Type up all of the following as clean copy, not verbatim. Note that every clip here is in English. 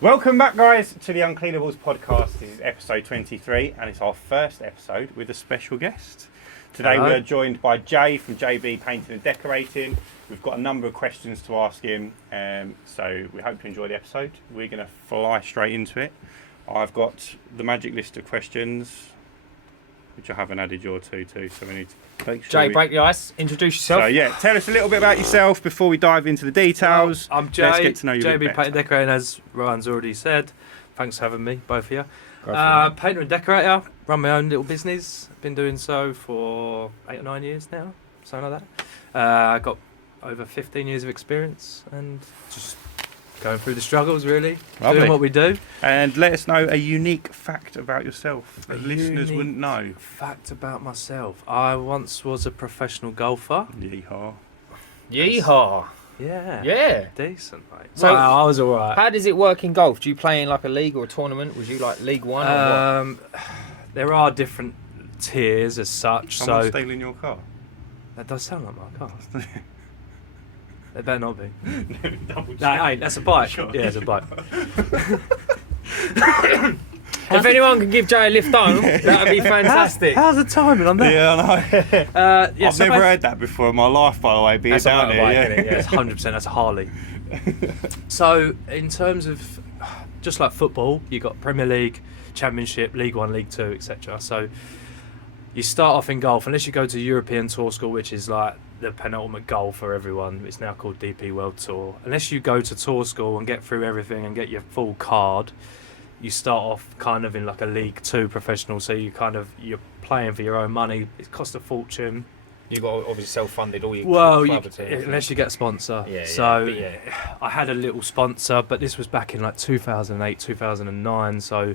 Welcome back, guys, to the Uncleanables Podcast. This is episode 23, and it's our first episode with a special guest. Today we are joined by Jay from JB Painting and Decorating. We've got a number of questions to ask him, so we hope you enjoy the episode. We're going to fly straight into it. I've got the magic list of questions, which I haven't added your two to, so we need to make sure. Jay, break the ice. Introduce yourself. So yeah, tell us a little bit about yourself before we dive into the details. Well, I'm Jay. Let's get to know you a bit JB better. Painting and Decorating, as Ryan's already said. Thanks for having me, both of you. Painter and decorator. Run my own little business. Been doing so for 8 or 9 years now, something like that. I got over 15 years of experience and just going through the struggles, really. Lovely. Doing what we do. And let us know a unique fact about yourself that listeners wouldn't know. Fact about myself. I once was a professional golfer. Yeehaw. Yeehaw. Yeah. Yeah. Decent, mate. So- I was alright. How does it work in golf? Do you play in like a league or a tournament? Was you like League One or what? There are different tiers as such. Someone So stealing your car? that does sound like my car. It better not be. Double check. No, that's a bike. Sure. Yeah, it's a bike. If anyone can give Jay a lift home, that would be fantastic. How's the timing on that? Yeah, I know. I've so never heard that before in my life, by the way, being That's a down here. motorbike, Yeah. isn't it? Yeah. It's 100%. That's a Harley. So, in terms of just like football, you got Premier League, Championship, League One, League Two, etc. So, you start off in golf, unless you go to European Tour School, which is like the penultimate goal for everyone. It's now called DP World Tour. Unless you go to Tour School and get through everything and get your full card, you start off kind of in like a League Two professional. So you're playing for your own money. It costs a fortune. You got obviously self-funded all your Well, club teams. unless you get a sponsor. Yeah, So yeah, I had a little sponsor, but this was back in like 2008, 2009. So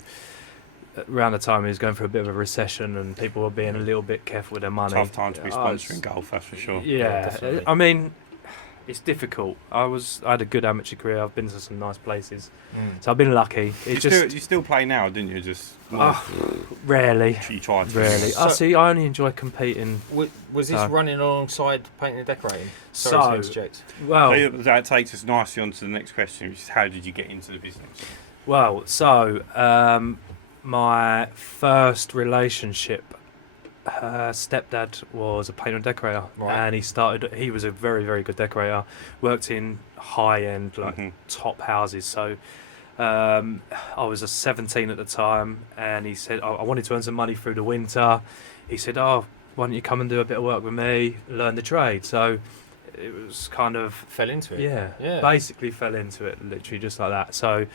around the time he was going through a bit of a recession and people were being a little bit careful with their money. Tough time to be sponsoring golf, that's for sure. Yeah, definitely. I mean, it's difficult. I had a good amateur career. I've been to some nice places, so I've been lucky. You still play now, didn't you? Just Rarely. you tried to. Rarely. I only enjoy competing. Was this running alongside painting and decorating? So, Sorry to interject. well, So that takes us nicely on to the next question, which is how did you get into the business? My first relationship, her stepdad was a painter and decorator, Right. and he was a very, very good decorator, worked in high-end, top houses. So I was 17 at the time, and he said, I wanted to earn some money through the winter. He said, why don't you come and do a bit of work with me, learn the trade? So it was kind of... Fell into it. Yeah, basically fell into it, literally just like that. So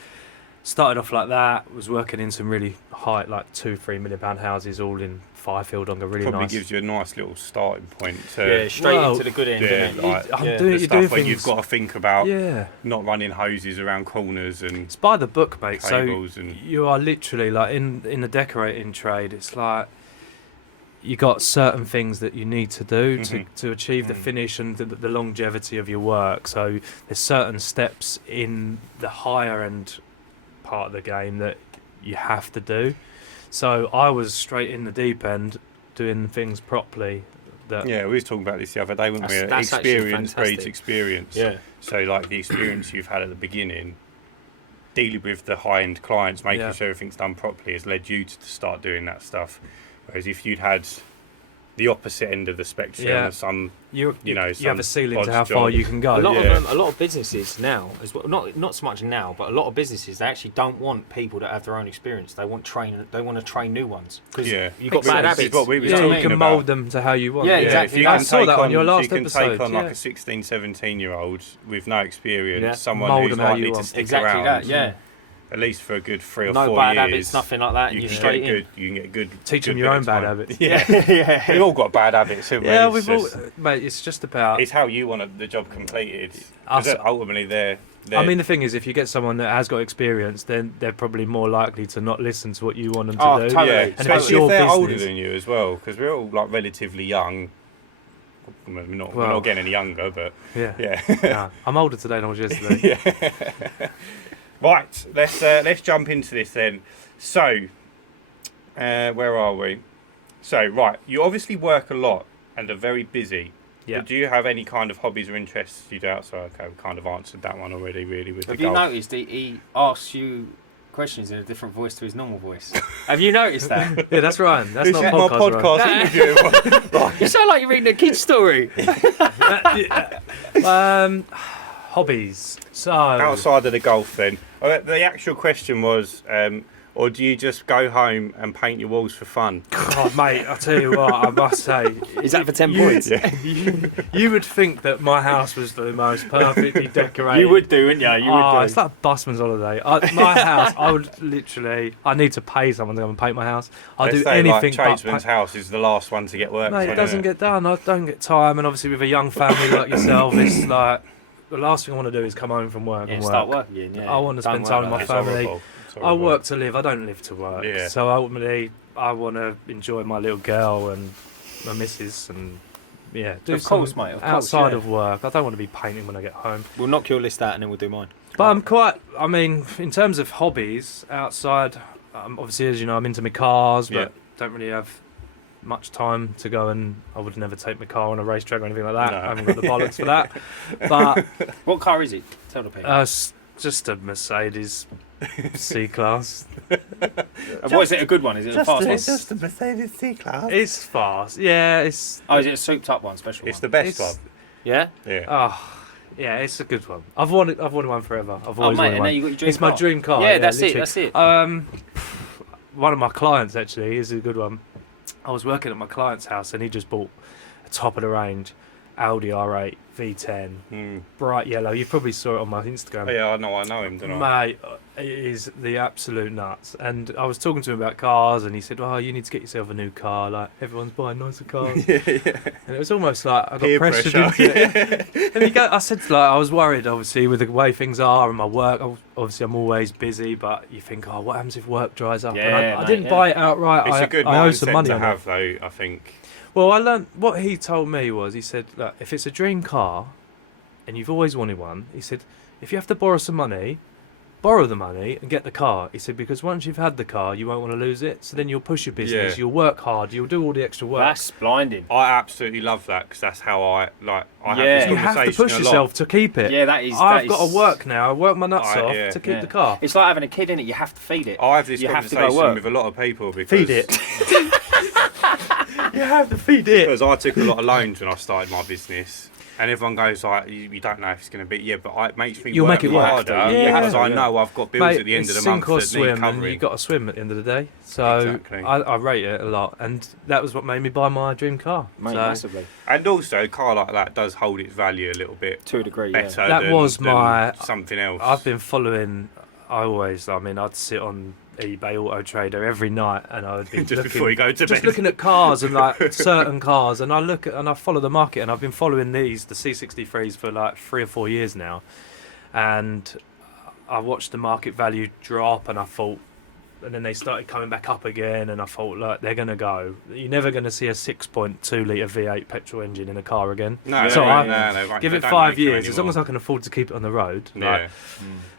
started off like that, was working in some really high, like £2-3 million houses, all in Firefield on a really Probably nice... gives you a nice little starting point to Into the good end. Isn't it? like I'm the you're stuff doing where things... you've got to think about not running hoses around corners and It's by the book, mate. cables So and you are literally like in the decorating trade. It's like you got certain things that you need to do to achieve the finish and the longevity of your work. So there's certain steps in the higher end part of the game that you have to do. So I was straight in the deep end doing things properly. yeah, we was talking about this the other day, weren't we? That's actually Experience breeds fantastic. experience. Yeah. So like the experience you've had at the beginning, dealing with the high-end clients, making sure everything's done properly, has led you to start doing that stuff. Whereas if you'd had the opposite end of the spectrum, some you have some a ceiling to odds how far job. you can go. A lot of businesses now, as well, not so much now, but a lot of businesses, they actually don't want people that have their own experience. They want to train new ones because you've got bad habits. What we were Yeah, talking you can about. mould them to how you want. Yeah, Yeah, exactly. if you I can saw take that on your last you can episode. take on like yeah. a 16, 17-year-old with no experience, Yeah. someone Mould who's them how likely you to want. stick Exactly around, that. Yeah. at least for a good 3 or No 4 bad years. habits, nothing like that. You You're can straight get in. good. You can get good. Teach them good your bit own of bad time. habits. Yeah. We've all got bad habits, haven't we? Yeah, It's we've just- all, mate. It's just about. It's how you want the job completed. 'Cause ultimately, they're. I mean, the thing is, if you get someone that has got experience, then they're probably more likely to not listen to what you want them to do. Totally. yeah, And if it's especially your if they're business- older than you as well, because we're all like relatively young. We're not getting any younger, but Yeah. yeah. Nah, I'm older today than I was yesterday. Right, let's jump into this then. So, where are we? So, right, you obviously work a lot and are very busy. Yeah. Do you have any kind of hobbies or interests you do outside? Okay, we kind of answered that one already, really, with Have the you golf. noticed he asks you questions in a different voice to his normal voice? Have you noticed that? Yeah, that's Ryan. That's This not is my podcast. podcast interview. You sound like you're reading a kid's story. Ryan. Hobbies. So Outside of the golf, then. The actual question was, or do you just go home and paint your walls for fun? God, mate, I tell you what, I must say, Is that for 10 points? Yeah. you would think that my house was the most perfectly decorated. You would do, wouldn't you? You would do. It's like busman's holiday. My house, I would literally. I need to pay someone to come and paint my house. I'll They do say, anything like, but tradesman's house is the last one to get work. Mate, it on, doesn't isn't get done. I don't get time, and obviously with a young family like yourself, it's like the last thing I want to do is come home from work Yeah, and work. start working again. Yeah. I want to spend Don't time worry with about my that. family. horrible. It's I horrible. work to live. I don't live to work. Yeah. So ultimately, I want to enjoy my little girl and my missus and do Of course, something mate, of course, outside yeah. of work. I don't want to be painting when I get home. We'll knock your list out and then we'll do mine. But I'm quite. I mean, in terms of hobbies outside, obviously, as you know, I'm into my cars, but Yeah. don't really have much time to go, and I would never take my car on a racetrack or anything like that. No. I haven't got the bollocks for that. But What car is it? Tell the people. just a Mercedes C-Class. What is it? A good one? Is it a fast one? just a Mercedes C-Class. It's fast. Yeah, it's. Oh, is it a souped up one? Special It's one? the best It's- one. Yeah? Yeah. Oh, yeah, it's a good one. I've wanted one forever. I've Oh, always mate, wanted and one. now you got your dream It's my car. dream car. Yeah, that's it. literally. That's it. One of my clients actually is a good one. I was working at my client's house and he just bought a top of the range Audi R8 V10, bright yellow. You probably saw it on my Instagram. Oh, yeah, I know him, don't I? Mate, it is the absolute nuts. And I was talking to him about cars, and he said, "Oh, you need to get yourself a new car. Like everyone's buying nicer cars." Yeah. And it was almost like I got Peer pressured pressure. into it. And I said, like, I was worried, obviously, with the way things are and my work. Obviously, I'm always busy, but you think, oh, what happens if work dries up? Yeah, and I mate, didn't yeah. buy it outright. It's a good I owe some mindset money to on have, it. though, I think. Well, I learned what he told me was, he said, look, if it's a dream car and you've always wanted one, he said, if you have to borrow some money, borrow the money and get the car. He said, because once you've had the car, you won't want to lose it. So then you'll push your business, Yeah. you'll work hard, you'll do all the extra work. That's blinding. I absolutely love that because that's how I have Yeah. this You have to conversation push a lot. yourself to keep it. Yeah, that is. I've got to work now. I work my nuts off yeah. to keep Yeah. the car. It's like having a kid, innit? You have to feed it. I have this You have to go conversation work. with a lot of people because Feed it. You have to feed it. because I took a lot of loans when I started my business. And everyone goes like, you don't know if it's going to be, but it makes me You'll work make it work. harder Yeah. because I know I've got bills Mate, at the end of it's the month sink or that need swim, and covering. you've got to swim at the end of the day. So Exactly. I rate it a lot, and that was what made me buy my dream car. Mate, So massively. And also, a car like that does hold its value a little bit To a degree, yeah. better That than, was than my- something else. I've been following. I'd sit on eBay Auto Trader every night, and I would be just looking, before you go to just bed. looking at cars and like certain cars, and I follow the market, and I've been following the C63s for like 3 or 4 years now, and I watched the market value drop, and I thought, and then they started coming back up again, and I thought, look, they're gonna go. You're never gonna see a 6.2 litre V8 petrol engine in a car again. No, So they I- won't. No, they won't. Give They it don't 5 make them years, as long anymore. as I can afford to keep it on the road. Yeah. Like,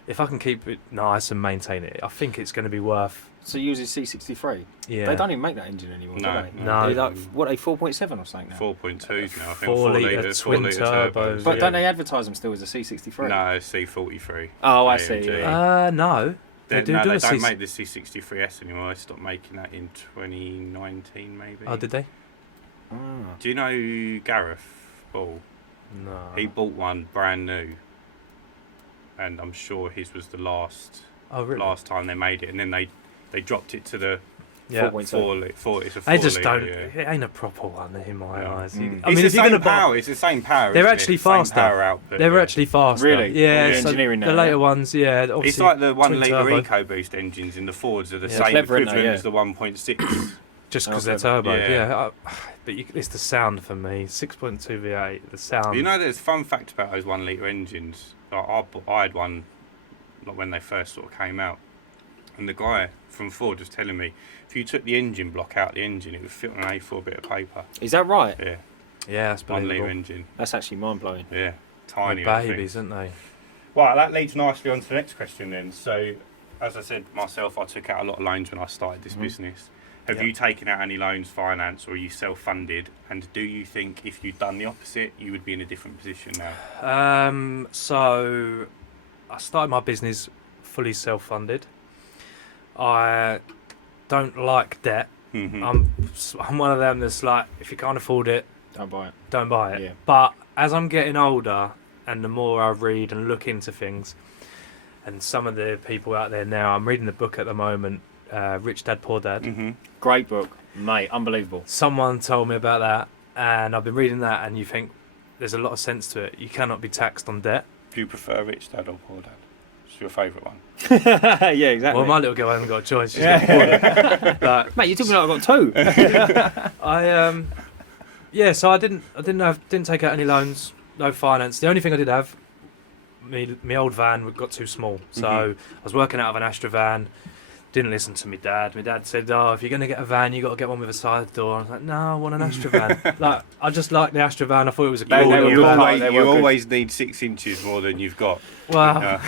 if I can keep it nice and maintain it, I think it's going to be worth. So you use a C63? Yeah. They don't even make that engine anymore, No, do they? no. They're like, what, are they 4.7 or something now? 4.2s now. I think 4 litre litres, twin 4 litre turbos, turbos. But yeah. don't they advertise them still as a C63? No, C43. Oh, I see. AMG. Yeah. No. They do no, do they a don't C- make the C63S anymore. They stopped making that in 2019, maybe. Oh, did they? Ah. Do you know Gareth Ball? No. He bought one brand new, and I'm sure his was the last time they made it, and then they dropped it to the Yeah. 4.2. 4. It's a 4 They just litre, don't. Yeah. It ain't a proper one in my Yeah. eyes. Mm. I mean, It's if the you're same going to buy, power. It's the same power. they're isn't actually it? Same faster. power output. they're yeah. actually faster. Really? Yeah. The so engineering the now, later yeah. ones, yeah. Obviously, It's like the 1 twin litre turbo. EcoBoost engines in the Fords are the Yeah. same Clever, isn't equivalent they? Yeah. as the 1.6. Just because Oh, they're turbo. yeah. Yeah. But it's the sound for me. 6.2 V8. The sound. You know, there's a fun fact about those 1 litre engines. Like, I had one like when they first sort of came out, and the guy from Ford was telling me if you took the engine block out the engine, it would fit on an A4 bit of paper. Is that right? Yeah, Yeah, that's 1 litre believable. engine. That's actually mind-blowing. Yeah, They're tiny. babies, aren't they? Well, that leads nicely on to the next question then. So, as I said myself, I took out a lot of loans when I started this business. Have you taken out any loans, finance, or are you self-funded? And do you think if you'd done the opposite, you would be in a different position now? So I started my business fully self-funded. I don't like debt. Mm-hmm. I'm one of them that's like, if you can't afford it, Don't buy it. don't buy it. Yeah. But as I'm getting older and the more I read and look into things, and some of the people out there now, I'm reading the book at the moment, Rich Dad Poor Dad. Mm-hmm. Great book, mate. Unbelievable. Someone told me about that, and I've been reading that, and you think there's a lot of sense to it. You cannot be taxed on debt. Do you prefer Rich Dad or Poor Dad? What's your favourite one? Yeah, exactly. Well, my little girl hasn't got a choice. She's got Poor Dad. But Mate, you're talking like I've got two. So I didn't take out any loans, no finance. The only thing I did have, my old van got too small, so I was working out of an Astra van. Didn't listen to my dad. My dad said, "Oh, if you're going to get a van, you got to get one with a side door." I was like, "No, I want an Astra van." Like, I just liked the Astra van. I thought it was a cool They little were van. good. You always need 6 inches more than you've got. Well,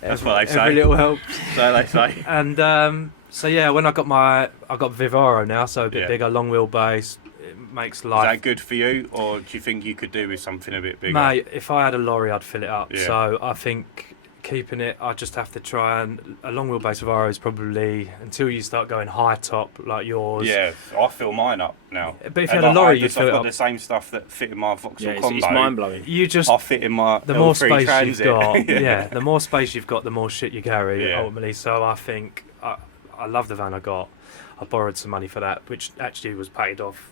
That's what they say. every little helps. So they say. And so yeah, when I got Vivaro now, so a bit Yeah. bigger, long wheelbase. It makes Is life. that good for you, or do you think you could do with something a bit bigger? Mate, if I had a lorry, I'd fill it up. Yeah. So I think keeping it, I just have to try and a long wheelbase Vivaro is probably until you start going high top like yours. Yeah, I fill mine up now. But if you had a lorry, you'd fill I've it got up. the same stuff that fit in my Vauxhall Yeah, Combo. it's mind blowing. You just I fit in my the more L3 space Transit. you've got, yeah, the more space you've got, the more shit you carry Yeah. ultimately. So I think I love the van I got. I borrowed some money for that, which actually was paid off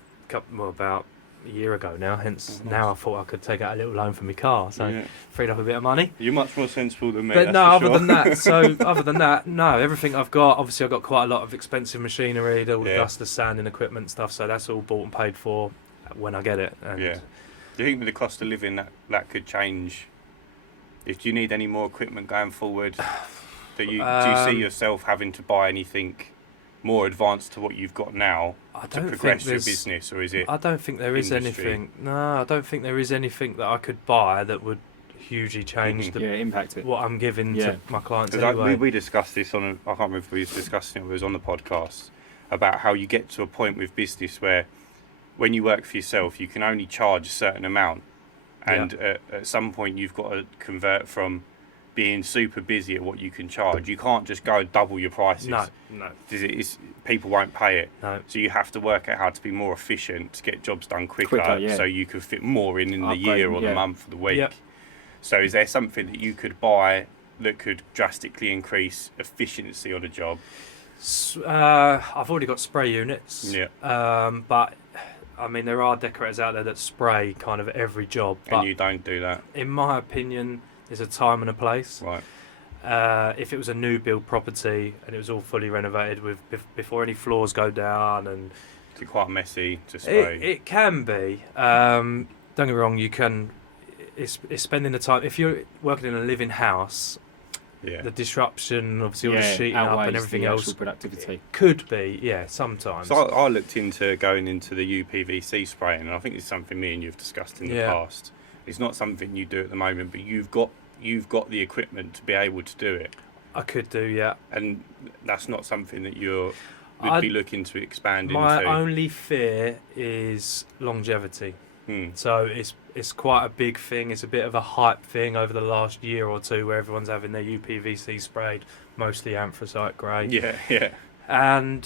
about a year ago now. Hence, now I thought I could take out a little loan for my car, so Yeah. freed up a bit of money. You're much more sensible than me. But that's no, for other sure. than that, no. Everything I've got, obviously, I've got quite a lot of expensive machinery, all the Yeah. duster, sanding equipment stuff. So that's all bought and paid for when I get it. And Yeah. Do you think with the cost of living that could change? Do you need any more equipment going forward? Do you see yourself having to buy anything more advanced to what you've got now I to don't progress think your there's. business, or is it? I don't think there is industry? anything. No, I don't think there is anything that I could buy that would hugely change Mhm. Yeah, impact it. what I'm giving Yeah. to my clients Because anyway. we discussed this I can't remember if we was discussing it, it was on the podcast, about how you get to a point with business where when you work for yourself, you can only charge a certain amount. And at some point, you've got to convert from being super busy at what you can charge. You can't just go and double your prices. No. People won't pay it. No. So you have to work out how to be more efficient to get jobs done quicker, Yeah. so you can fit more in the Upgrade, year or the yeah. month or the week. Yep. So is there something that you could buy that could drastically increase efficiency on a job? I've already got spray units. Yeah. But I mean, there are decorators out there that spray kind of every job. But And you don't do that. in my opinion, there's a time and a place. Right. If it was a new build property and it was all fully renovated with before any floors go down, and It's quite messy to spray. it can be. Don't get me wrong. You can. It's spending the time. If you're working in a living house, Yeah. the disruption, obviously all the sheeting up outweighs and everything the else, actual productivity. could be. Yeah, sometimes. So I looked into going into the UPVC spraying, and I think it's something me and you've discussed in the Yeah. past. It's not something you do at the moment, but you've got the equipment to be able to do it, I could do. Yeah. and that's not something that would I'd- be looking to expand My into. only fear is longevity. Hmm. So it's quite a big thing. It's a bit of a hype thing over the last year or two, where everyone's having their UPVC sprayed, mostly anthracite grey. Yeah, yeah. And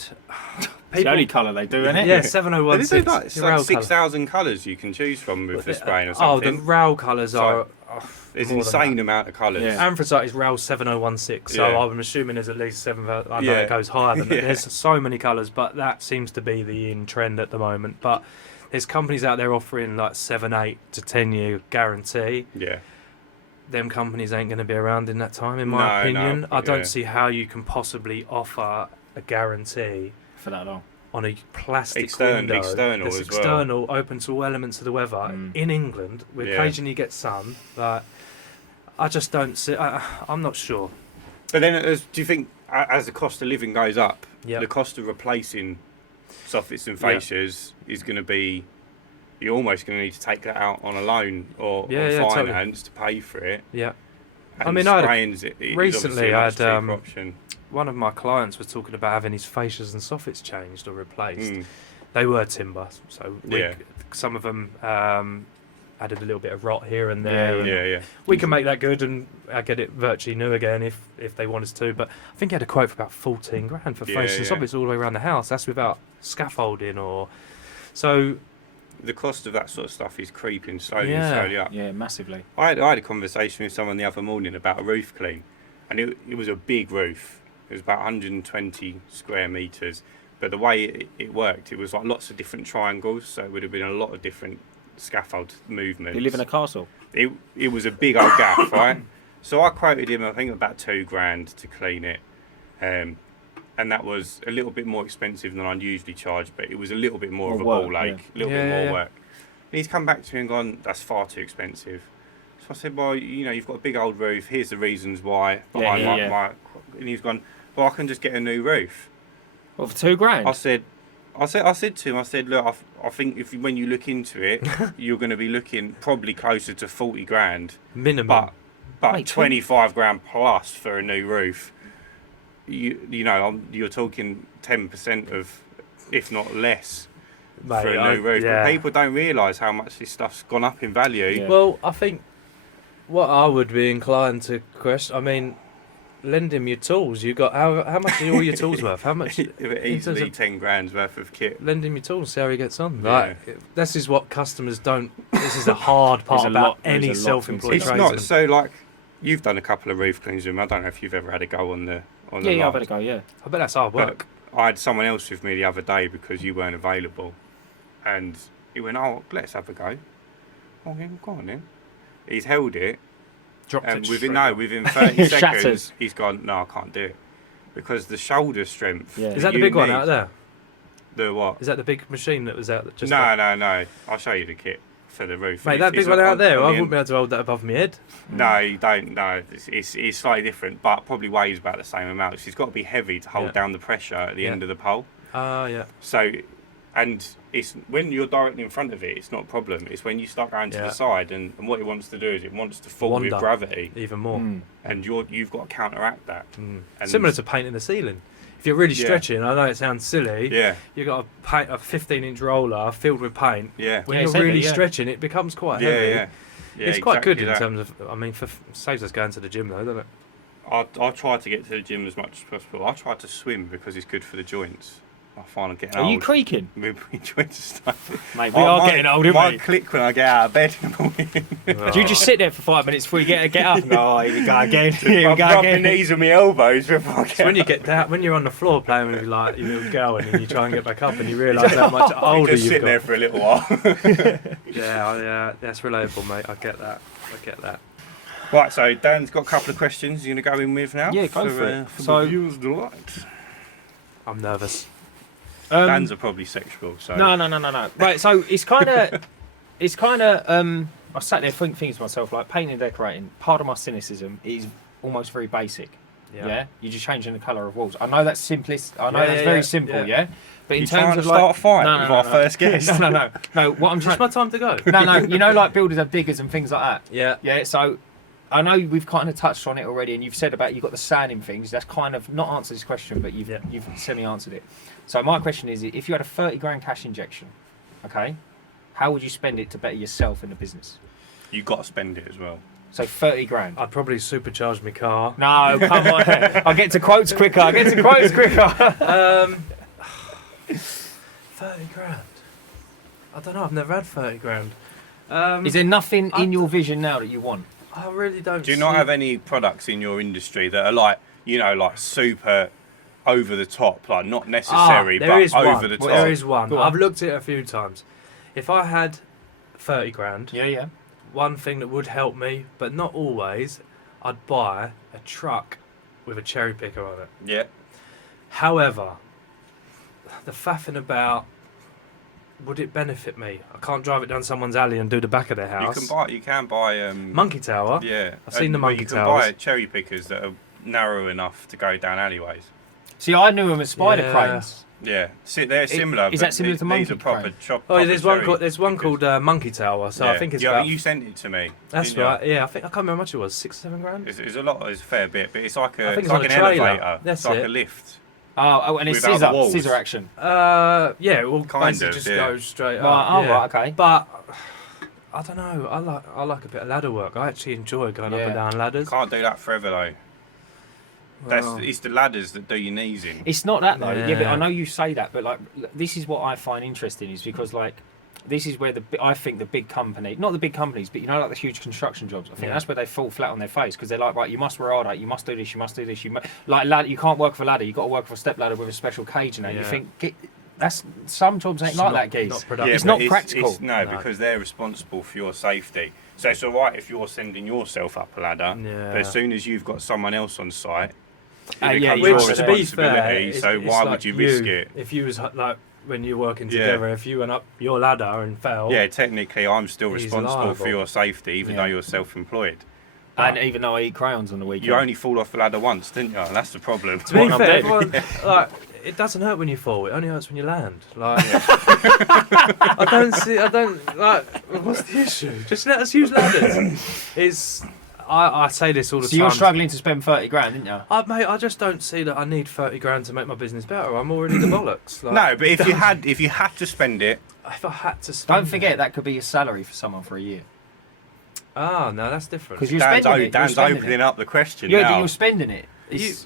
It's the only colour they do, isn't it? yeah, But 7016. it's like, it's like 6,000 colours you can choose from with the spraying or Oh, the something. RAL colours So, are. There's more an than insane amount of colours. Yeah. Anthracite is RAL 7016, so Yeah. I'm assuming there's at least 7,000. I know Yeah. it goes higher than that. Yeah. There's so many colours, but that seems to be the in trend at the moment. But there's companies out there offering like 7, 8 to 10 year guarantee. Yeah. Them companies ain't going to be around in that time, in my No, opinion. no, I don't yeah. see how you can possibly offer a guarantee For that long. on a plastic External window as that's well. external, open to all elements of the weather Mm. in England. We Yeah. occasionally get sun, but I just don't see. I'm not sure. But then, do you think as the cost of living goes up, Yep. the cost of replacing soffits and Yeah. fascias is going to be? You're almost going to need to take that out on a loan or Yeah, on totally. finance to pay for it. Yeah. And I mean, I had spraying's it is recently obviously a I much had, cheaper option. one of my clients was talking about having his fascias and soffits changed or replaced. They were timber, so some of them added a little bit of rot here and there. We can make that good and get it virtually new again if they want us to. But I think he had a quote for about 14 grand for fascias and soffits all the way around the house. That's without scaffolding or so. The cost of that sort of stuff is creeping slowly up. Yeah, massively. I had a conversation with someone the other morning about a roof clean, and it was a big roof. It was about 120 square metres, but the way it worked, it was like lots of different triangles, so it would have been a lot of different scaffold movements. You live in a castle? It was a big old gaff, right? So I quoted him, I think, about 2 grand to clean it. And that was a little bit more expensive than I'd usually charge, but it was a little bit more of a ball ache, a little bit more work. And he's come back to me and gone, that's far too expensive. So I said, well, you've got a big old roof, here's the reasons why behind my... And he's gone, well, I can just get a new roof. Well, for 2 grand? I said to him, look, I think when you look into it, you're going to be looking probably closer to 40 grand. Minimum. But Mate, 25 grand plus for a new roof. You're talking 10% of, if not less, for a new roof. But people don't realise how much this stuff's gone up in value. Yeah. Well, I think what I would be inclined to question, I mean, lend him your tools. You got how much are all your tools worth? How much? Easily 10 grand's worth of kit. Lend him your tools. See how he gets on. Like, this is what customers don't. This is the hard part about any self-employed It's tradesman. not so like you've done a couple of roof cleans with him. I don't know if you've ever had a go on the. Yeah, I've had a go. Yeah, I bet that's hard work. But I had someone else with me the other day because you weren't available, and he went, "Oh, let's have a go." Oh, yeah, go on then. He's held it. Dropped and it within 30 seconds, he's gone, no, I can't do it. Because the shoulder strength... Yeah. Is that the big one out there? The what? Is that the big machine that was out there? Just No. I'll show you the kit for the roof. Mate, that big one out there, I wouldn't be able to hold that above my head. No, you don't. No, it's slightly different, but probably weighs about the same amount. She's got to be heavy to hold down the pressure at the end of the pole. Yeah. So... And it's when you're directly in front of it, it's not a problem. It's when you start going to the side, and what it wants to do is it wants to fall with gravity even more, and you've got to counteract that. And similar to painting the ceiling. If you're really stretching, I know it sounds silly. Yeah. You've got to paint a 15-inch roller filled with paint. Yeah. When you're really stretching, it becomes quite heavy. Yeah. It's quite good in terms of. I mean, saves us going to the gym though, doesn't it? I try to get to the gym as much as possible. I try to swim because it's good for the joints. I find I'm getting old. Are you creaking? Maybe joints stuff. Mate, we are getting old, aren't we? I click when I get out of bed in the morning. Do you just sit there for 5 minutes before you get up and go, oh, here we go again. Here we go rub again. my knees with my elbows before I get So when you get down, when you're on the floor playing with like your little girl and then you try and get back up and you realise how much older just you've sit got. there for a little while. Yeah, that's relatable, mate. I get that. Right, so Dan's got a couple of questions you're going to go in with now. Yeah, go for it. For the viewers' delight. I'm nervous. Dan's are probably sexual, so... No. Right, so it's kind of... I sat there thinking to myself, like, painting and decorating, part of my cynicism is almost very basic. Yeah? You're just changing the colour of walls. I know that's simplest. I know that's very simple, yeah? But in terms of, like... start a fight with our first guest? No, what I'm Just my time to go. No, you know, like, builders have diggers and things like that. Yeah. Yeah, so... I know we've kind of touched on it already, and you've said about you've got the sanding things. That's kind of not answered this question, but you've semi-answered it. So my question is, if you had a 30 grand cash injection, okay, how would you spend it to better yourself in the business? You've got to spend it as well. So 30 grand. I'd probably supercharge my car. No, come on. I'll get to quotes quicker. 30 grand. I don't know. I've never had 30 grand. Is there nothing in your vision now that you want? I really don't. Do you not have any products in your industry that are like super over the top, like not necessary, but over the top? There is one. I've looked at it a few times. If I had 30 grand, one thing that would help me, but not always, I'd buy a truck with a cherry picker on it. Yeah. However, the faffing about, would it benefit me? I can't drive it down someone's alley and do the back of their house. You can buy Monkey Tower. Yeah, I've seen the Monkey You can Towers. buy cherry pickers that are narrow enough to go down alleyways. See, I knew them as spider cranes. Yeah, they're similar. Is that similar to monkey These are proper crane? chop. Oh, there's one called Monkey Tower. So I think it's about. You sent it to me. That's right. Yeah, I can't remember how much it was. 6-7 grand. It's a lot. It's a fair bit, but it's like I think it's it's like on an a trailer. elevator. That's it's like it. a lift. Oh, and it's Without the walls. scissor action. Yeah, it will Kind basically of, just yeah. go straight up. Right, yeah. okay. But I don't know. I like a bit of ladder work. I actually enjoy going up and down ladders. Can't do that forever though. It's the ladders that do your knees in. It's not that though. Yeah, but Yeah. I know you say that, but like this is what I find interesting is because like this is where I think the big company, not the big companies, but you know like the huge construction jobs. I think that's where they fall flat on their face because they're like, right, you must wear hard, you must do this, you must do this. Ladder, you can't work for a ladder. You got to work for a step ladder with a special cage in it. Yeah. You think that's some jobs ain't like that, geez. Not productive. It's not practical. No, because they're responsible for your safety. So it's all right if you're sending yourself up a ladder, but as soon as you've got someone else on site, it becomes your Which, to be fair, responsibility. So it's why like would you risk it? If you was like when you're working together, if you went up your ladder and fell, Yeah, technically, I'm still He's responsible for liable. your safety, even though you're self-employed. And even though I eat crayons on the weekend, You only fall off the ladder once, didn't you? That's the problem. to be Well, I'm fair, dead. everyone, like it doesn't hurt when you fall. It only hurts when you land. Like I don't like. What's the issue? Just let us use ladders. I say this all the so time. you're struggling to spend 30 grand, didn't you? Mate, I just don't see that I need 30 grand to make my business better. I'm already the bollocks. Like, No, but if you had to spend it, if I had to spend Don't forget that could be your salary for someone for a year. no, that's different. Because you're Dan's, spending it. Dan's you're spending opening it. up the question Yeah, now. but you're spending it.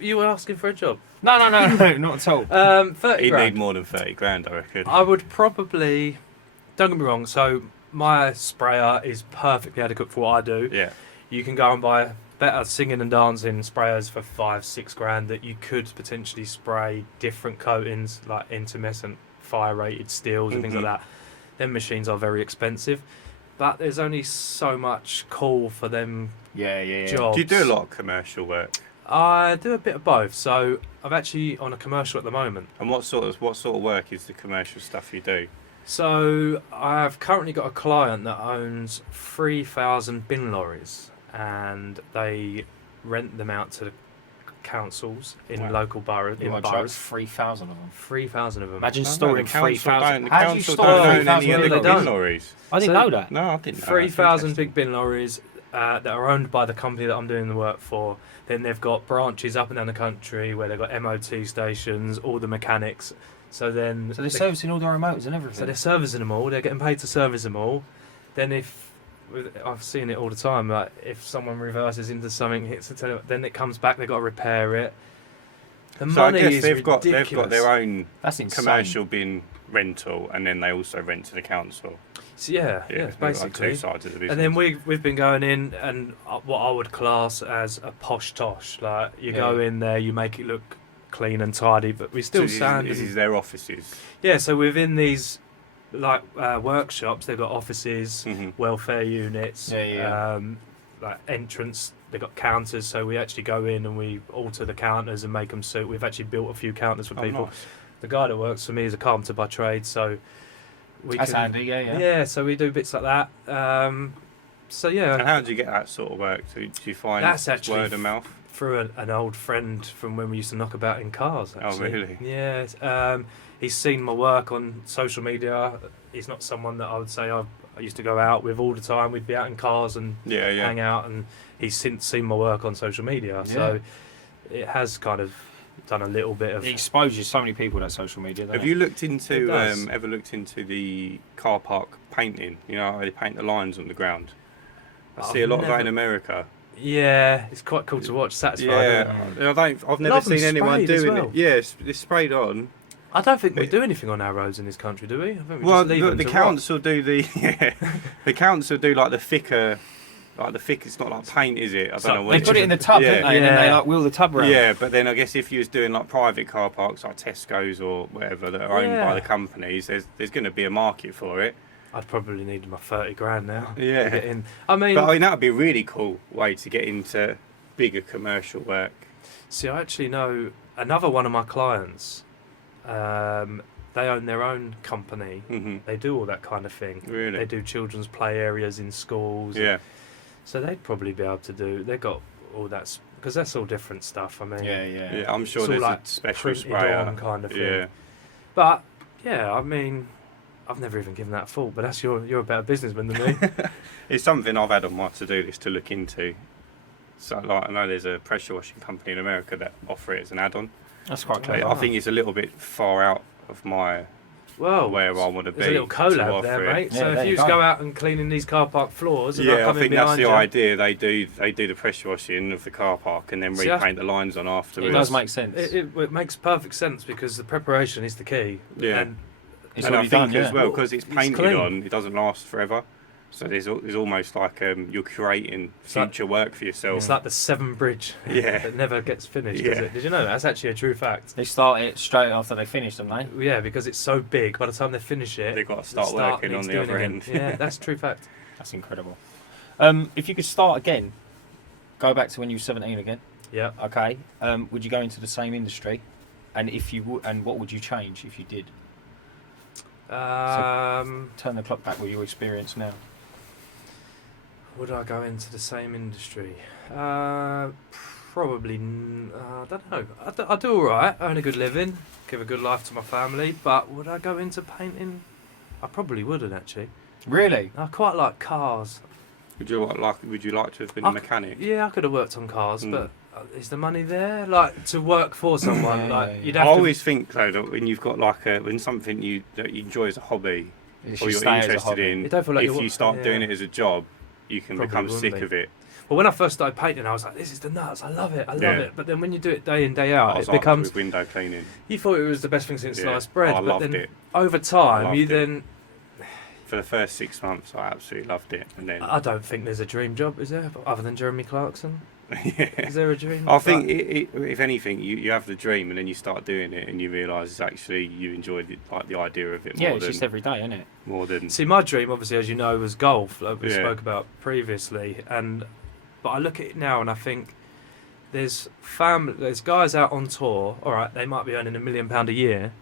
You were asking for a job. No, not at all. 30 He'd grand. need more than 30 grand, I reckon. I would probably. Don't get me wrong. So my sprayer is perfectly adequate for what I do. Yeah. You can go and buy better singing and dancing sprayers for 5-6 grand that you could potentially spray different coatings like intermittent fire rated steels and things like that. Them machines are very expensive, but there's only so much call for them jobs. Do you do a lot of commercial work? I do a bit of both. So I'm actually on a commercial at the moment. And what sort of work is the commercial stuff you do? So I've currently got a client that owns 3,000 bin lorries, and they rent them out to the councils in local boroughs. In boroughs, 3,000 of them. 3,000 of them. Imagine The storing council 3,000. don't- How the do you council store don't own 3,000 any of the They bin don't. lorries. I didn't So- know that. No, I didn't know. 3,000 big bin lorries that are owned by the company that I'm doing the work for. Then they've got branches up and down the country where they've got MOT stations, all the mechanics. So then, So they're servicing all their remotes and everything. so they're servicing them all. They're getting paid to service them all. Then I've seen it all the time. Like if someone reverses into something, hits the then it comes back. They've got to repair it. The So I money guess is they've got ridiculous. their own That's insane. commercial bin rental, and then they also rent to the council. So yeah, It's like basically. two sides of the business. And then we've been going in and what I would class as a posh tosh. Like you go in there, you make it look clean and tidy, but we still sound. This is their offices. Yeah, so within these like workshops, they've got offices, welfare units, like entrance. They've got counters, so we actually go in and we alter the counters and make them suit. We've actually built a few counters for people. Nice. The guy that works for me is a carpenter by trade, so That's handy, yeah. Yeah, so we do bits like that. So yeah. And how do you get that sort of work? Do you find That's actually word of mouth? Through an old friend from when we used to knock about in cars. Actually. Oh, really? Yeah. He's seen my work on social media. He's not someone that I would say I used to go out with all the time. We'd be out in cars and hang out, and he's since seen my work on social media. So it has kind of done a little bit of. It exposes so many people that social media. Have you looked into does. ever looked into the car park painting? You know how they paint the lines on the ground. I see a lot of that in America. Yeah, it's quite cool to watch. Satisfying. I've never Love them seen anyone sprayed as doing well. it. Yeah, it's sprayed on. I don't think we do anything on our roads in this country, do we? I think we Well, just leave them the to council do the the council do like the thicker. It's not like paint, is it? I don't know what They put it in the tub, don't they? And then they like wheel the tub around. Yeah, but then I guess if you was doing like private car parks like Tesco's or whatever that are owned by the companies, there's going to be a market for it. I'd probably need my 30 grand now. Yeah. To get in. I mean, that would be a really cool way to get into bigger commercial work. see, I actually know another one of my clients. They own their own company. Mm-hmm. They do all that kind of thing. Really? They do children's play areas in schools. Yeah. So they'd probably be able to do. They've got all that because that's all different stuff. I mean, Yeah, I'm sure it's all there's like a special printed sprayer. on kind of thing. Yeah. But yeah, I mean, I've never even given that a thought. But that's you're a better businessman than me. It's something I've had on my to-do list to look into. So, like, I know there's a pressure washing company in America that offer it as an add-on. That's quite But clever. I think it's a little bit far out of my Well, where I want to be. there's a little to collab offer there, it. mate. Yeah, So there if you you go. go out and cleaning these car park floors, and I Yeah, I come in think that's behind the you, idea. They do the pressure washing of the car park and then See, that's- repaint the lines on afterwards. It does make sense. it makes perfect sense because the preparation is the key. Yeah. And It's and I already think done, as yeah. well, because it's It's painted clean. on, it doesn't last forever. So there's almost like you're creating like- future work for yourself. it's like the Severn Bridge Yeah. that never gets finished. Does Yeah. it? Did you know that? That's actually a true fact. They start it straight after they finish, don't they? Yeah, because it's so big. By the time they finish it, They've got to the start working on needs the doing other again. end. Yeah, that's a true fact. That's incredible. If you could start again, go back to when you were 17 again. Yeah. Okay. Would you go into the same industry? And if you would, and what would you change if you did? Turn the clock back with your experience now. Would I go into the same industry? Probably. I don't know. I do all right. Earn a good living, give a good life to my family. But would I go into painting? I probably wouldn't actually. Really? I quite like cars. Would you like to have been I a mechanic? Yeah, I could have worked on cars, Mm. but is the money there? Like to work for someone? Yeah, like yeah, you'd I have to. always think though that when you've got like when something that you enjoy as a hobby It or should you're stay as a interested hobby. in, You don't feel like if you're- you start yeah. doing it as a job, you can Probably become wouldn't sick be. of it. Well, when I first started painting, I was like, "This is the nuts! I love it! I love Yeah. it!" But then when you do it day in day I out, was it like becomes. with window cleaning. You thought it was the best thing since Yeah. sliced bread, I but loved then it. over I time, loved you it. then. For the first 6 months, I absolutely loved it, and then I don't think there's a dream job, is there? Other than Jeremy Clarkson, is there a dream? I think Like- if anything, you have the dream and then you start doing it and you realise it's actually you enjoyed it, like the idea of it Yeah, more it's than just every day, isn't it? more than See, my dream, obviously, as you know, was golf, like we Yeah. spoke about previously. But I look at it now and I think there's guys out on tour. All right, they might be earning £1 million a year,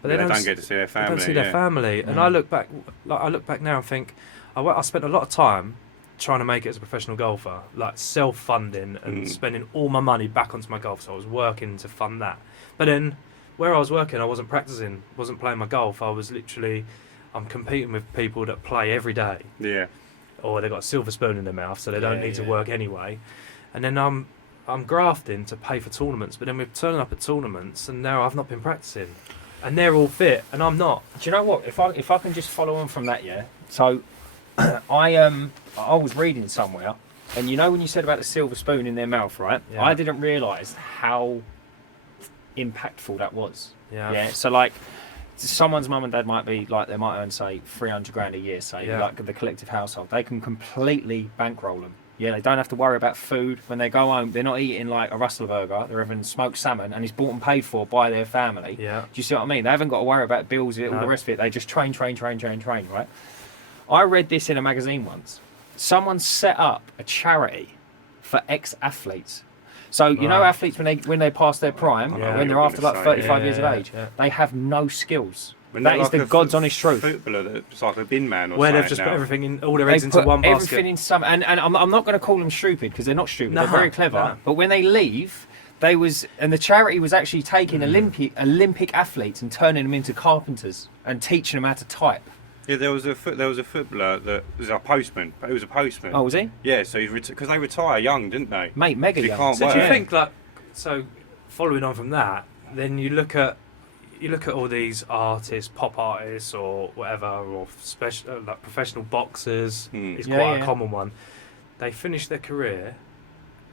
but they don't s- get to see their they family. don't see their yeah. family. And Mm. I look back now and think, I spent a lot of time trying to make it as a professional golfer, like self-funding and Mm. spending all my money back onto my golf. So I was working to fund that. But then, where I was working, I wasn't practicing, wasn't playing my golf. I'm competing with people that play every day, Yeah, or they've got a silver spoon in their mouth, so they don't Yeah, need to yeah. work anyway. And then I'm grafting to pay for tournaments, but then we're turning up at tournaments, and now I've not been practicing, and they're all fit, and I'm not. Do you know what? If I can just follow on from that, yeah. So, I was reading somewhere, and you know when you said about the silver spoon in their mouth, right? Yeah. I didn't realise how impactful that was. Yeah. Yeah. So like, someone's mum and dad might be like they might earn say 300 grand a year, say Yeah. like the collective household. They can completely bankroll them. Yeah, they don't have to worry about food when they go home. They're not eating like a Russell burger. They're having smoked salmon, and it's bought and paid for by their family. Yeah. Do you see what I mean? They haven't got to worry about bills, all No. the rest of it. They just train, right? I read this in a magazine once. Someone set up a charity for ex-athletes. So you know Right. athletes when they pass their prime, I know Yeah. when they're what after you're like gonna say. 35 years of Yeah, age, yeah. they have no skills. When That they're is the like a God's honest truth. Footballer that's like a bin man or Where something they've just now. put everything in, all their They eggs into put one everything basket. in some, and I'm not going to call them stupid because they're not stupid. No, They're very clever. no. But when they leave, and the charity was actually taking Olympic athletes and turning them into carpenters and teaching them how to type. Yeah, there was a footballer that was a postman. But he was a postman. Oh, was he? Yeah, so he's because they retire young, didn't they? Mate, mega You young. can't So do you work. think following on from that, then you look at all these artists, pop artists or whatever, or special like professional boxers is Yeah, quite yeah. a common one. They finish their career,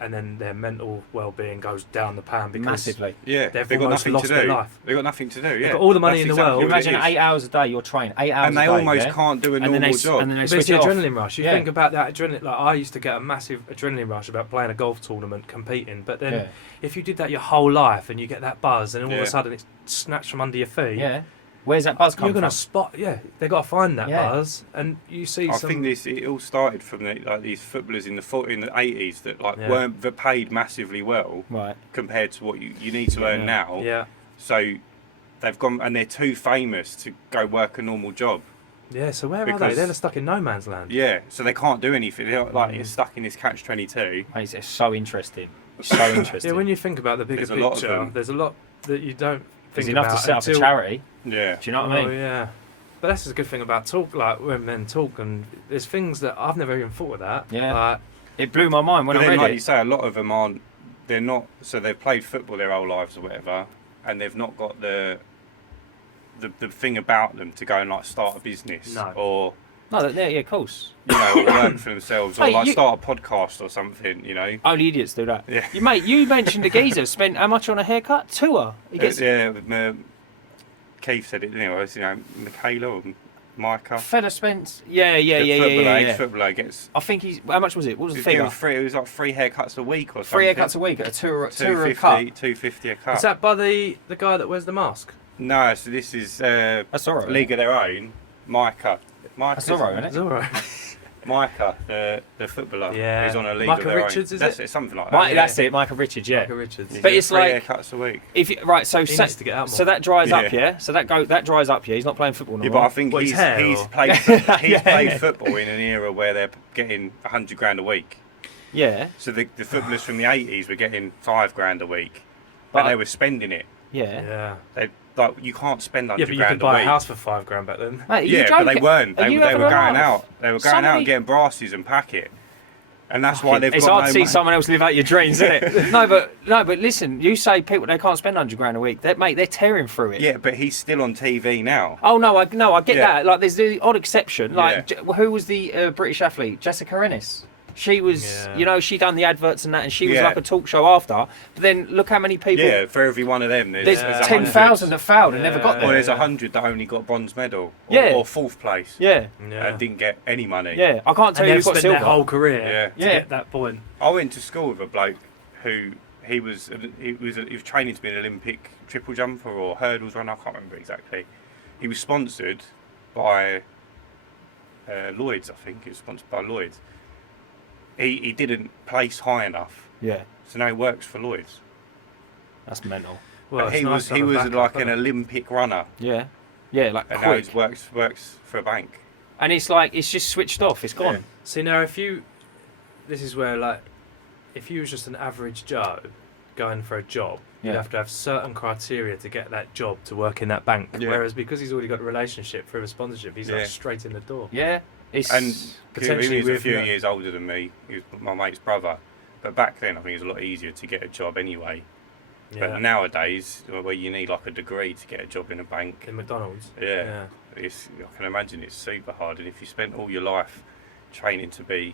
and then their mental well-being goes down the pan because Massively. Yeah, They've got almost nothing lost to their do. life. They've got nothing to do. Yeah, got all the money That's in the exactly world. what it Imagine is. 8 hours a day you're training. 8 hours And a they day. almost yeah? can't do a And then normal they job. and then they But switch it's the it off. adrenaline rush. You Yeah. think about that adrenaline. Like I used to get a massive adrenaline rush about playing a golf tournament, competing. But then, Yeah. if you did that your whole life and you get that buzz, and all of Yeah. a sudden it's snatched from under your feet, Yeah. Where's that buzz come you're from? gonna spot. Yeah, they got to find that Yeah. buzz, and you see I some. think it all started from these footballers in the 80s that Yeah. weren't paid massively well Right. compared to what you need to earn now. Yeah, So they've gone and they're too famous to go work a normal job. yeah. So where are Because- they? They're stuck in no man's land. Yeah, so they can't do anything. They're like you're stuck in this catch-22. Mate, it's so interesting. It's so interesting. Yeah, when you think about the bigger picture, there's a lot that you don't think There's enough about to set up a charity. Yeah. Do you know what I mean? Yeah. But that's a good thing about talk, like when men talk, and there's things that I've never even thought of that. Yeah. Like, it blew my mind when I read like it. you say, a lot of them aren't. They're not. So they've played football their whole lives or whatever, and they've not got the thing about them to go and like start a business or. No, yeah, of course. You know, or work for themselves, or Hey, like start a podcast or something. You know. Only idiots do that. Yeah. You mentioned the geezer spent how much on a haircut? Tour. He gets Keith said it. Anyway, you know, Michaela or Micah. fella spent. Yeah. Footballer gets. I think he's. How much was it? What was the figure? It was like 3 haircuts a week or something. 3 haircuts a week at a tour a cut. 250 a cut. is that by the guy that wears the mask? No, so this is That's all right. League of Their Own. Micah. That's all right, isn't it? It's all right. Micah, the footballer. Yeah. He's on a League Micah of Their Richards, Own. is That's it? something like that. That's it, Michael Richards. Yeah. Micah Richards. He But gets it's like 3 haircuts a week. if you, right, so He needs to get out more. so that dries up, Yeah. yeah. So that dries up, yeah. He's not playing football no Yeah, more. but I think What, his hair, he's or- played played football in an era where they're getting $100,000 a week. Yeah, So the footballers from the 80s were getting $5,000 a week, But- and they were spending it. yeah. Yeah. They like you can't spend $100,000 Yeah, but you could a buy week. a house for $5,000 back then. Mate, are you Yeah, but they joking? weren't. Are They you were having going a laugh? out. They were going out Somebody- and getting brasses and packet, and that's why they've It's got hard no to see money. someone else live out your dreams, isn't it? no, but listen. You say people they can't spend $100,000 a week. They're tearing through it. Yeah, but he's still on TV now. Oh no, I get Yeah. that. Like, there's the odd exception. Like, Yeah. who was the British athlete? Jessica Ennis. She was, Yeah. she done the adverts and that, and she was Yeah. like a talk show after. But then look how many people. Yeah, for every one of them, There's Yeah. 10,000 that failed and never got Or there. there's 100 that only got bronze medal, or, Yeah. or 4th place, Yeah, and didn't get any money. yeah. I can't tell And you they've who got spent silver. their whole career Yeah. to Yeah. get that point. I went to school with a bloke who he was training to be an Olympic triple jumper or hurdles runner. I can't remember exactly. He was sponsored by Lloyd's, I think. He was sponsored by Lloyd's. He didn't place high enough, Yeah, so now he works for Lloyd's. that's mental. Well, But it's he nice was to have a like backup, an isn't it? Olympic runner, Yeah, yeah, like and now quick. he works for a bank. And it's like it's just switched off. It's gone. Yeah. See, now this is where, like, if you was just an average Joe going for a job, you'd Yeah. have to have certain criteria to get that job to work in that bank. Yeah. Whereas because he's already got a relationship through a sponsorship, he's like Yeah. straight in the door. Yeah, it's And Potentially he was a with few no- years older than me. He was my mate's brother. But back then, I think it was a lot easier to get a job anyway. Yeah. But nowadays, where you need like a degree to get a job in a bank, in McDonald's. yeah, I can imagine it's super hard. And if you spent all your life training to be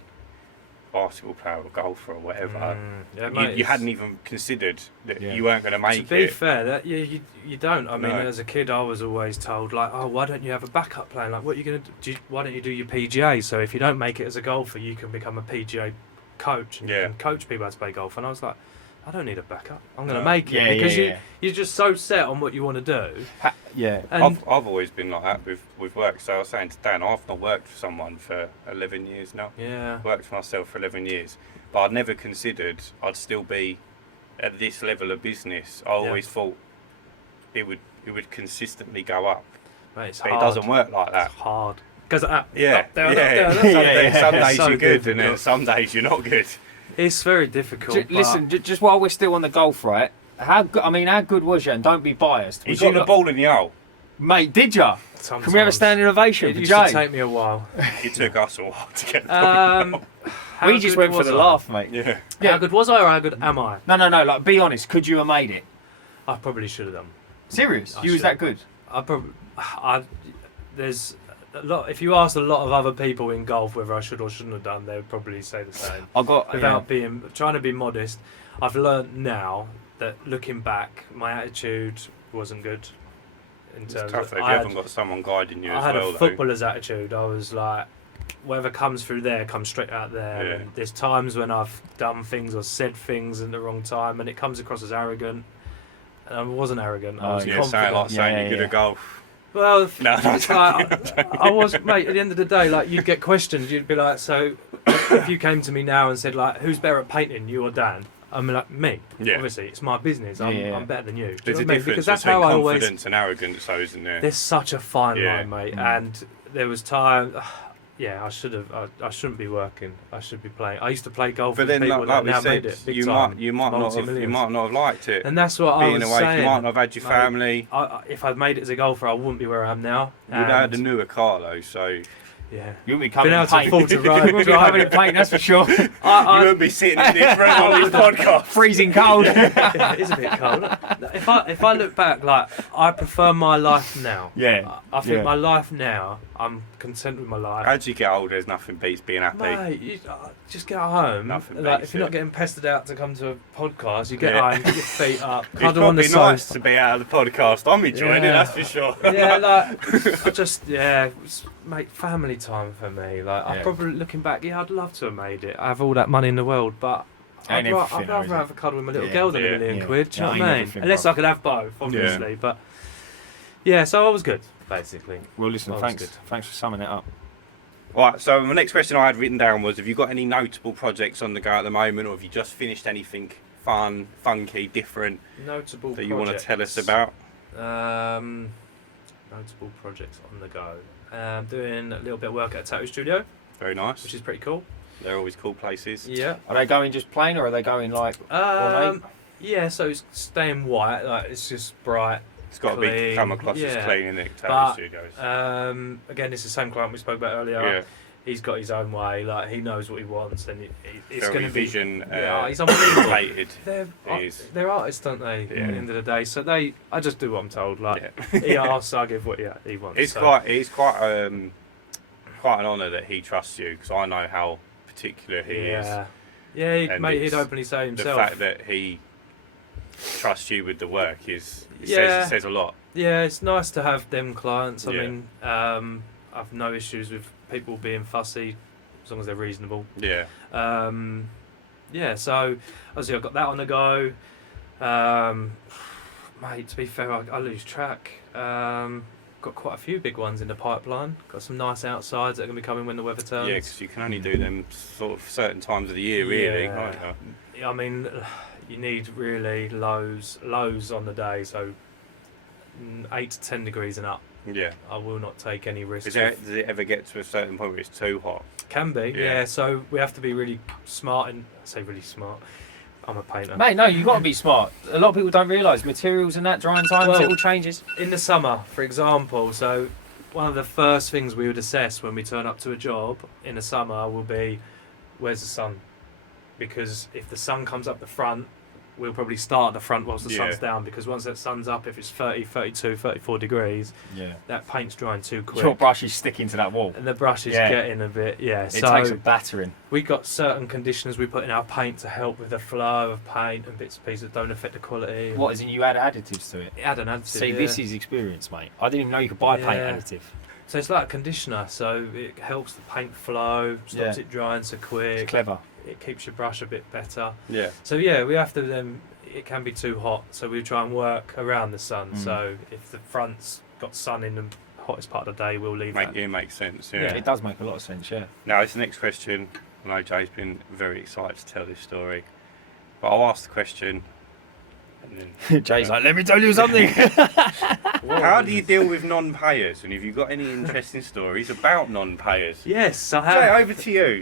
a basketball player or golfer or whatever, Yeah, mate, you it's- hadn't even considered that Yeah. you weren't going to make To be it. fair, that you don't. I mean, No. as a kid, I was always told, like, oh, why don't you have a backup plan? Like, what are you going to do? Why don't you do your PGA? So if you don't make it as a golfer, you can become a PGA coach and you Yeah. can coach people how to play golf. And I was like, I don't need a backup. I'm going to No. make it Yeah, because yeah. you're just so set on what you want to do. yeah. And I've always been like that with work. So I was saying to Dan, I've not worked for someone for 11 years now. yeah, Worked for myself for 11 years. But I'd never considered I'd still be at this level of business. I always thought it would consistently go up. mate, it's But hard. it doesn't work like that. It's hard. Because Yeah, up, down, yeah. up, down. Some That's days, yeah. some days So you're good, good, and then but- some days you're not good. It's very difficult. but Listen, just while we're still on the golf, right? How good was you? And don't be biased. He's got the ball in the hole. Mate, did ya? Can we have a sometimes standing ovation It for used to Jay? take me a while. It took us a while to get the ball in the hole. How We just good went for was the I? laugh, mate. Yeah. How good was I, or how good am I? No. Like, be honest. Could you have made it? I probably should have done. Serious? I You was should. that good? There's a lot. If you asked a lot of other people in golf whether I should or shouldn't have done, they would probably say the same. I got Without trying to be modest, I've learnt now that looking back, my attitude wasn't good. In It's terms tough of, if you I haven't got someone guiding you as had well, a though. footballer's attitude. I was like, whatever comes through there comes straight out there. Yeah. And there's times when I've done things or said things at the wrong time, and it comes across as arrogant. And I wasn't arrogant. I was Yeah, confident. saying Yeah, you're good yeah. at golf. Well, No, it's like, I was, mate. At the end of the day, like, you'd get questions. You'd be like, so if you came to me now and said, like, who's better at painting, you or Dan? I'm like, me. Yeah. Obviously, it's my business. I'm better than you. Do There's you a know what I mean? difference Because that's between how I always. confidence and arrogance, though, isn't there? There's such a fine Yeah. line, mate. Mm. And there was time. yeah, I should have. I shouldn't be working. I should be playing. I used to play golf But with then, people like that we now said, made it big you time, might not have liked it. And that's what Being I was away, saying. you might not have had your Like, family. If I'd made it as a golfer, I wouldn't be where I am now. You'd have had a newer car though, so Yeah. You'll be Been coming able in to paint. afford to ride. You won't be having it paint, that's for sure. you won't be sitting in this room on this podcast. Freezing cold. Yeah, it is a bit cold. If I look back, like, I prefer my life now. Yeah. I think Yeah. my life now, I'm content with my life. As you get older, there's nothing beats being happy. Mate, you, just get home. Nothing Like, beats if you're not it. getting pestered out to come to a podcast, you get Yeah. home, get your feet up, It's cuddle on the probably nice sofa. to be out of the podcast. I'm enjoying it, Yeah. that's for sure. Yeah, like, I just, it's, mate, family time for me. Like, Yeah. I'm probably looking back, I'd love to have made it. I have all that money in the world, but Ain't I'd everything though, rather is it? have a cuddle with my little Yeah. girl than Yeah. £1 million Yeah. quid. Do you know Ain't what I mean? everything, Unless bro. I could have both, obviously. But yeah, so I was good, basically. Well, listen, That was thanks. good. Thanks for summing it up. Right, so my next question I had written down was, have you got any notable projects on the go at the moment, or have you just finished anything fun, funky, different Notable that you want to tell us about? Notable projects on the go. Doing a little bit of work at a tattoo studio, Very nice. which is pretty cool. They're always cool places. Yeah. Are they going just plain, or are they going like ornate? Yeah, so it's staying white, like it's just bright. It's got to be Clean, come across as yeah. clean in the But, tattoo studios. Again, it's the same client we spoke about earlier. Yeah, He's got his own way, like he knows what he wants, and it's very going to be. vision He's unbelievable. related. They're artists, don't they? Yeah. At the end of the day, so I just do what I'm told. Like Yeah. he asks, I give what he wants. It's so. quite an honour that he trusts you, because I know how particular he is. Yeah, And mate, he'd it's openly say The himself. fact that he trusts you with the work says a lot. Yeah, it's nice to have them clients. I Yeah. mean, I've no issues with people being fussy as long as they're reasonable. Yeah. Yeah, so obviously I've got that on the go. Mate, to be fair, I lose track. Got quite a few big ones in the pipeline. Got some nice outsides that are going to be coming when the weather turns. Yeah, because you can only do them sort of certain times of the year, really. Yeah. Can't you? I mean, you need really lows on the day, so 8 to 10 degrees and up. Yeah. I will not take any risks. Does it ever get to a certain point where it's too hot? Can be, Yeah. yeah. So we have to be really smart, and I say really smart. I'm a painter. Mate, no, you've got to be smart. A lot of people don't realise materials and that, drying times, Well, it all changes. In the summer, for example, so one of the first things we would assess when we turn up to a job in the summer will be, where's the sun? Because if the sun comes up the front, we'll probably start at the front whilst the sun's down, because once that sun's up, if it's 30, 32, 34 degrees, Yeah. that paint's drying too quick. Your brush is sticking to that wall. And the brush is Yeah. getting a bit, It so takes a battering. we've got certain conditioners we put in our paint to help with the flow of paint and bits and pieces that don't affect the quality. What, is it you add additives to it? Add an additive. See, yeah. this is experience, mate. I didn't even know you could buy paint Yeah. additive. So it's like a conditioner, so it helps the paint flow, stops Yeah. it drying so It's quick, clever. it keeps your brush a bit better. Yeah. So yeah, we have to then, it can be too hot, so we try and work around the sun. Mm. So if the front's got sun in the hottest part of the day, we'll leave that. It makes sense, Yeah. yeah. It does make a lot of sense, yeah. Now, this next question, I know Jay's been very excited to tell this story, but I'll ask the question. And then, Jay's like, let me tell you something. how do you deal with non-payers? And have you got any interesting stories about non-payers? Yes, I Jay, have. over to you.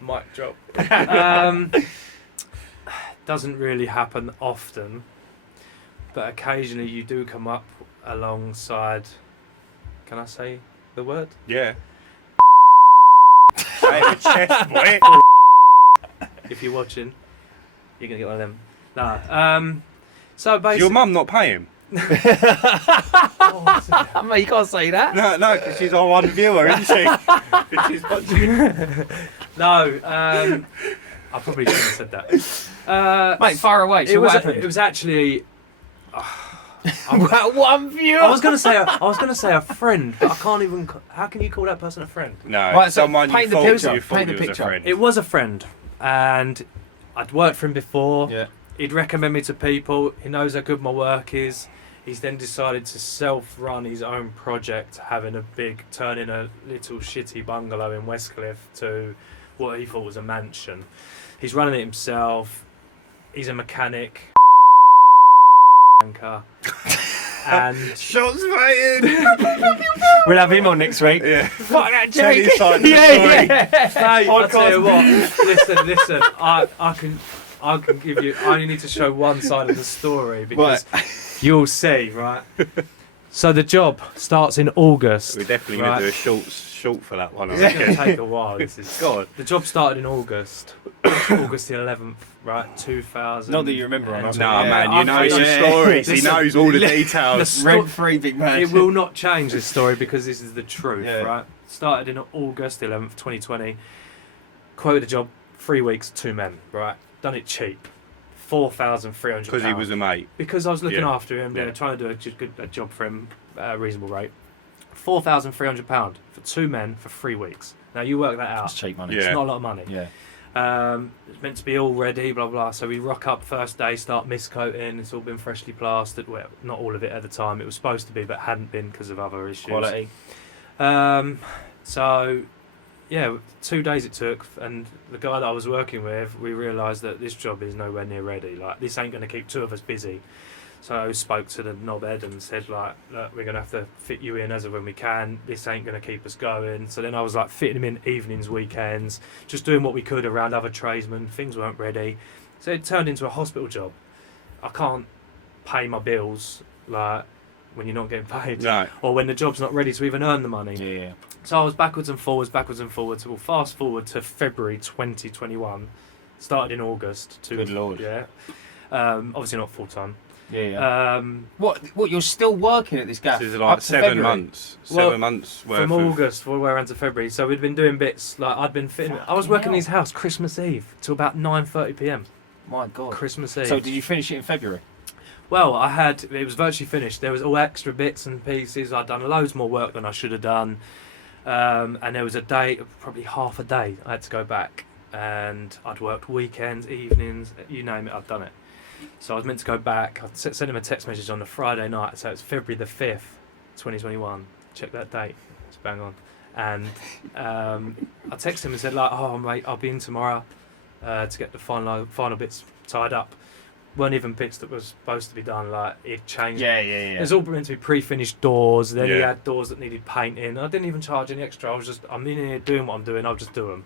Mic drop. Doesn't really happen often, but occasionally you do come up alongside. Can I say the word? Yeah. Say it with chest, boy. If you're watching, you're gonna get one of them. Nah. So basically, Your mum not paying? Mate, you can't say that. No, because she's our one viewer, isn't she? 'Cause she's watching. no. I probably shouldn't have said that. Mate, far away. So it what was. happened? It was actually. One viewer. I was gonna say a friend, but I can't even. How can you call that person a friend? No, Right, so someone you paint the thought picture, you thought paint he the was a picture. friend. It was a friend, and I'd worked for him before. Yeah. He'd recommend me to people. He knows how good my work is. He's then decided to self-run his own project, turning a little shitty bungalow in Westcliff to what he thought was a mansion. He's running it himself. He's a mechanic. And Shots fired. We'll have him on next week. Yeah. Fuck that, Tell Jake. his side of the story. Mate, I'll tell you what. Listen. I can give you. I only need to show one side of the story because you'll see, right? So the job starts in August. We're definitely going to do a short for that one. It's going to take a while. This is God. The job started in August, August the 11th, right? 2000. Not that you remember him. No, man, you know the stories. He knows all the details. Rent-free, big man. It will not change this story because this is the truth, right? Started in August 11th, 2020. Quoted a job, 3 weeks, 2 men, right? Done it cheap. £4,300. Because he was a mate. Because I was looking after him, trying to do a job for him at a reasonable rate. £4,300 for 2 men for 3 weeks. Now you work that out. That's cheap money. It's not a lot of money. Yeah. It's meant to be all ready, blah blah. So we rock up first day, start miscoating. It's all been freshly plastered. Well, not all of it at the time. It was supposed to be, but hadn't been because of other issues. Quality. So, yeah, 2 days it took, and the guy that I was working with, we realised that this job is nowhere near ready. Like, this ain't going to keep 2 of us busy. So I spoke to the knobhead and said, like, look, we're going to have to fit you in as of when we can. This ain't going to keep us going. So then I was, like, fitting him in evenings, weekends, just doing what we could around other tradesmen. Things weren't ready. So it turned into a hospital job. I can't pay my bills, like, when you're not getting paid. No. Or when the job's not ready to even earn the money. Yeah. So I was backwards and forwards. We'll fast forward to February 2021. Started in August. Good Lord. Yeah. Obviously not full time. Yeah. What? You're still working at this gaff? This is like 7 months. 7 months worth from of... August all the way around to February. So we'd been doing bits like I'd been fitting. I was working in his house Christmas Eve till about 9:30 p.m. My God. Christmas Eve. So did you finish it in February? Well, it was virtually finished. There was all extra bits and pieces. I'd done loads more work than I should have done. And there was a day, probably half a day, I had to go back. And I'd worked weekends, evenings, you name it, I'd done it. So I was meant to go back. I sent him a text message on the Friday night. So it's February the 5th, 2021. Check that date. It's bang on. And I texted him and said, like, oh, mate, I'll be in tomorrow to get the final bits tied up. Weren't even bits that was supposed to be done. Like, it changed. Yeah. It was all meant to be pre-finished doors. Then he had doors that needed painting. I didn't even charge any extra. I'm in here doing what I'm doing. I'll just do them.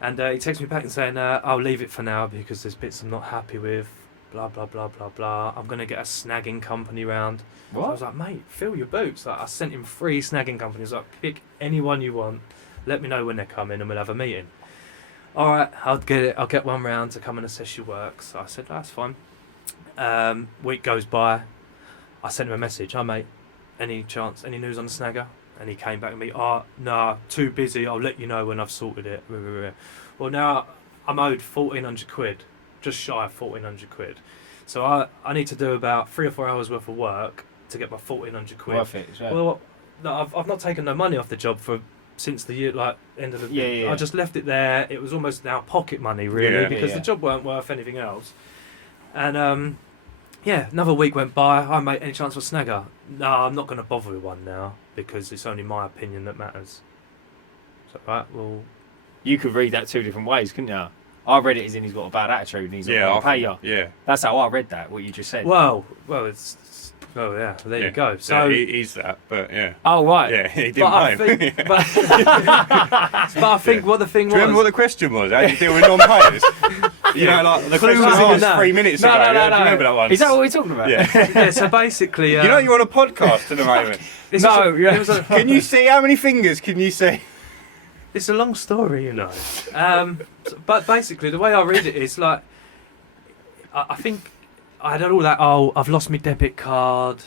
And he texted me back and saying, I'll leave it for now because there's bits I'm not happy with. Blah, blah, blah, blah, blah. I'm going to get a snagging company round. What? So I was like, mate, fill your boots. Like, I sent him 3 snagging companies. Like, pick anyone you want. Let me know when they're coming and we'll have a meeting. All right, I'll get it. I'll get one round to come and assess your work. So I said, that's fine. Week goes by. I sent him a message. Hi, mate. Any news on the snagger? And he came back and me, nah, too busy. I'll let you know when I've sorted it. Well, now I'm owed 1,400 quid. Just shy of 1,400 quid. So I need to do about 3 or 4 hours worth of work to get my 1,400 quid. Worth it, yeah. Well, no, I've not taken no money off the job since the year, like, end of the year. Yeah. I just left it there. It was almost now pocket money, really, because the job weren't worth anything else. And another week went by. Hi, mate, any chance for snagger? No, I'm not going to bother with one now because it's only my opinion that matters. So, right, well, you could read that 2 different ways, couldn't you? I read it as in he's got a bad attitude and he's not going to pay you. Yeah. That's how I read that, what you just said. Well, yeah, there you go. So he's that, but yeah. Oh, right. Yeah, he didn't pay him. But I think what the thing was... Do you remember what the question was? How do you deal with non-payers? You know, like, the question was asked 3 minutes ago. No. Do you remember that one? Is that what we're talking about? Yeah. So basically... you know you're on a podcast at the moment. Can you see how many fingers can you see? It's a long story, you know. But basically, the way I read it is like, I think I had all that. Oh, I've lost my debit card.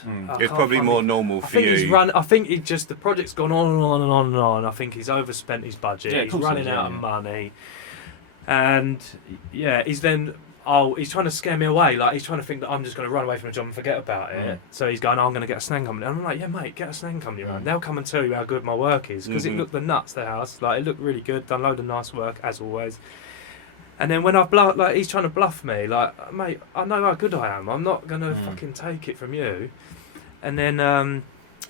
It's probably more normal for you. I think the project's gone on and on and on and on. I think he's overspent his budget. Yeah, he's running out of money, and he's then. Oh, he's trying to scare me away. Like, he's trying to think that I'm just going to run away from the job and forget about it. Yeah. So he's going, I'm going to get a snagging company. And I'm like, yeah, mate, get a snagging company around. They'll come and tell you how good my work is. Because it looked the nuts, the house. Like, it looked really good. Done a load of nice work, as always. And then when he's trying to bluff me. Like, mate, I know how good I am. I'm not going to fucking take it from you. And then,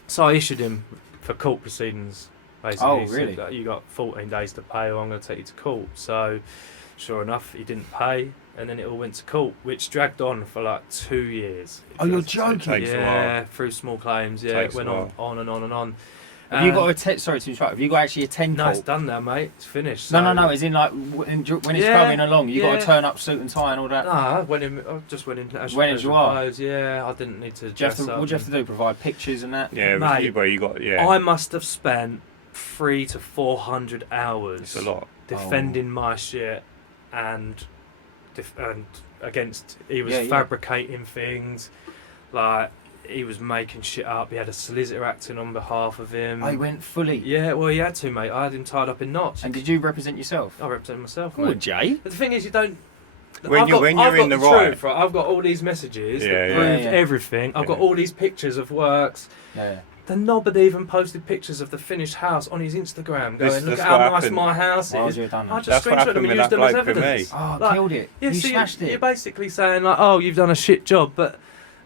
so I issued him for court proceedings. Basically. Oh, really? Said, you got 14 days to pay or I'm going to take you to court. So... Sure enough, he didn't pay. and then it all went to court, which dragged on for like 2 years. Oh, you're joking? Takes a while. Yeah, through small claims. Yeah, Takes it went a on and on and on. Have you got to attend? Sorry to interrupt. Have you got to actually attend No, court? it's done now, mate. It's finished. No, so- no. As in, like, when it's Yeah, coming along, you got yeah. to turn up suit and tie and all that. Nah, I just went in as Went as you are. clothes. Yeah, I didn't need to dress up. What do you have to do? Provide pictures and that? Yeah, Mate, you got, yeah. I must have spent 300 to 400 hours It's a lot. defending my shit and against. He was Yeah, yeah. fabricating things, like he was making shit up. He had a solicitor acting on behalf of him. I went fully. Yeah, well, he had to, mate. I had him tied up in knots. And did you represent yourself? I represent myself, Oh, mate. Jay. But the thing is, you don't. When you're in the right. truth, right. I've got all these messages that Yeah, prove yeah. everything. I've got Yeah. all these pictures of works. Yeah. The knob had even posted pictures of the finished house on his Instagram, going, This- "Look that's at how what nice happened. my house Why would is." you have done I that? just That's what screenshot them happened and with used that them as bloke with me. evidence. Oh, Like, killed it. Yeah, you so smashed you're it. basically saying like, "Oh, you've done a shit job," but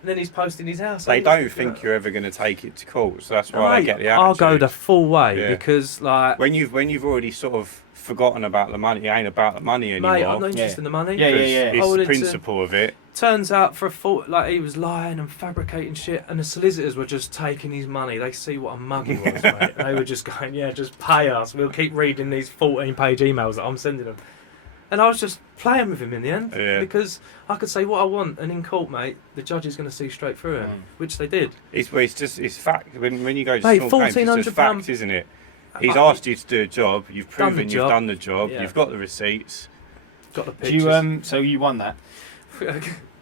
then he's posting his house. They don't think you're ever going to take it to court, so that's why Mate, they get the attitude. I'll go the full way Yeah. because, like, when you've already sort of forgotten about the money, it ain't about the money anymore. mate, I'm not interested in the money. Yeah, yeah, 'cause yeah. It's I the wanted to- principle of it. Turns out for a fault, like he was lying and fabricating shit, and the solicitors were just taking his money. They see what a mug he was, mate. They were just going, "Yeah, just pay us. We'll keep reading these 14-page emails that I'm sending them." And I was just playing with him in the end Yeah. because I could say what I want, and in court, mate, the judge is going to see straight through him, which they did. It's fact. When you go to Mate, small claims, it's just £1,400 fact, isn't it? He's I- asked you to do a job. You've Done the proven you've job. done the job. Yeah. You've got the receipts. Got the Do pictures. you so you won that?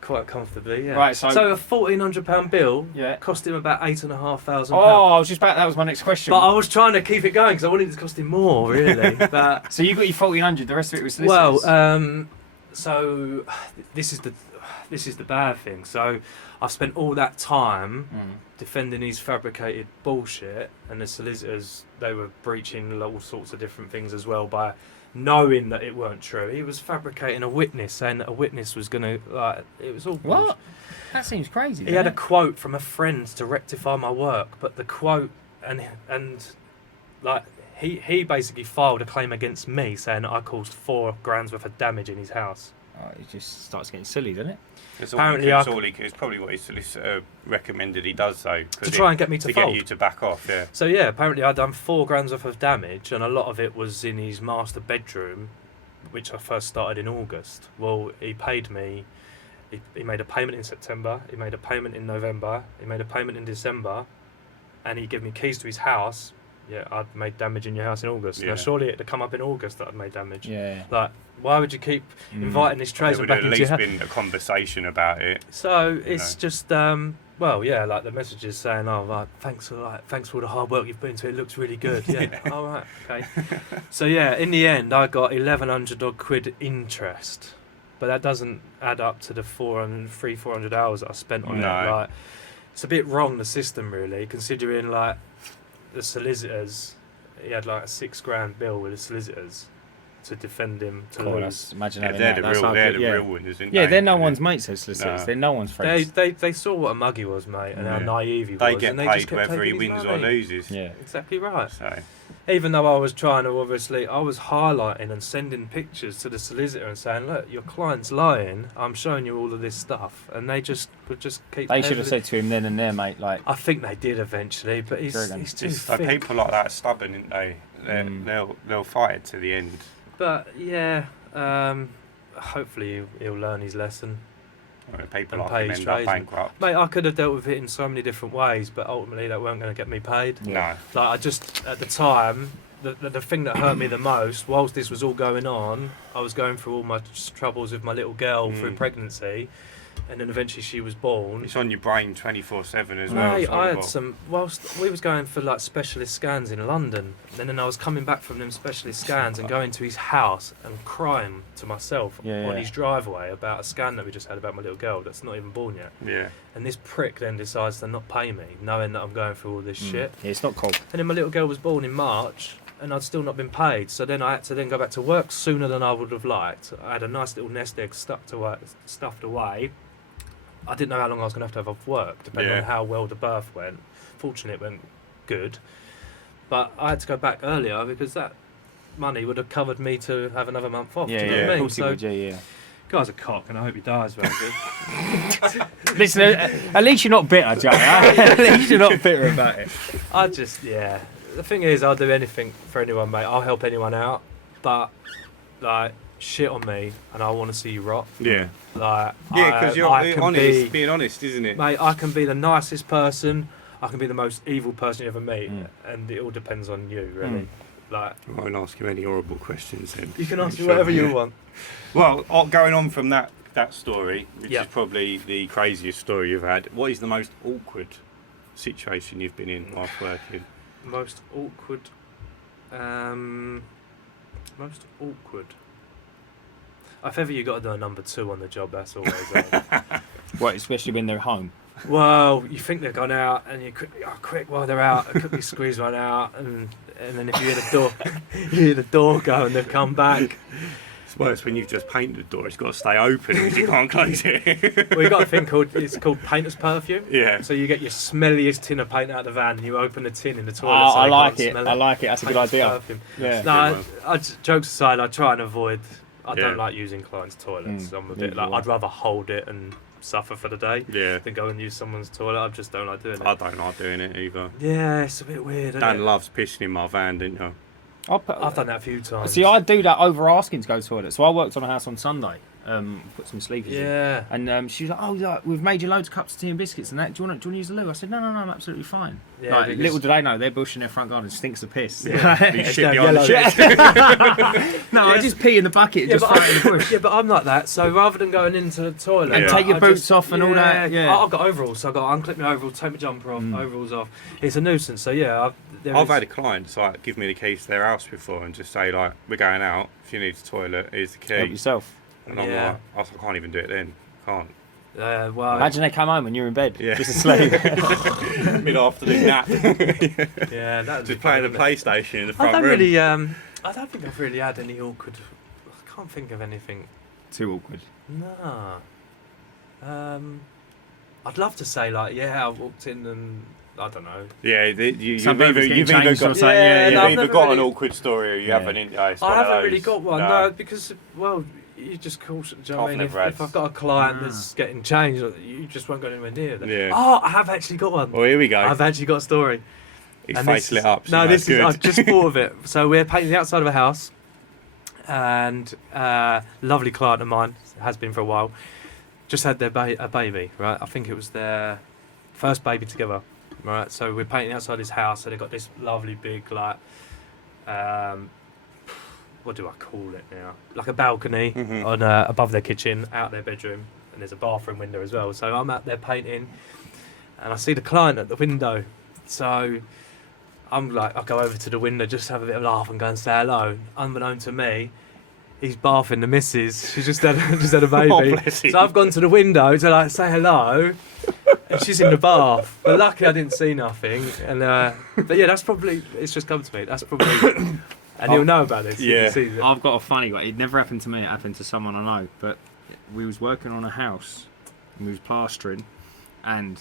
Quite comfortably, yeah. Right, so- a £1,400 bill Yeah. cost him about £8,500. Oh, I was just about. That was my next question. But I was trying to keep it going because I wanted it to cost him more, really. But So you got your 1,400. The rest of it was solicitors. well, so this is the bad thing. So I've spent all that time defending his fabricated bullshit, and the solicitors, they were breaching all sorts of different things as well by knowing that it weren't true. He was fabricating a witness, saying that a witness was gonna it was all bullshit. What? That seems crazy. He had a quote from a friend to rectify my work, but the quote and like he basically filed a claim against me saying that I caused £4,000 worth of damage in his house. Oh, it just starts getting silly, doesn't it? Apparently It's probably what his solicitor recommended he does so. To try and get me to get fold. you to back off, yeah. So yeah, apparently I'd done £4,000 worth of damage, and a lot of it was in his master bedroom, which I first started in August. Well, he paid me. He made a payment in September. He made a payment in November. He made a payment in December, and he gave me keys to his house. Yeah, I'd made damage in your house in August. Yeah. Now surely it'd have come up in August that I'd made damage. Yeah. Like, why would you keep inviting this There tradesman would back have at into your least house? been a conversation about it. So it's just well, yeah, like the messages saying, "Oh, like, thanks for all the hard work you've put into it. It looks really good." Yeah. All right. Okay. So yeah, in the end, I got 1,100 odd quid interest, but that doesn't add up to the 400 hours that I spent on it. No. Like, it's a bit wrong, the system, really, considering like the solicitors. He had like a £6,000 bill with the solicitors to defend him to lose. Imagine Yeah, having they're that. the That's real, how they're good- the yeah. real winners, isn't Yeah, they? they're no one's mates, those solicitors. No. They're no one's friends. They saw what a mug he was, mate, and how Yeah. naive he They was. get and they just paid kept whether he taking his wins or money. loses. Yeah. Exactly right. So Even though I was trying to, obviously, I was highlighting and sending pictures to the solicitor and saying, "Look, your client's lying. I'm showing you all of this stuff," and they just would just keep. They should have heavily- said to him then and there, mate. Like, I think they did eventually, but he's Sure then. too it's like thick. people like that are stubborn, aren't they? They'll fight it to the end. But yeah, hopefully he'll learn his lesson. People And like him pay his end up tradesmen. bankrupt. Mate, I could have dealt with it in so many different ways, but ultimately that weren't going to get me paid. No. Like, I just, at the time, the thing that hurt me the most, whilst this was all going on, I was going through all my troubles with my little girl through pregnancy, and then eventually she was born. It's on your brain 24/7 as well. Mate, it's I had horrible. some, whilst we was going for like specialist scans in London, and then I was coming back from them specialist scans and going to his house and crying to myself Yeah, on yeah. his driveway about a scan that we just had about my little girl that's not even born yet. Yeah. And this prick then decides to not pay me, knowing that I'm going through all this shit. yeah, it's not cool. And then my little girl was born in March, and I'd still not been paid. So then I had to then go back to work sooner than I would have liked. I had a nice little nest egg stuffed away. I didn't know how long I was going to have off work, depending Yeah. on how well the birth went. Fortunately, it went good. But I had to go back earlier because that money would have covered me to have another month off. Yeah, do you know yeah. what I Of mean? course he So would, yeah. Guy's a cock, and I hope he dies very good. Listen, at least you're not bitter, Joe. At least you're not bitter about it. The thing is, I'll do anything for anyone, mate. I'll help anyone out, but like shit on me, and I want to see you rot. Yeah. Like because you're honest. Being honest, isn't it? Mate, I can be the nicest person. I can be the most evil person you ever meet, and it all depends on you, really. Like, I won't ask you any horrible questions then. you can ask me whatever you want. Well, going on from that story, which is probably the craziest story you've had, what is the most awkward situation you've been in whilst working? Most awkward. Most awkward. If ever you got to do a number 2 on the job, that's always. What, especially when they're home? Well, you think they're gone out, and you quick while they're out, quickly squeeze one out, and then if you hear the door go, and they've come back. It's worse when you've just painted the door. It's got to stay open because you can't close it. Well, you got a thing called painter's perfume. Yeah. So you get your smelliest tin of paint out of the van, and you open the tin in the toilet. Oh, so I you like can't it. smell I like it. That's a good idea. Perfume. Yeah. No, jokes aside, I try and avoid. I Yeah. don't like using clients' toilets. I'm a bit like I'd rather hold it and suffer for the day than go and use someone's toilet. I just don't like doing it. I don't like doing it either. Yeah, it's a bit weird. Dan isn't it? loves pissing in my van, didn't you? I've done that a few times. See, I do that over asking to go to the toilet. So I worked on a house on Sunday, put some sleepers in. Yeah. And she was like, oh, we've made you loads of cups of tea and biscuits and that. Do you want to use the loo? I said, no, I'm absolutely fine. Yeah, like, little do they know, their bush in their front garden stinks of piss. Yeah. You shit down behind the yellow. shit. No, I just pee in the bucket and just throw it in the bush. Yeah, but I'm like that. So rather than going into the toilet And take your boots off and all that. Yeah. I've got overalls, so I've got to unclip my overalls, take my jumper off, overalls off. It's a nuisance. So yeah, I've had a client like give me the keys to their house before and just say like, we're going out. If you need a toilet, here's the key. Help yourself. And I'm like, I can't even do it then. Can't. Well, Imagine they come home and you're in bed, Yeah. just asleep. Mid-afternoon nap. yeah, that Just playing the PlayStation in the I front don't room. really. I don't think I've really had any awkward. I can't think of anything. Too awkward. No. I'd love to say like, I walked in and I don't know. Yeah, you've Some either people's getting got, changed or something. Yeah, you've no, I've either never got an really- awkward story or you haven't. It's I one of haven't really those. got one. No, because you just call. Do you know what I mean? I've never had- If I've got a client that's getting changed, you just won't go anywhere near them. Yeah. Oh, I have actually got one. Well, here we go. I've actually got a story. His And face this lit is- up. So No, that's this is. good. I just thought of it. So we're painting the outside of a house, and lovely client of mine has been for a while. Just had their a baby, right? I think it was their first baby together, right? So we're painting outside his house, so they've got this lovely big like, what do I call it now? Like a balcony on above their kitchen, out their bedroom, and there's a bathroom window as well. So I'm out there painting, and I see the client at the window. So I'm like, I go over to the window just to have a bit of a laugh and go and say hello. Unbeknown to me, he's bathing the missus. She's just had a baby. Oh, bless him. So I've gone to the window to like say hello, and she's in the bath. But luckily I didn't see nothing. And but yeah, that's probably, it's just come to me. That's probably, and he'll know about this. Yeah. I've got a funny one. It never happened to me. It happened to someone I know. But we was working on a house, and we was plastering, and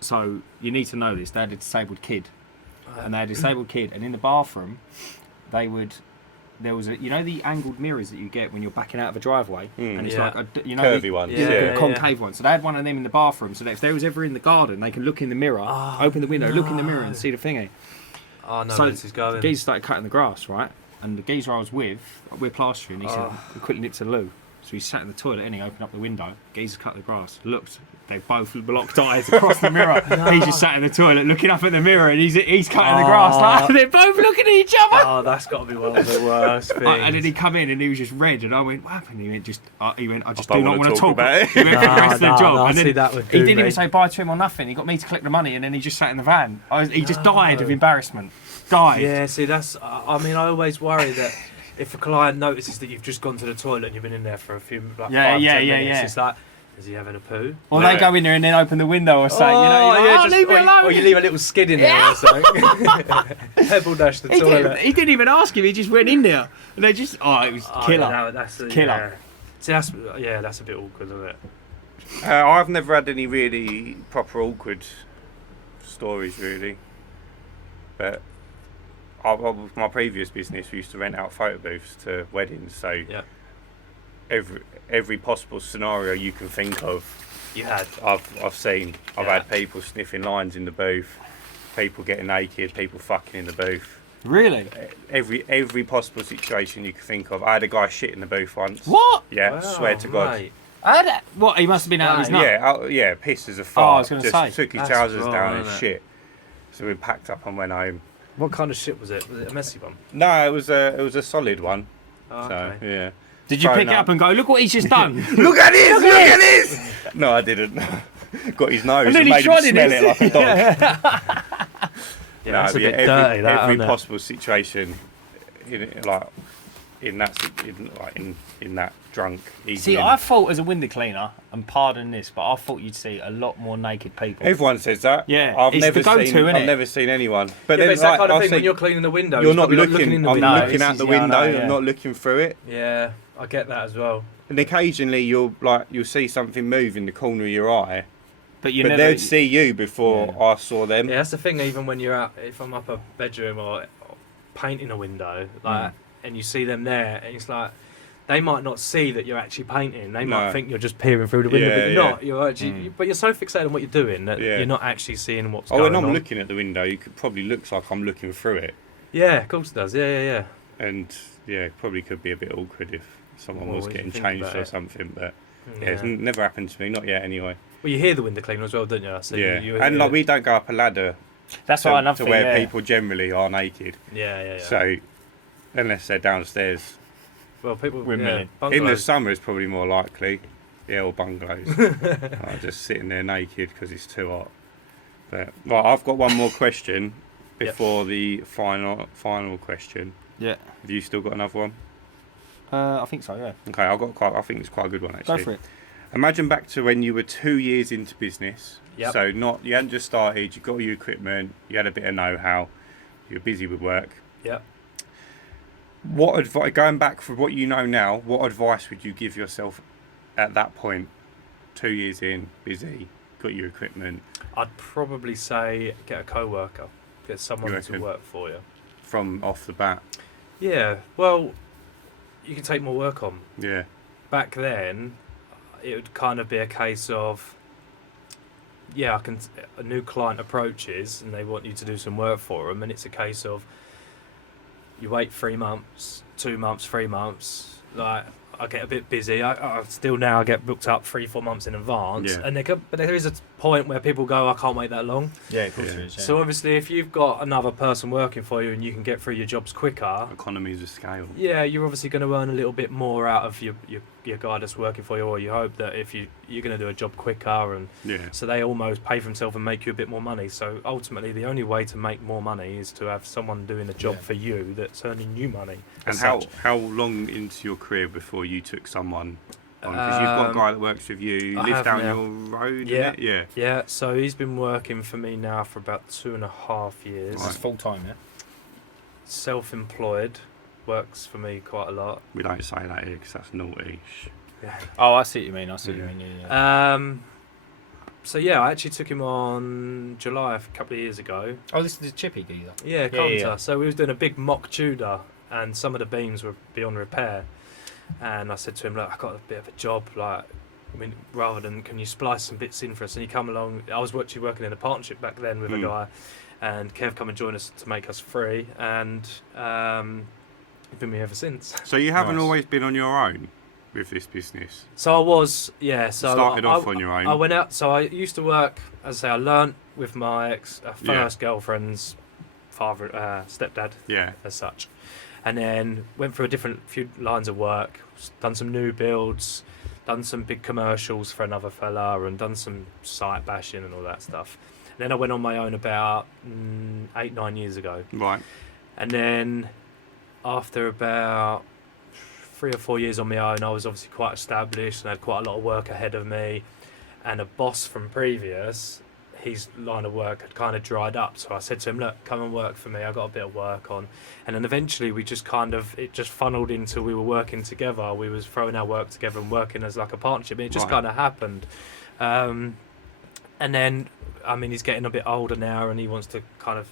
so you need to know this. They had a disabled kid, and they had a disabled kid, and in the bathroom, there was the angled mirrors that you get when you're backing out of a driveway, and it's like curvy ones. the concave ones. So they had one of them in the bathroom, so that if they was ever in the garden, they can look in the mirror, open the window, look in the mirror, and see the thingy. Oh no, So this is going. the geezer started cutting the grass, right? And the geezer I was with, we're plastering. He said, we quickly nipped to the loo. So he sat in the toilet and he opened up the window. Geezer cut the grass. Looked. They both locked eyes across the mirror. He's just sat in the toilet looking up at the mirror and he's cutting the grass. Like, they're both looking at each other. Oh, that's got to be one of the worst things. And then he come in and he was just red, and I went, "What happened?" He went, I just don't do not wanna want to talk talk about it. He went for the rest of the job. And then see, that would he do didn't me. even say bye to him or nothing. He got me to collect the money, and then he just sat in the van. He just died of embarrassment. Died. Yeah, see, that's. I mean, I always worry that if a client notices that you've just gone to the toilet and you've been in there for a few, like 5-10 minutes, it's like, is he having a poo? Or they go in there and then open the window or something. Leave me alone. Or you leave a little skid in there or something. Pebble dash the toilet. He didn't even ask him. He just went in there, and they just. Oh, it was killer. Yeah, that's a, Killer. Yeah. See, that's a bit awkward, isn't it? I've never had any really proper awkward stories, really. But with my previous business, we used to rent out photo booths to weddings, so every possible scenario you can think of. You had. I've seen. I've Yeah. had people sniffing lines in the booth, people getting naked, people fucking in the booth. Really? Every possible situation you can think of. I had a guy shit in the booth once. What? Yeah, Wow, swear to God. mate. What? He must have been out of his nut. Yeah, piss as a Oh, I fart. was gonna Just say. took his That's trousers wrong, down and isn't it? shit. So we packed up and went home. What kind of shit was it? Was it a messy one? No, it was a solid one. Oh, So okay. yeah. Did you Thrown pick it up and go, look what he's just done? Look at this! Look at this! No, I didn't. Got his nose and then he made him tried it, smell it like a dog. Yeah, No, that's a but bit every, dirty, that, every isn't it? possible situation, in that drunk evening. See, I thought as a window cleaner, and pardon this, but I thought you'd see a lot more naked people. Everyone says that. Yeah, I've it's never the go-to, seen. innit? I've never seen anyone. But Yeah, then but it's that kind of I thing say, when you're cleaning the window. you're he's not probably looking. in the I'm window. No, looking it's out the easy, I know, window. yeah. I'm not looking through it. Yeah, I get that as well. And occasionally you'll see something move in the corner of your eye, But you but never. they'd see you before I saw them. Yeah, that's the thing. Even when you're out, if I'm up a bedroom or painting a window, like, and you see them there, and it's like they might not see that you're actually painting. They might think you're just peering through the window, but you're not. You're actually, but you're so fixated on what you're doing that you're not actually seeing what's going on. When I'm looking at the window, you could probably looks like I'm looking through it. Yeah, of course it does. Yeah. And it probably could be a bit awkward if someone Well, was when you getting think changed about or it. something. But it's never happened to me, not yet anyway. Well, you hear the window cleaner as well, don't you? So And like we don't go up a ladder That's what I love to where people generally are naked. Yeah. So unless they're downstairs, well, people Women. in the bungalows. summer it's probably more likely. Yeah, or bungalows. Just sitting there naked because it's too hot. But right, I've got one more question before the final question. Yeah. Have you still got another one? I think so, yeah. Okay, I think it's quite a good one actually. Go for it. Imagine back to when you were 2 years into business. Yep. So you hadn't just started, you got all your equipment, you had a bit of know-how, you were busy with work. Yep. What advice, going back from what you know now, what advice would you give yourself at that point? 2 years in, busy, got your equipment. I'd probably say get a co-worker, get someone You to reckon? work for you. From off the bat. Yeah, well, you can take more work on. Yeah. Back then, it would kind of be a case of, a new client approaches and they want you to do some work for them, and it's a case of you wait 3 months, 2 months, 3 months. Like, I get a bit busy. I still now get booked up 3-4 months in advance, Yeah. and but there is a point where people go, I can't wait that long. Yeah, of course Yeah. it is. Yeah. So obviously, if you've got another person working for you and you can get through your jobs quicker, Economies of scale. yeah, you're obviously going to earn a little bit more out of your guy that's working for you, or you hope that if you're going to do a job quicker, and Yeah. so they almost pay for themselves and make you a bit more money. So ultimately, the only way to make more money is to have someone doing a job for you that's earning you money. And as how such. long into your career before you took someone on? Because you've got a guy that works with you, I lives have down now. your road, Yeah. innit? Yeah. Yeah, so he's been working for me now for about 2.5 years. This is full time, yeah? Self-employed, works for me quite a lot. We don't say that here because that's naughty. Oh, I see what you mean. Yeah. So yeah, I actually took him on July a couple of years ago. Oh, this is the chippy geezer. Yeah, Carpenter. yeah. So we was doing a big mock Tudor, and some of the beams were beyond repair. And I said to him, look, I've got a bit of a job, like, I mean, rather than can you splice some bits in for us? And he come along. I was actually working in a partnership back then with a guy, and Kev come and join us to make us free, and he's been with me ever since. So you haven't Nice. always been on your own with this business? So I was, yeah. So You started off on your own? I went out. So I used to work, as I say, I learnt with my first girlfriend's father, stepdad, Yeah. as such, and then went through a few lines of work, done some new builds, done some big commercials for another fella, and done some site bashing and all that stuff. And then I went on my own about 8-9 years ago, Right. and then after about 3 or 4 years on my own, I was obviously quite established and had quite a lot of work ahead of me, and a boss from previous, his line of work had kind of dried up, so I said to him, look, come and work for me, I've got a bit of work on. And then eventually it just funneled into, we were working together, we was throwing our work together and working as like a partnership, and it just Right. kind of happened. And then, I mean, he's getting a bit older now, and he wants to kind of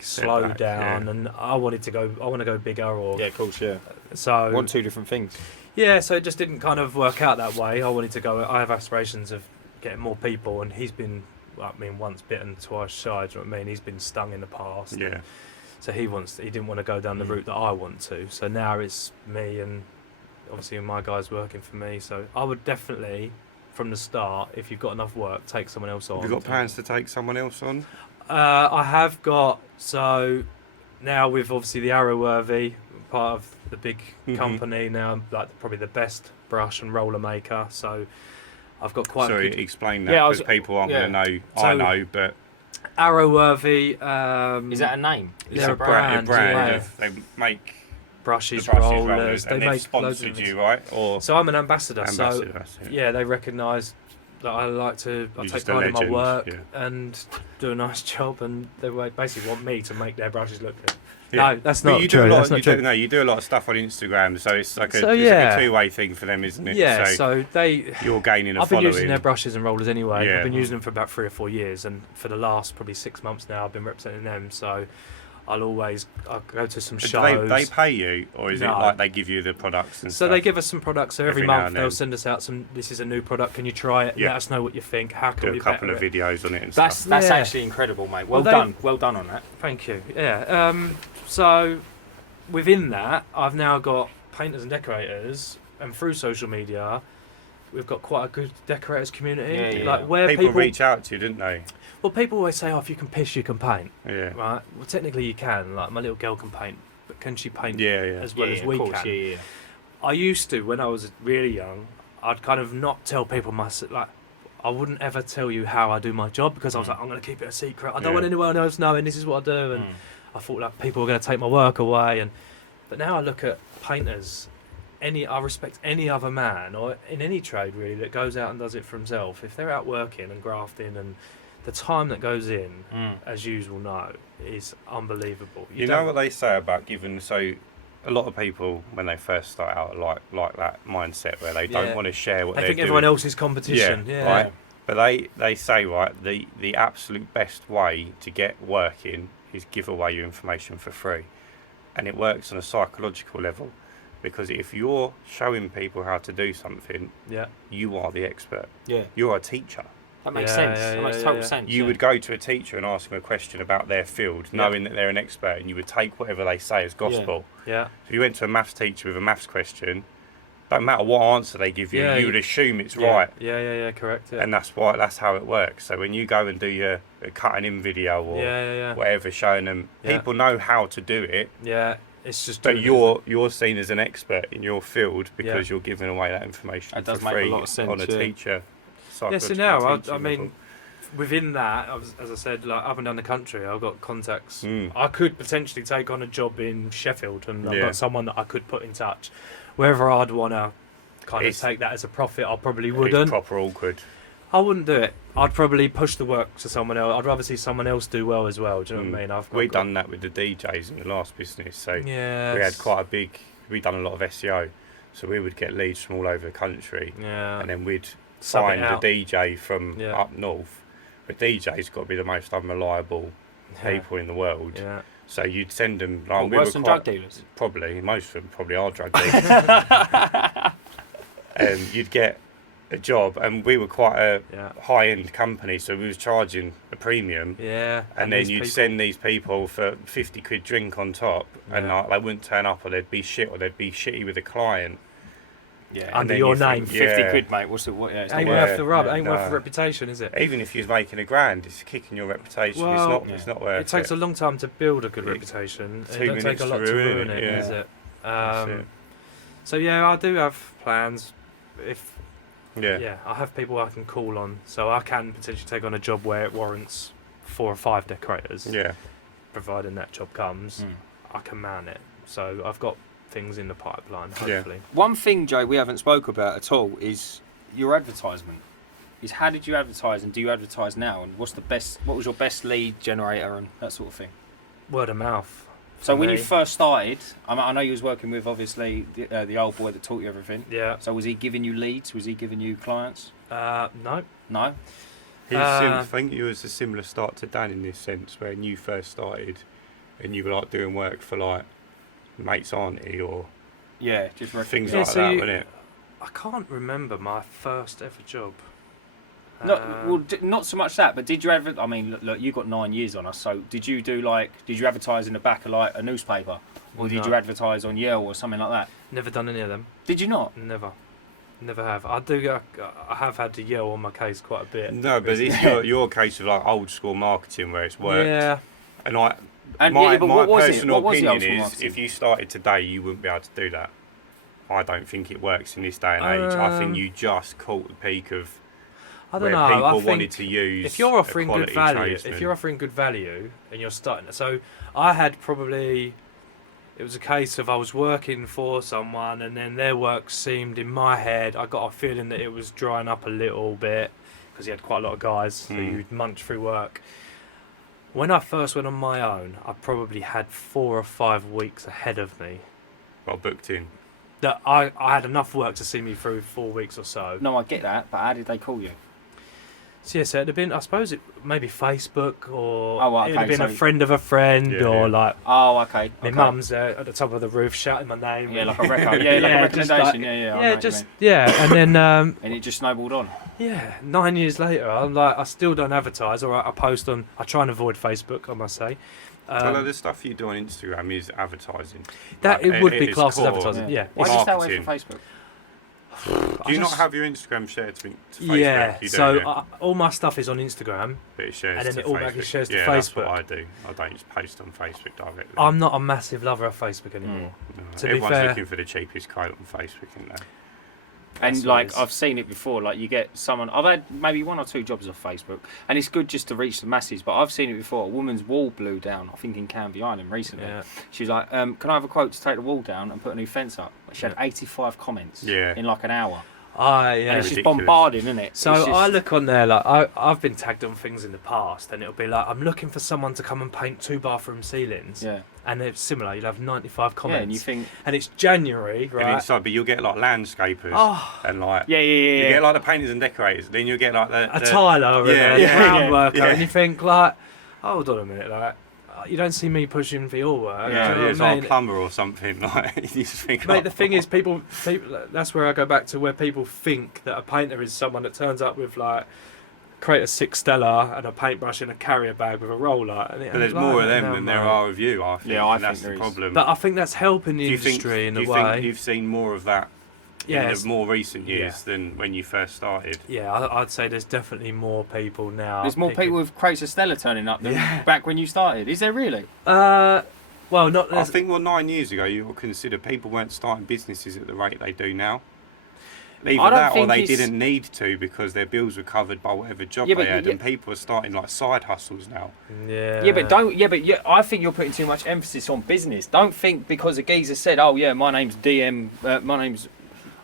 slow down, and I want to go bigger, or of course, yeah. So Want two different things. Yeah, so it just didn't kind of work out that way. I wanted to go. I have aspirations of getting more people, and he's been, once bitten, twice shy. Do you know what I mean? He's been stung in the past. Yeah. So he didn't want to go down the route that I want to. So now it's me, and obviously my guys working for me. So I would definitely, from the start, if you've got enough work, take someone else on. Have you got plans to take someone else on? I have got. So now with obviously the Arrowworthy, part of the big company now, like probably the best brush and roller maker. So I've got quite. Sorry, a good... explain that because people aren't going to know. So, I know, but Arrowworthy. Is that a name? They're a brand. Yeah. They make brushes, rollers, They and make they've sponsored loads of you, right? Or so I'm an ambassador. So that's it. yeah, they recognise that I take pride in my work and do a nice job, and they basically want me to make their brushes look good. Yeah. No, that's but not you true. You do a lot of stuff on Instagram, so it's like a two-way thing for them, isn't it? Yeah, so you're gaining a I've following. been using their brushes and rollers anyway. Yeah. I've been using them for about 3 or 4 years, and for the last probably 6 months now, I've been representing them. So I'll go to some shows. Do they pay you, or is it like they give you the products and stuff? So they give us some products. So every month they'll then. send us out some. This is a new product. Can you try it? Yeah. Let us know what you think. How can Do we a couple of better it? videos on it and That's stuff. actually incredible, mate. Well done on that. Thank you. Yeah. So within that, I've now got painters and decorators, and through social media, we've got quite a good decorators community. Where people reach out to you, didn't they? Well, people always say, "Oh, if you can piss, you can paint." Yeah. Right. Well, technically you can. Like my little girl can paint, but can she paint as well as of we course, can? Yeah. I used to, when I was really young, I'd kind of not tell people I wouldn't ever tell you how I do my job, because I was like, I'm going to keep it a secret. I don't want anyone else knowing this is what I do. And I thought like people were going to take my work away. But now I look at painters. I respect any other man, or in any trade really, that goes out and does it for himself. If they're out working and grafting, and the time that goes in, as you will know, is unbelievable. You know what they say about giving? So a lot of people, when they first start out, like that mindset where they don't want to share what they they're think doing. everyone else is competition. Right. But they say, right, the absolute best way to get working is give away your information for free, and it works on a psychological level, because if you're showing people how to do something, you are the expert. Yeah, you're a teacher. That makes sense. That makes total sense. You would go to a teacher and ask them a question about their field, knowing that they're an expert, and you would take whatever they say as gospel. Yeah. So if you went to a maths teacher with a maths question, don't matter what answer they give you, you would assume it's right. Yeah, correct. Yeah. And that's how it works. So when you go and do your cutting in video or whatever, showing them, people know how to do it. Yeah. It's just. But you're seen as an expert in your field because you're giving away that information for free on a teacher. Yeah, so now, I mean, within that, as I said, like up and down the country, I've got contacts. I could potentially take on a job in Sheffield, and I've got someone that I could put in touch. Whether I'd want to kind of take that as a profit, I probably wouldn't. It's proper awkward. I wouldn't do it. I'd probably push the work to someone else. I'd rather see someone else do well as well. Do you know what I mean? We've done that with the DJs in the last business. So we had quite a big. We've done a lot of SEO, so we would get leads from all over the country, and then we'd find a DJ from up north. But DJ's got to be the most unreliable people in the world. Yeah. So you'd send them. Like, worse than drug dealers? Probably. Most of them probably are drug dealers. You'd get a job, and we were quite a high-end company, so we was charging a premium. Yeah. And then you'd send these people for 50 quid drink on top, and like, they wouldn't turn up, or they'd be shit, or they'd be shitty with a client. Yeah, under your name. 50 quid, mate. What's it? Ain't worth the rub. Ain't worth the reputation, is it? Even if you're making £1,000, it's kicking your reputation. Well, it's not worth it. It takes a long time to build a good reputation. It don't take a lot to ruin it, is it? So I do have plans. I have people I can call on, so I can potentially take on a job where it warrants 4 or 5 decorators. Yeah. Providing that job comes, I can man it. So I've got things in the pipeline, hopefully. One thing, Joe, we haven't spoke about at all is your advertisement. How did you advertise, and do you advertise now? And what was your best lead generator and that sort of thing? Word of mouth. So when you first started, I know you was working with obviously the old boy that taught you everything. Yeah. So was he giving you leads? Was he giving you clients? No. No. I think it was a similar start to Dan in this sense, when you first started and you were like doing work for like mate's auntie or just things like that, wasn't it? I can't remember my first ever job. Not so much that, but did you ever? I mean, look, you got 9 years on us. So did you advertise in the back of like a newspaper, or did you advertise on Yale or something like that? Never done any of them. Did you not? Never have. I have had to yell on my case quite a bit. No, but it's your case of like old school marketing where it's worked. Yeah. And my personal opinion is, if you started today, you wouldn't be able to do that. I don't think it works in this day and age. I think you just caught the peak of where people wanted to use. If you're offering good value, tradesman. And you're starting, so I had probably. It was a case of I was working for someone, and then their work seemed, in my head, I got a feeling that it was drying up a little bit because he had quite a lot of guys who'd munch through work. When I first went on my own, I probably had 4 or 5 weeks ahead of me. Well, booked in. That I had enough work to see me through 4 weeks or so. No, I get that, but how did they call you? So yes, it'd have been, I suppose, maybe Facebook, or okay, it'd have been a friend of a friend, like. Oh, okay. My mum's at the top of the roof shouting my name. Yeah, like a record. Yeah, like a recommendation. And then. And it just snowballed on. Yeah, 9 years later, I'm like, I still don't advertise, or I post on. I try and avoid Facebook, I must say. Well, the stuff you do on Instagram is advertising. That it would be classed as advertising. Yeah. Why do you stay away from Facebook? Do you not have your Instagram shared to Facebook? Yeah, so all my stuff is on Instagram, but it shares and then to it automatically Facebook. shares to yeah, Facebook. That's what I do. I don't just post on Facebook directly. I'm not a massive lover of Facebook anymore. No, to everyone's be fair, looking for the cheapest quote on Facebook, isn't they? And like I've seen it before, like you get someone. I've had maybe 1 or 2 jobs off Facebook, and it's good just to reach the masses. But I've seen it before. A woman's wall blew down. I think in Canvey Island recently. Yeah. She was like, "Can I have a quote to take the wall down and put a new fence up?" She had 85 comments in like an hour. Yeah, and it's just bombarding, isn't it? So I look on there, like I've been tagged on things in the past, and it'll be like, I'm looking for someone to come and paint 2 bathroom ceilings. Yeah. And it's similar. You'll have 95 comments. Yeah, and you think, and it's January, right? And inside, but you'll get like landscapers and like you get like the painters and decorators. Then you'll get like a tiler and a ground worker, and you think like, hold on a minute, like. You don't see me pushing for your work. It's like a plumber or something. Like you just think. Mate, the thing is, people. That's where I go back to where people think that a painter is someone that turns up with like, create a 6 Stella and a paintbrush and a carrier bag with a roller. But there's more of them than there are of you. I think. Yeah, I think that's the problem. But I think that's helping the industry in a way. Do you think you've seen more of that? In the more recent years than when you first started. Yeah, I'd say there's definitely more people now. There's more people with crates of Stella turning up than back when you started. Is there really? Well, not. I think 9 years ago, you would consider people weren't starting businesses at the rate they do now. Either that, or they didn't need to because their bills were covered by whatever job they had, and people are starting like side hustles now. Yeah, but I think you're putting too much emphasis on business. Don't think because a geezer said, "Oh yeah, my name's DM, my name's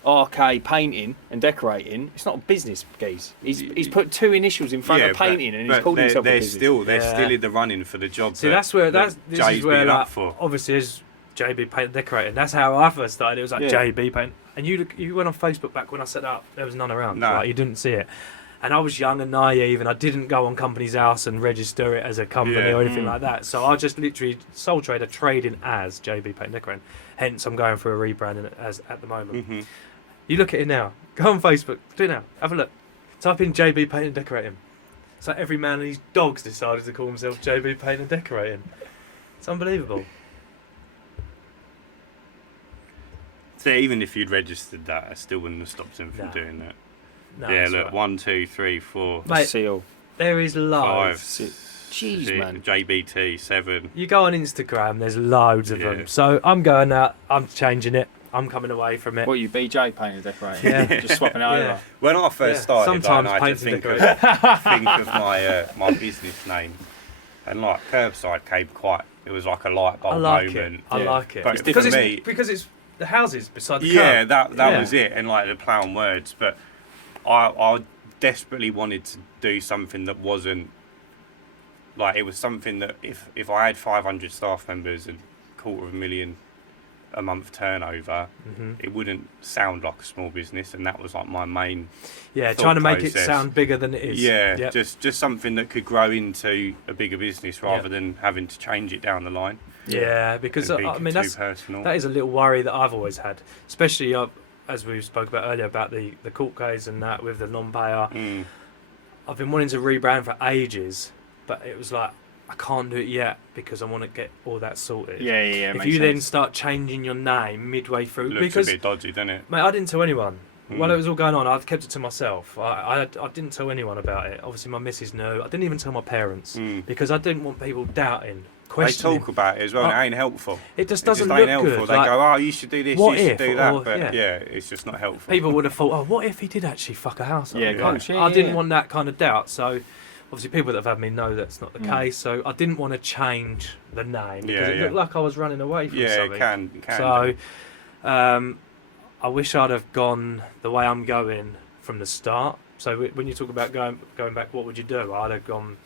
RK Painting and Decorating." It's not a business, geez. He's put 2 initials in front of painting, and he's called himself a business. They're still in the running for the job. See, this is where like, obviously as JB Paint and Decorating. That's how I first started. It was like JB Paint. And you went on Facebook back when I set up. There was none around. No. Like, you didn't see it. And I was young and naive, and I didn't go on Company's House and register it as a company or anything like that. So I just literally sole trader trading as JB Paint and Decorating. Hence, I'm going through a rebranding as at the moment. Mm-hmm. You look at it now. Go on Facebook. Do it now. Have a look. Type in JB Paint and Decorating. It's like every man and his dogs decided to call himself JB Paint and Decorating. It's unbelievable. So even if you'd registered that, I still wouldn't have stopped him from doing that. No, yeah, look, 1, 2, 3, 4. Mate, seal. There is loads. 5. Jeez, man. JBT 7. You go on Instagram, there's loads of them. So I'm going out, I'm changing it. I'm coming away from it. What, you BJ Painting and Decorating? Yeah. Just swapping it over. When I first started, sometimes I had to think of my business name. And like Curbside came it was like a light bulb moment. I like it. But because for me, because it's the houses beside the curb. Yeah, that was it. And like the play on words. But I desperately wanted to do something that wasn't like, it was something that if I had 500 staff members and $250,000 a month turnover, it wouldn't sound like a small business, and that was like my main trying to make process. it sound bigger than it is. Just something that could grow into a bigger business rather than having to change it down the line. Because I mean that is a little worry that I've always had, especially as we spoke about earlier about the court case and that with the non-payer. I've been wanting to rebrand for ages, but it was like, I can't do it yet because I want to get all that sorted. If you then start changing your name midway through, it looks a bit dodgy, doesn't it? Mate, I didn't tell anyone. While it was all going on, I've kept it to myself. I didn't tell anyone about it. Obviously, my missus knew. I didn't even tell my parents because I didn't want people doubting, questioning. They talk about it as well, and it ain't helpful. It just doesn't look good. They go, oh, you should do this, you should do that. But it's just not helpful. People would have thought, oh, what if he did actually fuck a house up? I didn't want that kind of doubt. So obviously people that have had me know that's not the case. So I didn't want to change the name because it looked like I was running away from something. Yeah, it can. So I wish I'd have gone the way I'm going from the start. So when you talk about going back, what would you do? I'd have gone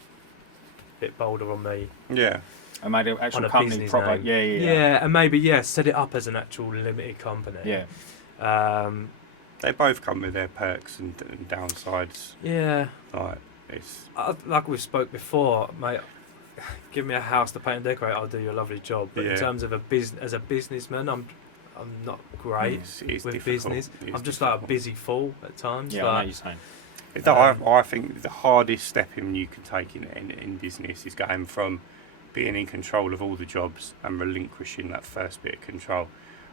a bit bolder on me. Yeah. And made an actual company proper. Yeah, and maybe set it up as an actual limited company. Yeah. They both come with their perks and downsides. Yeah. Like we spoke before, mate. Give me a house to paint and decorate, I'll do you a lovely job. But in terms of as a businessman, I'm not great with business. I'm just like a busy fool at times. Yeah, I know what you're saying. I think the hardest step you can take in business is going from being in control of all the jobs and relinquishing that first bit of control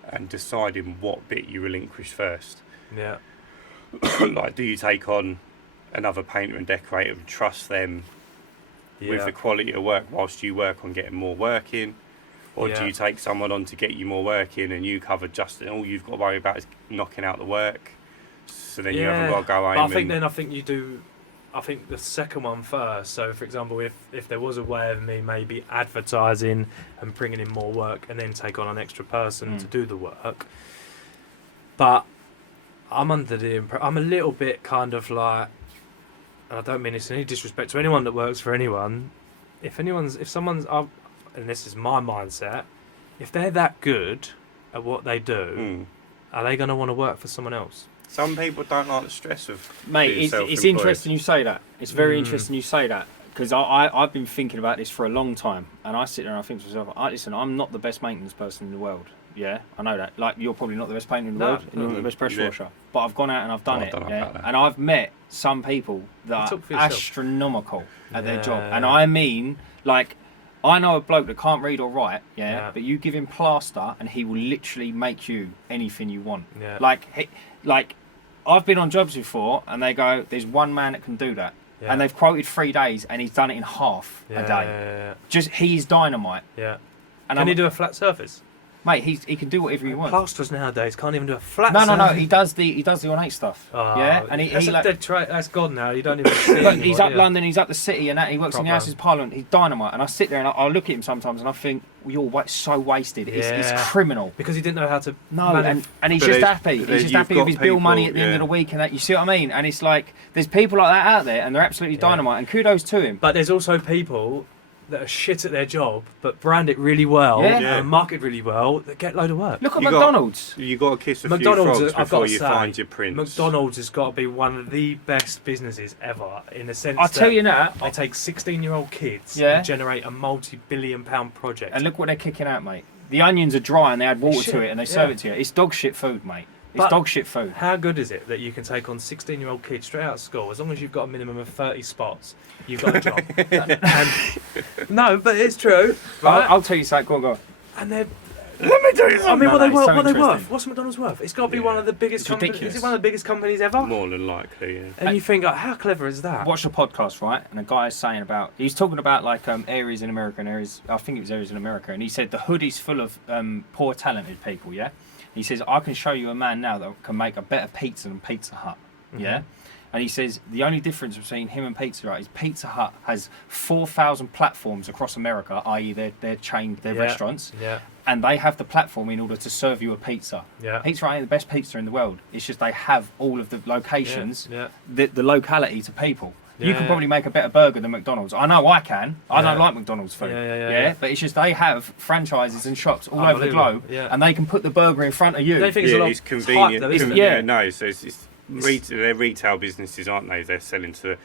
and deciding what bit you relinquish first. Yeah. Like, do you take on another painter and decorator and trust them with the quality of work whilst you work on getting more work in? Or do you take someone on to get you more work in and you cover just all you've got to worry about is knocking out the work? So then you haven't got to go home. I think you do. I think the second one first. So, for example, if there was a way of me maybe advertising and bringing in more work and then take on an extra person to do the work. But I'm under the I'm a little bit kind of like, and I don't mean this in any disrespect to anyone that works for anyone. If someone's, and this is my mindset, if they're that good at what they do, are they going to want to work for someone else? Some people don't like the stress of Mate, it's interesting you say that. It's very interesting you say that, because I've been thinking about this for a long time, and I sit there and I think to myself, listen, I'm not the best maintenance person in the world. Yeah, I know that. Like, you're probably not the best painter in the world, and you're not the best pressure washer. But I've gone out and I've done it. And I've met some people that are astronomical at their job. And I mean, like, I know a bloke that can't read or write, but you give him plaster and he will literally make you anything you want. Yeah. Like, I've been on jobs before and they go, there's one man that can do that. Yeah. And they've quoted 3 days and he's done it in half a day. Just, he's dynamite. Yeah. And can he do a flat surface? Mate, he can do whatever he wants. Plasterers nowadays can't even do a flat surface. No. He does the ornate stuff. And that's gone now. You don't even see it anymore, he's up London, he's up the city, and that he works in the Houses of Parliament. He's dynamite. And I sit there and I look at him sometimes and I think, you're so wasted. It's criminal. Because he didn't know how to. No, and he's just happy. He's just happy with his bill money at the end of the week, and that. You see what I mean? And it's like, there's people like that out there, and they're absolutely dynamite. And kudos to him. But there's also people that are shit at their job, but brand it really well and market really well, that get a load of work. Look at McDonald's. You got to kiss a few frogs before you find your prince. McDonald's has got to be one of the best businesses ever, in the sense I'll tell you now, they take 16-year-old kids and generate a multi-billion-pound project. And look what they're kicking out, mate. The onions are dry and they add water to it and they serve it to you. It's dog shit food, mate. It's dog shit food. How good is it that you can take on 16-year-old kids straight out of school, as long as you've got a minimum of 30 spots, you've got a job. No, but it's true. Right? I'll tell you something. Go on. And they're... Let me tell you something. I mean, what are they worth? What's McDonald's worth? It's got to be one of the biggest companies. Is it one of the biggest companies ever? More than likely, yeah. And you think, how clever is that? Watch the podcast, right? And a guy is saying he's talking about like areas in America and areas, I think it was areas in America, and he said the hood is full of poor talented people, yeah? He says, I can show you a man now that can make a better pizza than Pizza Hut, yeah? And he says the only difference between him and Pizza Hut is Pizza Hut has 4,000 platforms across America, i.e. their chain, their restaurants, and they have the platform in order to serve you a pizza. Yeah. Pizza Hut ain't the best pizza in the world. It's just they have all of the locations, the locality to people. You can probably make a better burger than McDonald's. I know I can. I don't like McDonald's food. Yeah. But it's just they have franchises and shops all over the globe, and they can put the burger in front of you. They think it's convenient. Type, though, they're retail businesses, aren't they? They're selling to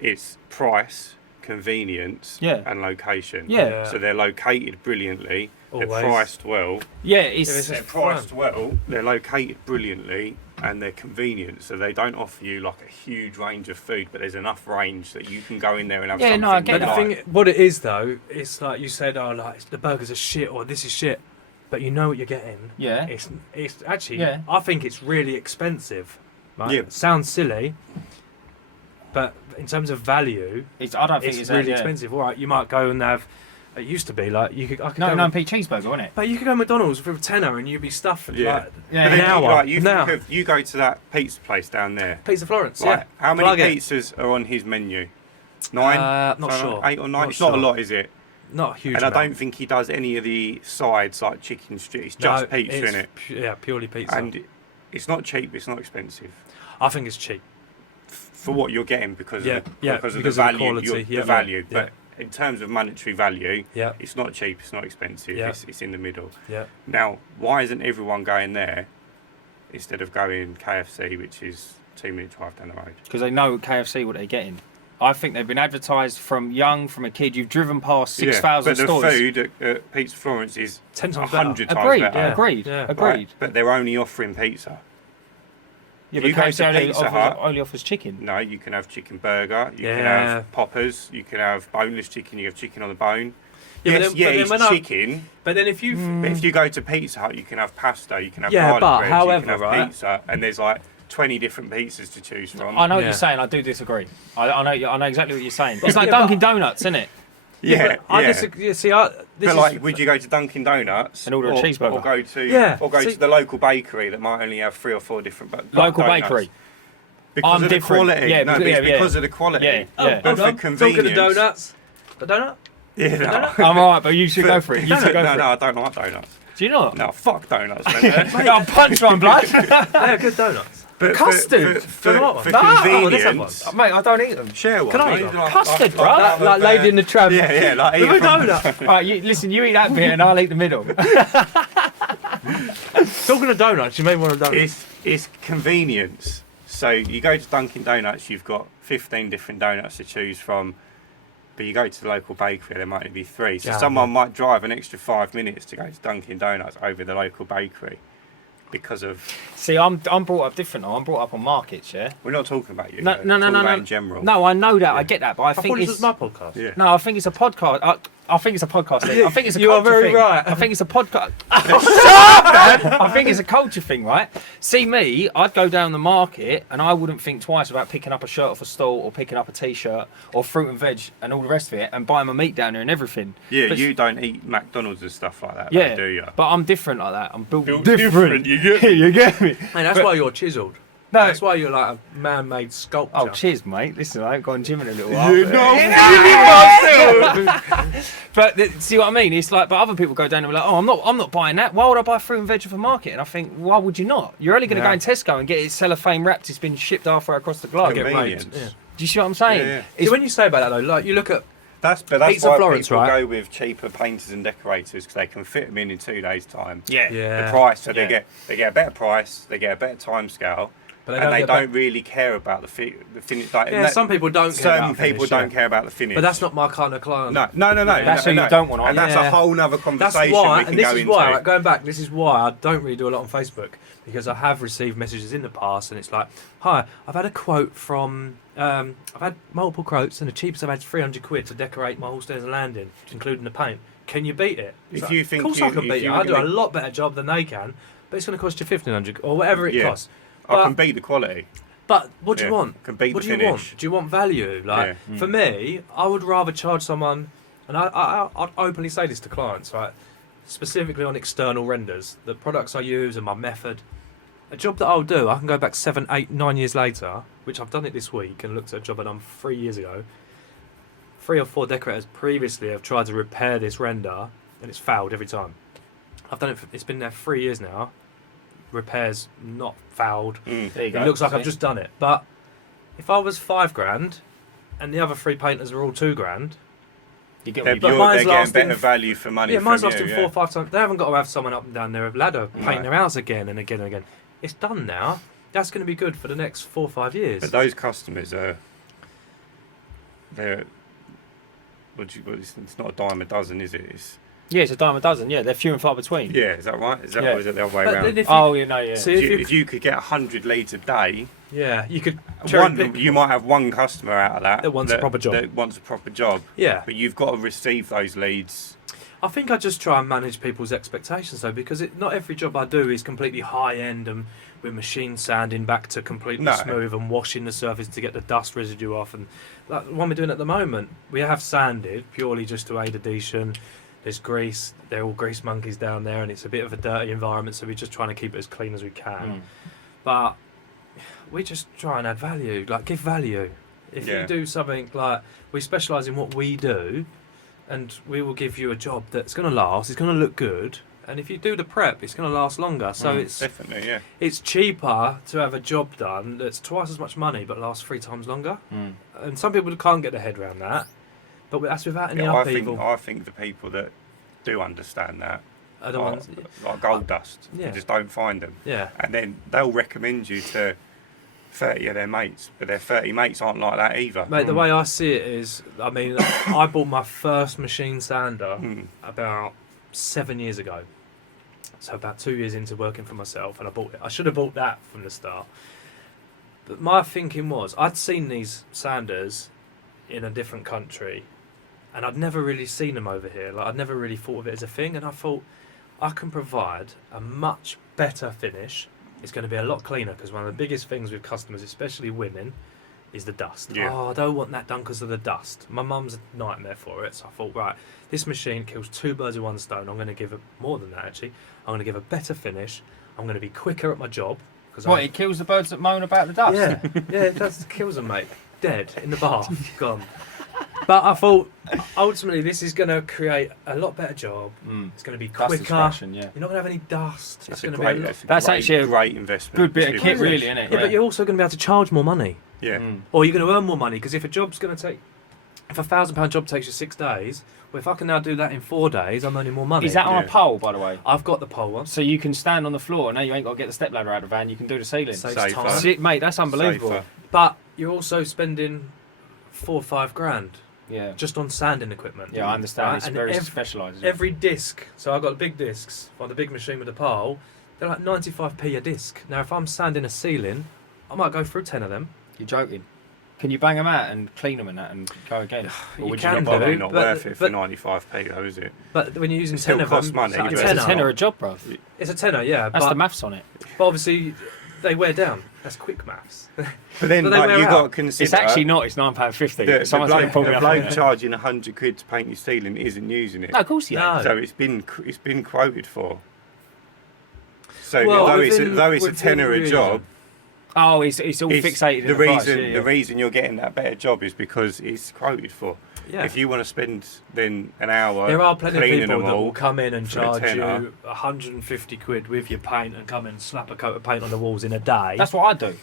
it's price, convenience, and location. Yeah. So they're located brilliantly. Always. They're priced well. Yeah, They're priced well. They're located brilliantly, and they're convenient. So they don't offer you like a huge range of food, but there's enough range that you can go in there and have something. No, I get But that. the thing, what it is though, it's like you said, the burgers are shit or this is shit, but you know what you're getting. Yeah. It's actually, Yeah. I think it's really expensive. Right? Yeah. It sounds silly, but in terms of value, I don't think it's really expensive. All right, you might go and have. It used to be like I could go 99p cheeseburger, wasn't it? But you could go to McDonald's for a tenner and you'd be stuffed for Yeah. Yeah, But then an hour. you go to that pizza place down there. Pizza Florence, Right. yeah. How many Plug it. pizzas are on his menu? 9? Not sure. 8 or 9? Not It's not a sure. lot, is it? Not a huge. And I amount. don't think he does any of the sides like chicken stew. It's just pizza, it's in it? Yeah, purely pizza. And it's not cheap, it's not expensive. I think it's cheap. For what you're getting because of because the of the value, quality, the value. yeah. But in terms of monetary value, Yeah. it's not cheap, it's not expensive, Yeah. it's in the middle. Yeah. Now, why isn't everyone going there instead of going KFC, which is 2-minute drive down the road? Because they know KFC what they're getting. I think they've been advertised from a kid. You've driven past 6,000 stores. But the food at Pizza Florence is 10 times 100 times Agreed, better. Yeah. agreed, Yeah. agreed. Right? But they're only offering pizza. Yeah, If but you go KFC to only Pizza Hut- only offers chicken. No, you can have chicken burger, you can Yeah. have poppers, you can have boneless chicken, you have chicken on the bone. Yeah, Yes, but then it's when I- chicken, But then if you but if you go to Pizza Hut, you can have pasta, you can have Yeah, garlic but bread, however, you can have right? pizza, and there's like 20 different pizzas to choose from. I know what Yeah. you're saying. I do disagree. I know exactly what you're saying. It's like Yeah, but- Dunkin' Donuts, isn't it? Yeah, I yeah. disagree. See, But like, would you go to Dunkin' Donuts And order a cheeseburger? or go to see- the local bakery that might only have 3 or 4 different Local donuts? bakery. Because I'm of the different. quality. Yeah, no, because- but it's yeah, because of the quality. Yeah, Oh, yeah. But for talking convenience. of donuts, the donut. Yeah, no. I'm alright, but you should go for it. You should go no, for no, it. I don't like donuts. Do you not? No, fuck donuts. man. I'll punch one, blood. They're good donuts. But Custard. for Do you want one? convenience. Oh, let's have one. Mate, I don't eat them. Share one. Can I mate. eat them? Like- Custard, like- bruv. like- Lady in the Tramp. Yeah, like eat With a from- donut. Right, listen, you eat that bit and I'll eat the middle. Talking of donuts, you may want a donut. It's convenience. So you go to Dunkin' Donuts, you've got 15 different donuts to choose from. But you go to the local bakery, there might only be 3. So Yeah, someone might drive an extra 5 minutes to go to Dunkin' Donuts over the local bakery because of. See, I'm brought up different. I'm brought up on markets, yeah? We're not talking about you. No, though. no, no, Talking no, about no. in general. No, I know that. I Yeah. get that, but I I think thought this it's... was my podcast. Yeah. No, I think it's a podcast. I think it's a podcast thing. I think it's a You are culture very thing. right. I think it's a podcast. I think it's a culture thing, right? See me, I'd go down the market and I wouldn't think twice about picking up a shirt off a stall or picking up a t-shirt or fruit and veg and all the rest of it and buying my meat down there and everything. Yeah, But- you don't eat McDonald's and stuff like that, Yeah, though, do you? but I'm different like that. I'm built Built different. different, you get me? You get me? Hey, that's why you're chiseled. No. That's why you're like a man-made sculpture. Oh, cheers, mate. Listen, I ain't gone gym in a little You while. know, But see what I mean? It's like, but other people go down and be like, oh, I'm not buying that. Why would I buy fruit and veg off a market? And I think, why would you not? You're only going to Yeah. go in Tesco and get it cellophane wrapped. It's been shipped halfway across the globe. Get Convenience. raped. Yeah. Do you see what I'm saying? Yeah, yeah. See, when you say about that though, like you look at That's Pizza why Florence, people right? go with cheaper painters and decorators because they can fit them in 2 days' time. Yeah. The price, so Yeah. they get a better price, they get a better time scale, But and they get don't back- really care about the finish. Like, Yeah, some people don't. care certain about people finish, don't yeah. care about the finish. But that's not my kind of client. no. That's who you don't want, And aren't that's you? a Yeah. whole nother That's conversation why, we can and this go is into. why, like, going back, this is why I don't really do a lot on Facebook because I have received messages in the past, and it's like, "Hi, I've had a quote from, I've had multiple quotes, and the cheapest I've had is 300 quid to decorate my hall stairs and landing, including the paint. Can you beat it?" It's If like, you think of course you- I can if beat you it. were I do a gonna- lot better job than they can, but it's going to cost you 1,500 or whatever it Yeah. costs. I But- can beat the quality. But what do you Yeah, want? can beat What the do you finish. want? Do you want value? Like for me, I would rather charge someone, and I'd openly say this to clients, right? Specifically on external renders, the products I use and my method. A job that I'll do, I can go back 7, 8, 9 years later, which I've done it this week and looked at a job I done 3 years ago. 3 or 4 decorators previously have tried to repair this render, and it's failed every time. I've done it. It's been there 3 years now. Repairs not fouled. There you It looks like I've just done it. But if I was £5 grand, and the other 3 painters are all $2,000. You get They're what you mine's getting lasting better value for money. Yeah, mine's from lasting you, 4 or 5 times. They haven't got to have someone up and down their ladder painting No. their house again and again and again. It's done now. That's going to be good for the next 4 or 5 years. But those customers are, it's not a dime a dozen, is it? Yeah, it's a dime a dozen. Yeah, they're few and far between. Yeah, is that right? Is that Yeah. or is it the other way But around? then if Yeah. So If you could get 100 leads a day, you could cherry pick. you might have one customer out of that That wants a proper job. That wants a proper job. Yeah. But you've got to receive those leads. I think I just try and manage people's expectations though, because not every job I do is completely high end and with machine sanding back to completely smooth and washing the surface to get the dust residue off. And like the one we're doing at the moment, we have sanded purely just to aid adhesion. There's grease, they're all grease monkeys down there, and it's a bit of a dirty environment, so we're just trying to keep it as clean as we can. But we just try and add value, like give value. If you do something like, we specialise in what we do, and we will give you a job that's going to last, it's going to look good, and if you do the prep, it's going to last longer. So it's definitely, yeah. It's cheaper to have a job done that's twice as much money but lasts 3 times longer. And some people can't get their head around that, but that's without any upheaval. I think the people that do understand that are the ones like gold dust. Yeah. You just don't find them. Yeah. And then they'll recommend you to 30 of their mates, but their 30 mates aren't like that either. Mate, the way I see it is, I mean, I bought my first machine sander about 7 years ago. So about 2 years into working for myself, and I bought it. I should have bought that from the start. But my thinking was, I'd seen these sanders in a different country, and I'd never really seen them over here. Like, I'd never really thought of it as a thing, and I thought, I can provide a much better finish. It's going to be a lot cleaner, because one of the biggest things with customers, especially women, is the dust. Yeah. Oh, I don't want that done because of the dust. My mum's a nightmare for it, so I thought, right, this machine kills 2 birds with 1 stone. I'm going to give it more than that, actually. I'm going to give a better finish. I'm going to be quicker at my job. It kills the birds that moan about the dust? Yeah, it does, kills them, mate. Dead, in the bath, gone. But I thought, ultimately, this is going to create a lot better job. It's going to be Dust quicker. extraction, yeah. You're not going to have any dust. That's It's a going to great, be That's actually a great investment. good bit of kit, Business. really, isn't it? Yeah, but you're also going to be able to charge more money. Yeah. Or you're going to earn more money, because if a job's going to take... If a £1,000 job takes you 6 days, well, if I can now do that in 4 days, I'm earning more money. Is that on Yeah. a pole, by the way? I've got the pole one. So you can stand on the floor, and now you ain't got to get the stepladder out of the van, you can do the ceiling. Saves Safer. time. Shit, mate, that's unbelievable. Safer. But you're also spending 4 or 5 grand Yeah. just on sanding equipment. Yeah, I understand. Right, It's and very ev- specialised. isn't it? Every disc, so I've got the big discs on the big machine with the pole, they're like 95p a disc. Now, if I'm sanding a ceiling, I might go through 10 of them. You're joking. Can you bang them out and clean them and that and go again? You would can not do, bother? Probably not but- worth it for but- 95p though, is it? But when you're using It still 10 of costs them, money, it's but- a That's a tenner. tenner a job, bruv. It's a tenner, yeah. That's but, the maths on it. but obviously, they wear down. That's quick maths. But then But they like, wear you've out. got to consider... It's actually not. It's £9.50. The Someone's going to pull me bloke, up the on bloke it. charging 100 quid to paint your ceiling isn't using it. No, of course you No. ain't. So it's been quoted for. So Well, though within it's a tenner a reason. job, Oh, it's all it's- fixated in the the price, reason yeah, yeah. the reason you're getting that better job is because it's quoted for. Yeah. If you want to spend then an hour There are plenty of cleaning people them that all, will come in and for a charge tenner. you 150 quid with your paint and come in and slap a coat of paint on the walls in a day. That's what I do.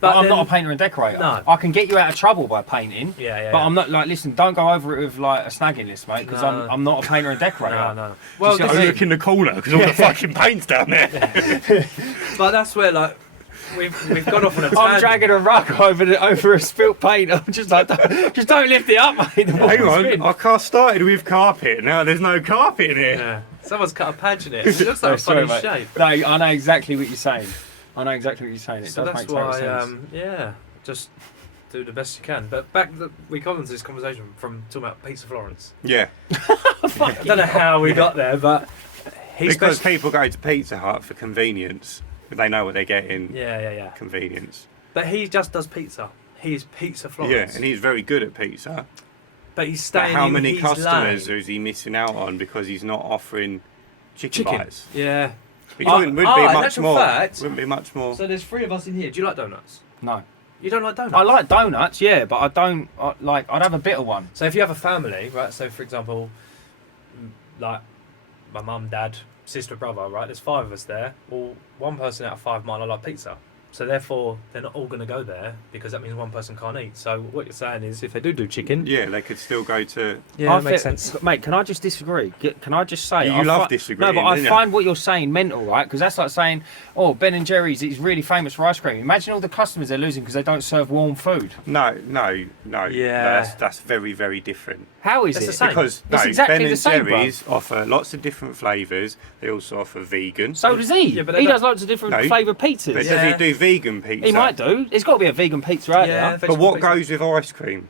But But I'm then- not a painter and decorator. No. I can get you out of trouble by painting. Yeah, But I'm not like, listen, don't go over it with like a snagging list, mate, because No. I'm not a painter and decorator. No. Well, see this what I is- mean? in the corner because all the fucking paint's down there. but that's where like we've gone off on a I'm tangent. dragging a rug over a spilt paint. I'm just like, just don't lift it up, mate. The Hang wall's on, thin. I car started with carpet. Now there's no carpet in here. Yeah. Someone's cut a patch in it. It looks like No, a sorry, funny mate. shape. No, I know exactly what you're saying. I know exactly what you're saying. It So does that's make total why, sense. just do the best you can. But we got into this conversation from talking about Pizza Florence. Yeah, I don't know how we got there, but he's because people go to Pizza Hut for convenience. They know what they're getting. yeah. Convenience. But he just does pizza. He is Pizza Florence. Yeah, and he's very good at pizza. but he's But staying how in many his customers lane. is he missing out on because he's not offering chicken bites? Yeah. It wouldn't be in much actual more. fact- Wouldn't be much more. So there's 3 of us in here. Do you like donuts? No. You don't like donuts? I like donuts, yeah, but I don't like. I'd have a bit of one. So if you have a family, right? So for example, like my mum, dad, sister, brother, right? There's 5 of us there. Well, one person out of 5 might not like pizza. So therefore, they're not all going to go there because that means one person can't eat. So what you're saying is, if they do chicken, they could still go to. Yeah, that makes sense. Mate, can I just disagree? Can I just say you love disagreeing? No, but I find what you're saying mental, right? Because that's like saying, "Oh, Ben and Jerry's is really famous for ice cream." Imagine all the customers they're losing because they don't serve warm food. No. Yeah, that's very, very different. How is It's it? the same. Because It's exactly Ben the and same, Jerry's offer lots of different flavours. They also offer vegan. So does he. Yeah, but he they does loads of different flavoured pizzas. But does he do vegan pizza? He might do. There's got to be a vegan pizza out there. But what goes with ice cream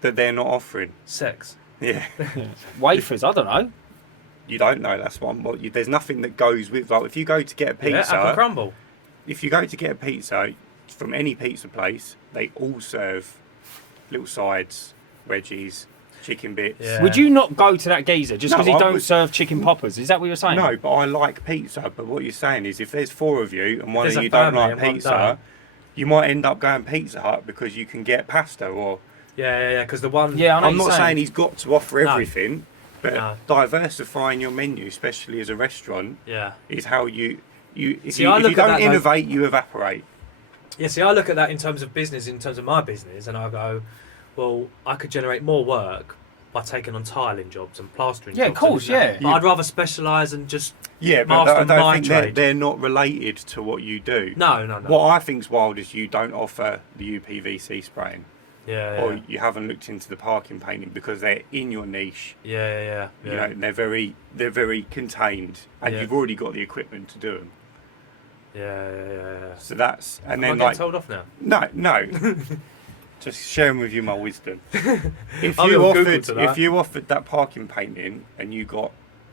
that they're not offering? Sex. Yeah. Wafers, I don't know. You don't know, that's one. Well, there's nothing that goes with, like, if you go to get a pizza, apple crumble. if you go to get a pizza from any pizza place, they all serve little sides, wedgies, chicken bits. Yeah. Would you not go to that geezer just because No, he I don't would- serve chicken poppers? Is that what you're saying? No, but I like pizza. But what you're saying is, if there's 4 of you and one There's of a you don't family like and one pizza, don't. you might end up going Pizza Hut because you can get pasta. Or Yeah, because the one. Yeah, I know I'm what not you're saying he's got to offer No. everything, but No. diversifying your menu, especially as a restaurant, Yeah. is how you if See, you, I if look you at don't that, though- innovate, you evaporate. Yeah, see, I look at that in terms of business, in terms of my business, and I go, well, I could generate more work by taking on tiling jobs and plastering Yeah, jobs. of course, and that. yeah. But I'd rather specialise and just Yeah, but master I don't my think trade. they're not related to what you do. No. What I think's wild is you don't offer the UPVC spraying, Yeah, or you haven't looked into the parking painting because they're in your niche. yeah. You know, and they're very contained, and Yeah. you've already got the equipment to do them. Yeah. So that's and Am then I like getting told off now? no, just sharing with you my wisdom. If I'll you be on Google offered tonight. if you offered that parking painting and you got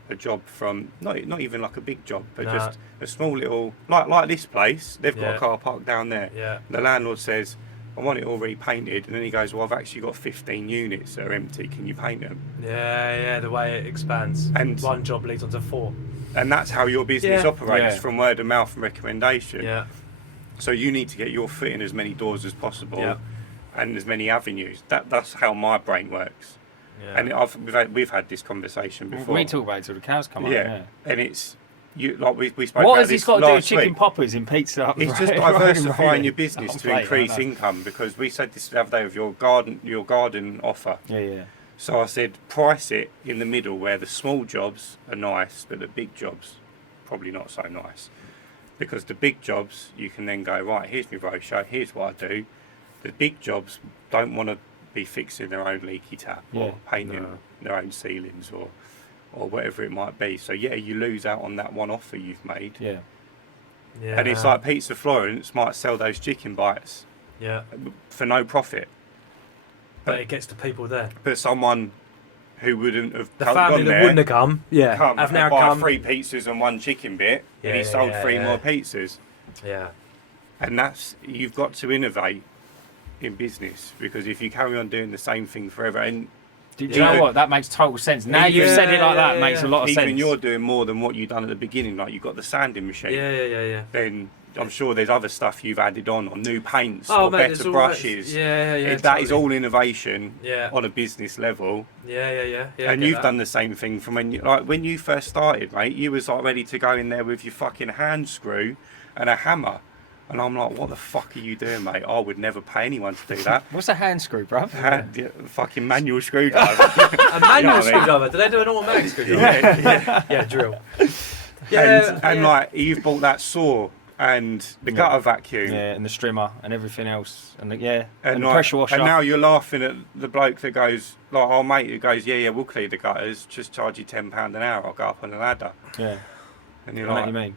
a job from not even like a big job, but Nah. just a small little like this place, they've got Yeah. a car park down there. Yeah. The landlord says, I want it all repainted, and then he goes, well, I've actually got 15 units that are empty, can you paint them? Yeah, the way it expands. And- one job leads on to 4. And that's how your business Yeah. operates, Yeah. from word of mouth and recommendation. Yeah. So you need to get your foot in as many doors as possible, Yeah. and as many avenues. That's how my brain works. Yeah. And we've had this conversation before. We talk about it till the cows come yeah. home. And it's you like we spoke What about has this this got to do with last chicken week. poppers in pizza? Up the It's just road? diversifying Really? your business Oh, to mate, I increase know. income, because we said this the other day with your garden offer. Yeah. So I said price it in the middle where the small jobs are nice, but the big jobs probably not so nice. Because the big jobs, you can then go, right, here's my brochure, here's what I do. The big jobs don't want to be fixing their own leaky tap or Yeah. painting their own ceilings or whatever it might be. So yeah, you lose out on that one offer you've made. Yeah. Yeah. And it's like Pizza Florence might sell those chicken bites Yeah. for no profit. But it gets to people there. But someone who wouldn't have The gone family that there wouldn't have come. Yeah. come have and now buy come. 3 pizzas and 1 chicken bit, Yeah, and he yeah, sold yeah, 3 yeah. more pizzas. Yeah. And that's, you've got to innovate in business, because if you carry on doing the same thing forever, and Do you Yeah. know what? That makes total sense. Now Even- you've said it like that, it Yeah, makes a yeah. lot of even sense. you're doing more than what you've done at the beginning, like you've got the sanding machine, Yeah. then I'm sure there's other stuff you've added on, or new paints, Oh, or mate, there's better all- brushes. Yeah. That is all innovation Yeah. on a business level. Yeah. And you've done the same thing from when you first started, mate. You was like ready to go in there with your fucking hand screw and a hammer, and I'm like, what the fuck are you doing, mate? I would never pay anyone to do that. What's a hand screw, bruv? Fucking manual screwdriver. A manual You know what I mean? screwdriver. Do they do an automatic screwdriver? yeah. Drill. And like you've bought that saw and the gutter vacuum. Yeah, and the strimmer and everything else, and the, and the like- pressure washer. and now you're laughing at the bloke that goes, like our mate who goes, yeah, we'll clear the gutters, just charge you £10 an hour, I'll go up on the ladder. yeah, And I you're know what like, you mean.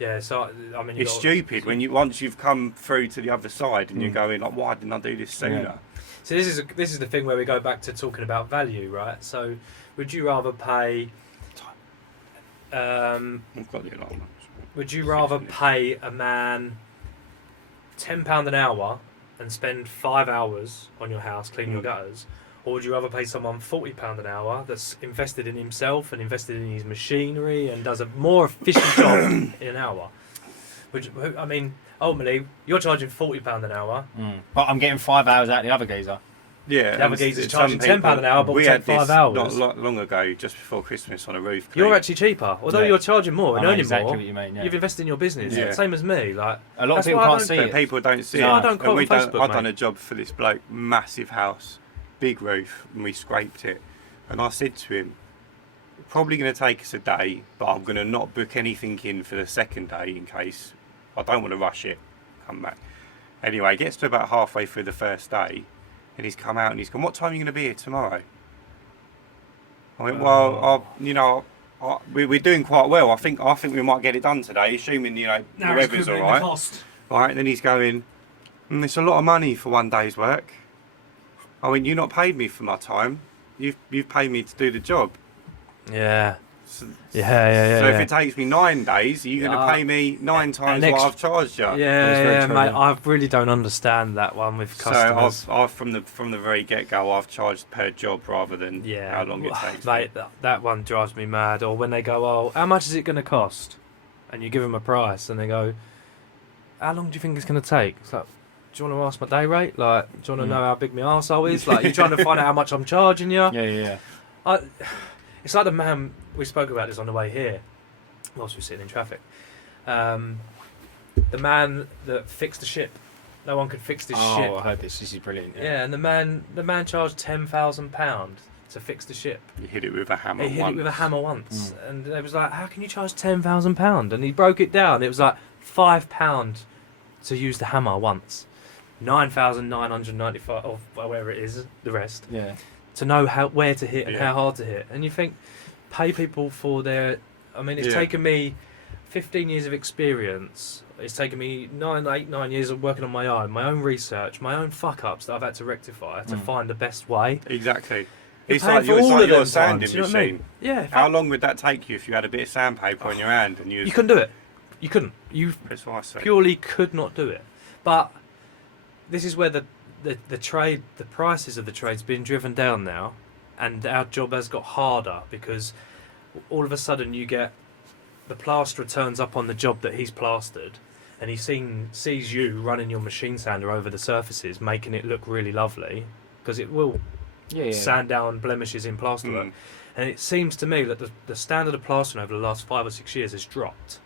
Yeah. So I mean, it's stupid when once you've come through to the other side and you're going like, why didn't I do this sooner? Yeah. So this is the thing where we go back to talking about value, right? So would you rather pay? I've got the alarm. Would you rather pay a man £10 an hour and spend 5 hours on your house cleaning your gutters, or would you rather pay someone £40 an hour that's invested in himself and invested in his machinery and does a more efficient job in an hour? I mean, ultimately, you're charging £40 an hour. But I'm getting 5 hours out of the other geezer. Yeah, The other geezer's charging £10 an hour, but we will had take 5 this hours. not long ago, just before Christmas, on a roof clean. You're actually cheaper. Although Yeah. you're charging more and I know earning exactly more, what you mean, yeah. you've invested in your business. Yeah. Same as me. Like A lot of that's people why I can't don't- see But it. people don't see No, it. I don't quote And on Facebook, I've done mate. a job for this bloke, massive house, big roof, and we scraped it. And I said to him, probably going to take us a day, but I'm going to not book anything in for the second day in case I don't want to rush it, come back. Anyway, it gets to about halfway through the first day, and he's come out and he's gone, what time are you going to be here tomorrow? I went, well, we're doing quite well. I think we might get it done today, assuming, the weather's all right. Right, and then he's going, it's a lot of money for one day's work. I went, you not paid me for my time. You've paid me to do the job. Yeah. So, Yeah. So if it takes me 9 days, you're going to pay me 9 times what I've charged you. Yeah, true, mate. yeah. I really don't understand that one with customers. So I've from the very get-go, I've charged per job rather than how long it takes. Mate, that one drives me mad. Or when they go, oh, how much is it going to cost? And you give them a price, and they go, how long do you think it's going to take? It's like, do you want to ask my day rate? Like, do you want to know how big my arsehole is? Like, you're trying to find out how much I'm charging you? Yeah. It's like the man, we spoke about this on the way here, whilst we were sitting in traffic. The man that fixed the ship. No one could fix this ship. Oh, I heard this. This is brilliant. Yeah, and the man charged £10,000 to fix the ship. You hit it with a hammer. He hit once. it with a hammer once, and it was like, how can you charge £10,000? And he broke it down. It was like £5 to use the hammer once, 9,995, or whatever it is, the rest. Yeah. To know where to hit and Yeah. how hard to hit. And you think, pay people for their... I mean, it's taken me 15 years of experience. It's taken me 9 years of working on my own research, my own fuck-ups that I've had to rectify to find the best way. Exactly. You're It's paying like for all of your them sanding times, you know what I machine. mean? Yeah. How long would that take you if you had a bit of sandpaper on your hand and You couldn't do it. You couldn't. You precisely. purely could not do it. But this is where the prices of the trade's been driven down now, and our job has got harder because all of a sudden you get the plasterer turns up on the job that he's plastered, and he sees you running your machine sander over the surfaces, making it look really lovely, because it will sand down blemishes in plasterwork. And it seems to me that the standard of plastering over the last 5 or 6 years has dropped.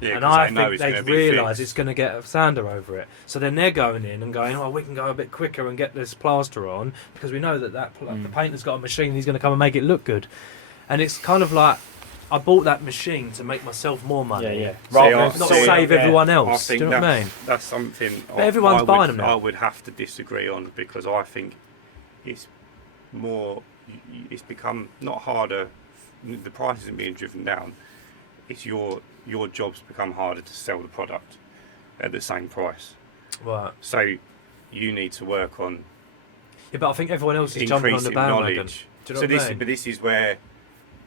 Yeah, And 'cause I they know think it's they've gonna be realised fixed. it's going to get a sander over it. So then they're going in and going, oh, we can go a bit quicker and get this plaster on because we know that the painter's got a machine, he's going to come and make it look good. And it's kind of like, I bought that machine to make myself more money. Yeah. Not save everyone I else. think Do you know what I mean? that's something everyone's buying them now. I would have to disagree on, because I think it's more. It's become not harder. The price isn't being driven down. It's your job's become harder to sell the product at the same price. Right. So you need to work on Yeah, but I think everyone else is jumping on the increasing bandwagon. knowledge. Do you know So what I mean? this is where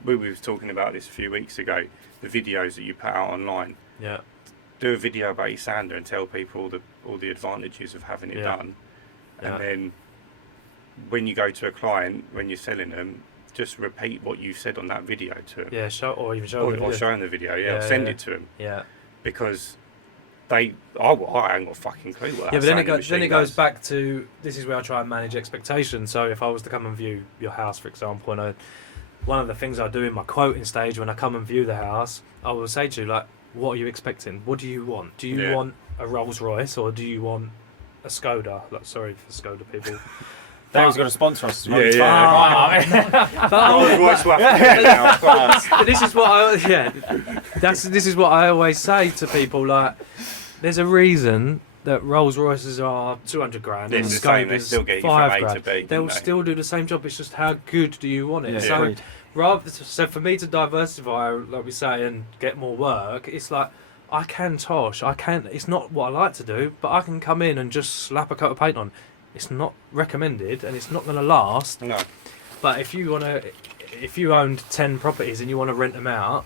we were talking about this a few weeks ago. The videos that you put out online. Yeah. Do a video about your sander and tell people all the advantages of having it done, Yeah. and then when you go to a client, when you're selling them, just repeat what you've said on that video to them. Yeah, or even show Or, them. or show them the video, or send it to them, Yeah. because I ain't got a fucking clue what Yeah, that but then sanding it machine goes does. back to, this is where I try and manage expectations. So if I was to come and view your house, for example, and one of the things I do in my quoting stage when I come and view the house, I will say to you, like, what are you expecting? What do you want? Do you want a Rolls Royce, or do you want a Skoda? Like, sorry for Skoda people. Dave's got to sponsor us as well. But this is what this is what I always say to people. Like, there's a reason that Rolls Royces are 200 grand and It's the same, they Skodas still get you from 5 A to grand. B, They'll don't they? still do the same job. It's just how good do you want it? Yeah. So Agreed. so for me to diversify, like we say, and get more work, it's like, I can tosh. It's not what I like to do, but I can come in and just slap a coat of paint on. It's not recommended, and it's not going to last. No. But if you owned 10 properties and you want to rent them out,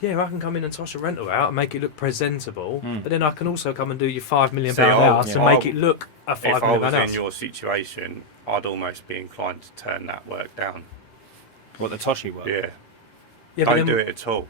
yeah, I can come in and toss a rental out and make it look presentable. But then I can also come and do your £5 million house and make it look a £5 If I million was house. in your situation, I'd almost be inclined to turn that work down. What, the Toshi work? Yeah. Yeah, but Don't then- do it at all.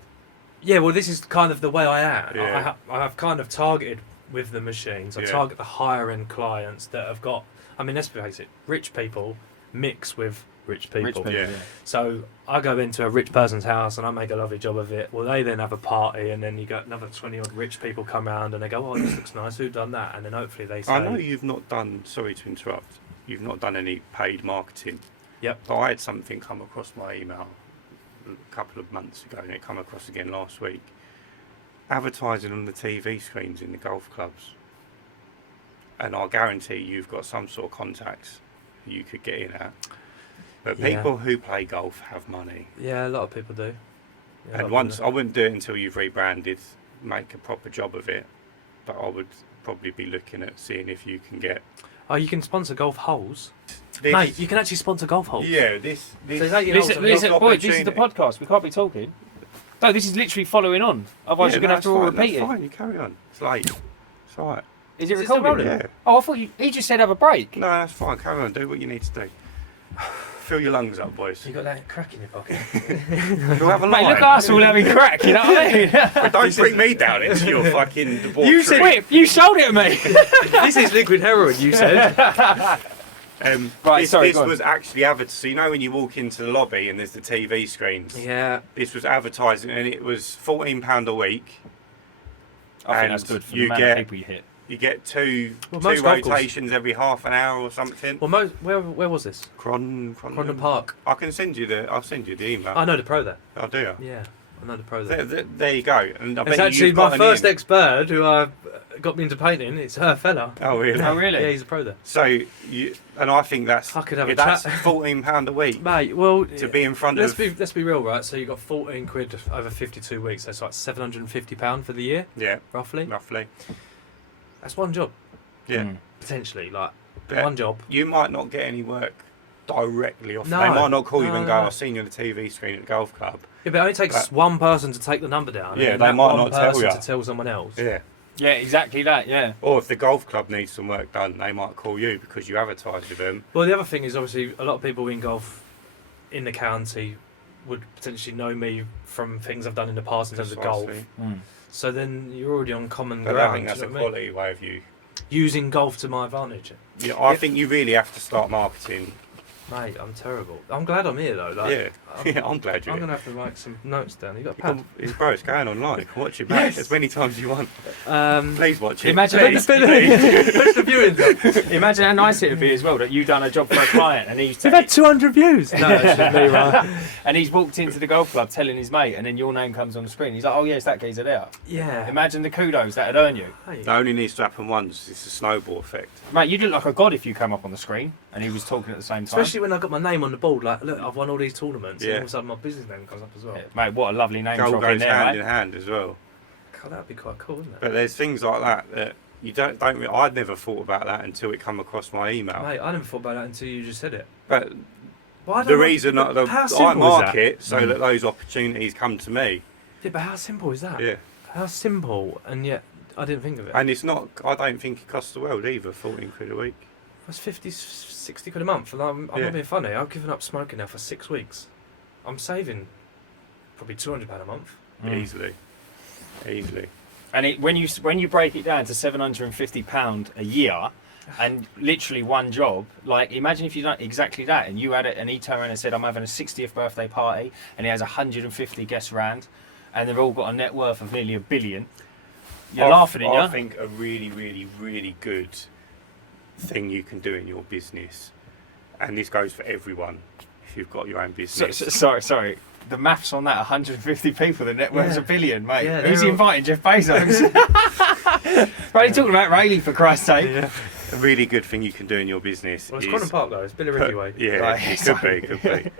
Yeah, well, this is kind of the way I am. Yeah. I have kind of targeted with the machines. I Yeah. target the higher end clients that have got I mean, let's face it, rich people mix with rich people. Yeah. So I go into a rich person's house and I make a lovely job of it. Well, they then have a party, and then you got another 20 odd rich people come round and they go, "Oh, this looks nice. Who done that?" And then hopefully they say, I know you've not done. Sorry to interrupt. You've not done any paid marketing. Yep. But I had something come across my email a couple of months ago, and it come across again last week. Advertising on the TV screens in the golf clubs, and I guarantee you've got some sort of contacts you could get in at. But Yeah. people who play golf have money. Yeah, a lot of people do. Yeah, And once, I wouldn't do it until you've rebranded, make a proper job of it. But I would probably be looking at seeing if you can get. Oh, you can sponsor golf holes. This, Mate, you can actually sponsor golf holes. Yeah, this. So there's 80 holes Listen, of listen, golf boy, this is the opportunity. podcast. We can't be talking. No, this is literally following on. Otherwise, you're going to have to all repeat That's it. fine, you carry on. It's late. It's alright. Is it Is it still recording? rolling? Yeah. Oh, I thought he just said have a break. No, that's fine. Carry on. Do what you need to do. Fill your lungs up, boys. You got that crack in your pocket. We'll have a Mate, line. look at us all having crack, you know what I mean? But don't bring me down into your fucking debauchery. You said- Whip, you sold it to me. This is liquid heroin, you said. Right, this sorry, go on. was actually advertised. So you know when you walk into the lobby and there's the TV screens. Yeah. This was advertising, and it was £14 a week. I think And that's good for you the amount get- of people you hit. You get two Well, most golf courses- rotations every half an hour or something. Well, where was this? Crondon Park. I can send you the. I'll send you the email. I know the pro there. I'll do it. Yeah, I know the pro there. There you go. And I It's bet you actually you've got my an first in. ex-bird who got me into painting. It's her fella. Oh really? Oh, really? Yeah, he's a pro there. So and I think that's I could have a that's chat. £14 a week Mate, well, to be in front let's of. be real, right? So you got 14 quid over 52 weeks. That's like £750 for the year, Yeah, roughly. roughly. That's one job, Yeah. Mm. potentially. Like But one job. you might not get any work directly off. No. They might not call you No, and no, go, no. "I've seen you on the TV screen at the golf club." Yeah, but it only takes one person to take the number down. Yeah, and they that might one not tell person ya. to tell someone else. Yeah. Yeah, exactly that, yeah. Or if the golf club needs some work done, they might call you because you advertise with them. Well, the other thing is obviously a lot of people in golf in the county would potentially know me from things I've done in the past in terms of golf. Precisely. Mm. So then you're already on common But I ground. think that's do a you know what I mean? quality way of you. Using golf to my advantage. Yeah, I think you really have to start marketing. Mate, I'm terrible. I'm glad I'm here though. Like, Yeah, I'm, yeah, I'm glad you're I'm here. going to have to write some notes down. You got a pad? Bro, it's going online. You can watch it back as many times as you want. Please watch it. Imagine Please. Push the viewings up. Imagine how nice it would be as well that you've done a job for a client and he's We've had 200 views. No, it shouldn't be right. and he's walked into the golf club telling his mate, and then your name comes on the screen. He's like, "Oh yes, that geezer there." Yeah. Imagine the kudos that'd earn you, Hey. It only needs to happen once. It's a snowball effect. mate. You'd look like a god if you came up on the screen and he was talking at the same time. Especially when I got my name on the board, like, look, I've won all these tournaments, Yeah. and all of a sudden my business name comes up as well. Yeah, mate, what a lovely name Goal drop in goes there, hand mate. in hand as well. God, that'd be quite cool, wouldn't it? But there's things like that you don't. I'd never thought about that until it come across my email. Mate, I never thought about that until you just said it. But Well, I don't the know- reason but how I simple is mark that? it so that those opportunities come to me. Yeah, but how simple is that? Yeah, How simple, and yet I didn't think of it. and it's not. I don't think it costs the world either. 14 quid a week. That's 50, 60 quid a month, and I'm Yeah. not being funny. I've given up smoking now for 6 weeks. I'm saving probably £200 a month. Easily. And when you break it down to £750 a year, and literally one job, like imagine if you done exactly that, and you had it, and he turned around and said, "I'm having a 60th birthday party," and he has 150 guests around, and they've all got a net worth of nearly $1 billion. You're laughing, I yeah? think a really, really, really good thing you can do in your business, and this goes for everyone if you've got your own business. Sorry. The maths on that, 150 people, the net worth's Yeah. $1 billion, mate. Yeah, Who's he they're all- inviting? Jeff Bezos? Right, he's talking about Rayleigh, for Christ's sake. Yeah. A really good thing you can do in your business Well, it's is Crondon Park though. It's Billy Ridley way. yeah, Right, it sorry. could be.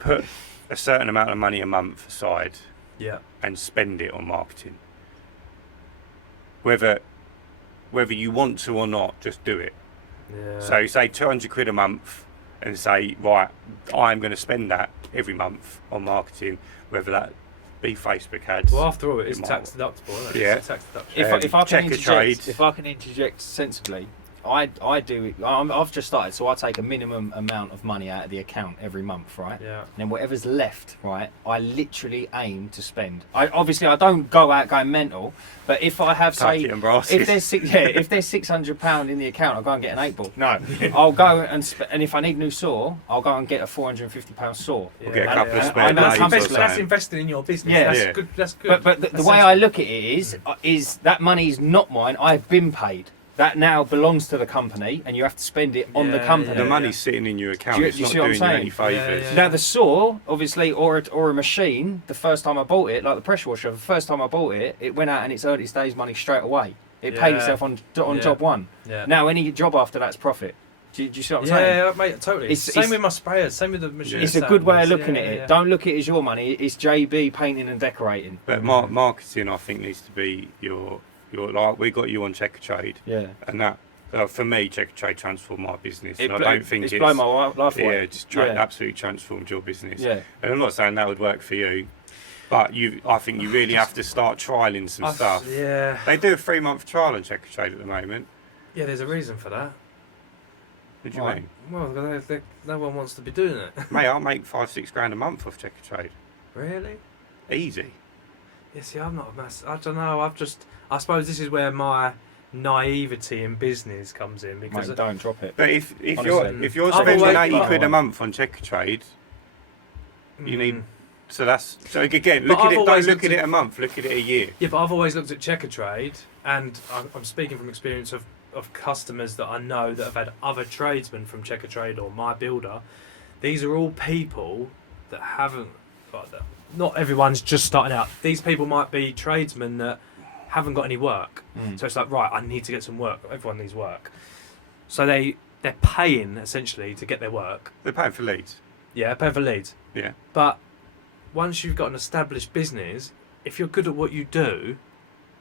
Put a certain amount of money a month aside Yeah. and spend it on marketing. Whether you want to or not, just do it. Yeah. So say 200 quid a month and say, right, I'm going to spend that every month on marketing, whether that be Facebook ads. Well, after all, it is It might- tax deductible, isn't it? Yeah. It's a tax deduction. If I can check a trade. interject sensibly, I do. I've just started, so I take a minimum amount of money out of the account every month, right? Yeah. And then whatever's left, right, I literally aim to spend. I don't go out going mental, but if I have say, if there's £600 in the account, I'll go and get an 8-ball. No, I'll go and if I need a new saw, I'll go and get a £450 saw. We'll get a couple of And spare I know blades. That's investing in your business. Yeah. That's good. That's good. But the way I look at it is that money is not mine. I've been paid. That now belongs to the company, and you have to spend it on the company. The money's sitting in your account. Do you It's not see what I'm doing you saying? any favours. Now the saw, obviously, or a machine. The first time I bought it, like the pressure washer, the first time I bought it, it went out and it's earned its day's money straight away. It paid itself on job one. Yeah. Now any job after that's profit. Do you see what I'm saying? Yeah, mate, totally. Same with my sprayers, same with the machine. It's a good way of looking at it. Don't look at it as your money. It's JB painting and decorating. But marketing, I think, needs to be your like we got you on Checker Trade. Yeah. And that. For me, Checker Trade transformed my business. I don't think it's blown my life away. Yeah, just absolutely transformed your business. Yeah. And I'm not saying that would work for you, but I think you really have to start trialing some stuff. Yeah. They do a 3-month trial on Checker Trade at the moment. Yeah, there's a reason for that. What do you mean? Well, no one wants to be doing it. Mate, I'll make 5-6 grand a month off Checker Trade. Really? Easy. Yeah, see, I'm not a mass. I don't know. I suppose this is where my naivety in business comes in because Mate, don't drop it. But if Honestly. you're I've spending always- 80 quid a month on Checker Trade, you need. So again, But I've don't always look looked at it at- a month, look at it a year. Yeah, but I've always looked at Checker Trade, and I'm speaking from experience of customers that I know that have had other tradesmen from Checker Trade or my builder. These are all people that haven't. Not everyone's just starting out. These people might be tradesmen that haven't got any work. So it's like, right, I need to get some work. Everyone needs work. So they're paying essentially to get their work. They're paying for leads. Yeah, paying for leads. Yeah. But once you've got an established business, if you're good at what you do,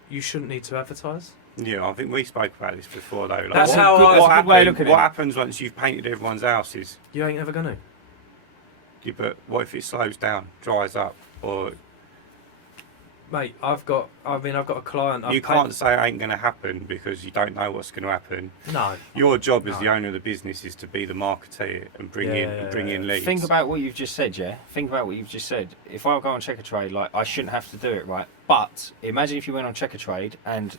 you shouldn't need to advertise. Yeah, I think we spoke about this before though. Like, That's how I- what that's a good way of looking at what it. happens once you've painted everyone's houses? You ain't ever gonna. Yeah, but what if it slows down, dries up, or Mate, I've got a client. you can't say it ain't going to happen because you don't know what's going to happen. No. Your job as the owner of the business is to be the marketer and bring in leads. Think about what you've just said, yeah? Think about what you've just said. If I go on Checker Trade, like, I shouldn't have to do it, right? But imagine if you went on Checker Trade and,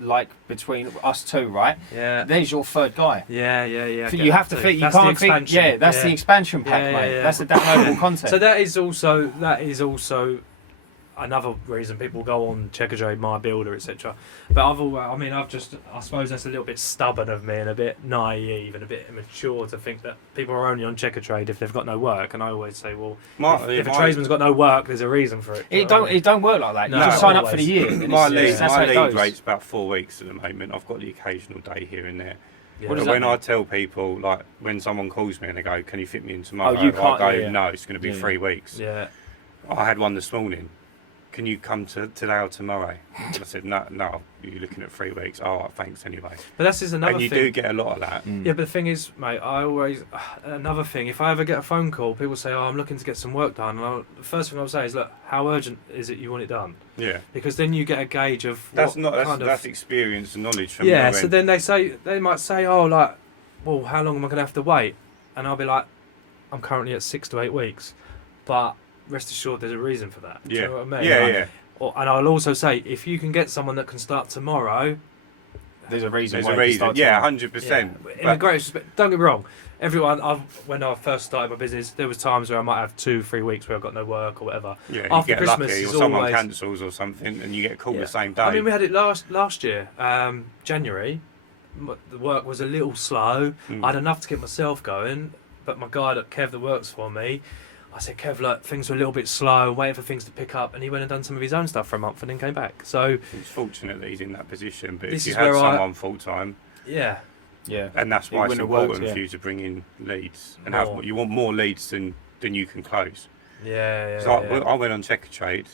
like, between us two, right? Yeah. There's your third guy. Yeah. So you have to think, you can't think, yeah, that's the expansion pack, mate. Yeah. That's the downloadable content. So that is also another reason people go on Checker Trade, My Builder, etc. But I suppose that's a little bit stubborn of me and a bit naive and a bit immature to think that people are only on Checker Trade if they've got no work. And I always say, well, if a tradesman's got no work, there's a reason for it. It don't work like that. You No, just sign up for always. the year. and My it's- that's how it lead goes. rate's about 4 weeks at the moment. I've got the occasional day here and there. Yeah. What does But that when mean? I tell people, like when someone calls me and they go, "Can you fit me in tomorrow?" Oh, you can't- I go, yeah. "No, it's going to be Yeah. 3 weeks." Yeah. I had one this morning. Can you come to today or tomorrow? And I said, no, you're looking at 3 weeks. Oh, thanks anyway. But that's just another And you thing. do get a lot of that. Yeah, but the thing is, mate, another thing, if I ever get a phone call, people say, I'm looking to get some work done. And the first thing I'll say is, look, how urgent is it you want it done? Yeah. Because then you get a gauge of That's experience and knowledge from Yeah, your so end. then they might say, how long am I going to have to wait? And I'll be like, I'm currently at 6 to 8 weeks. But rest assured, there's a reason for that. Do you know what I mean? Yeah. And I'll also say, if you can get someone that can start tomorrow, There's a reason. There's why a you reason. start Yeah, tomorrow. 100%. in the greatest respect, don't get me wrong. Everyone, when I first started my business, there was times where I might have 2-3 weeks where I've got no work or whatever. Yeah, you After get Christmas lucky or is someone always- cancels or something and you get a call Yeah. the same day. I mean, we had it last year, January. The work was a little slow. I had enough to get myself going, but my guy, Kev, that works for me, I said, Kev, look, things were a little bit slow, waiting for things to pick up, and he went and done some of his own stuff for a month and then came back. So It's fortunate that he's in that position, but This if you is had where someone full time, yeah, Yeah. and that's It why it's wouldn't have worked, important yeah. for you to bring in leads and More. you want more leads than you can close. yeah. So I went on Checker Trade.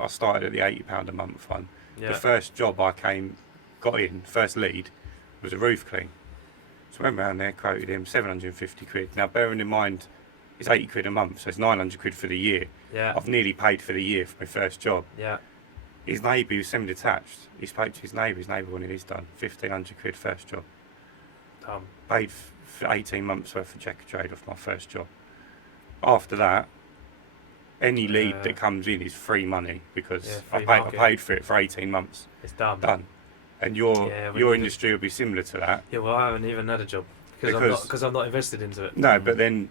I started at the £80 a month one. Yeah. The first job I got in, first lead, was a roof clean. So I went round there, quoted him 750 quid. Now bearing in mind, it's 80 quid a month, so it's 900 quid for the year. Yeah. I've nearly paid for the year for my first job. Yeah. His neighbour was semi-detached. He spoke to his neighbour wanted his done. 1,500 quid first job. Paid for 18 months worth of checker trade off my first job. After that, any lead that comes in is free money because I paid for it for 18 months. It's done. Done. And your industry will be similar to that. Yeah, well, I haven't even had a job because I'm not invested into it. No, but then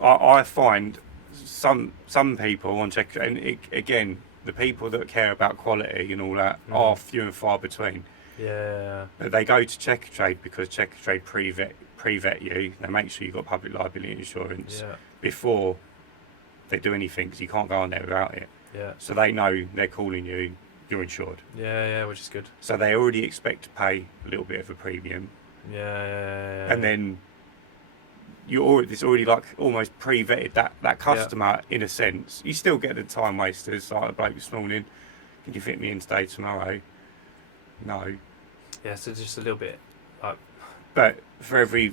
I find some people on check, and again, the people that care about quality and all that are few and far between. Yeah. But they go to checker trade because checker trade pre-vet you. They make sure you've got public liability insurance before they do anything, because you can't go on there without it. Yeah. So they know they're calling you, you're insured. Yeah, which is good. So they already expect to pay a little bit of a premium. Yeah. And then it's already like almost pre-vetted that customer in a sense. You still get the time wasters, like the bloke this morning. Can you fit me in today, tomorrow? No. Yeah, so just a little bit. But for every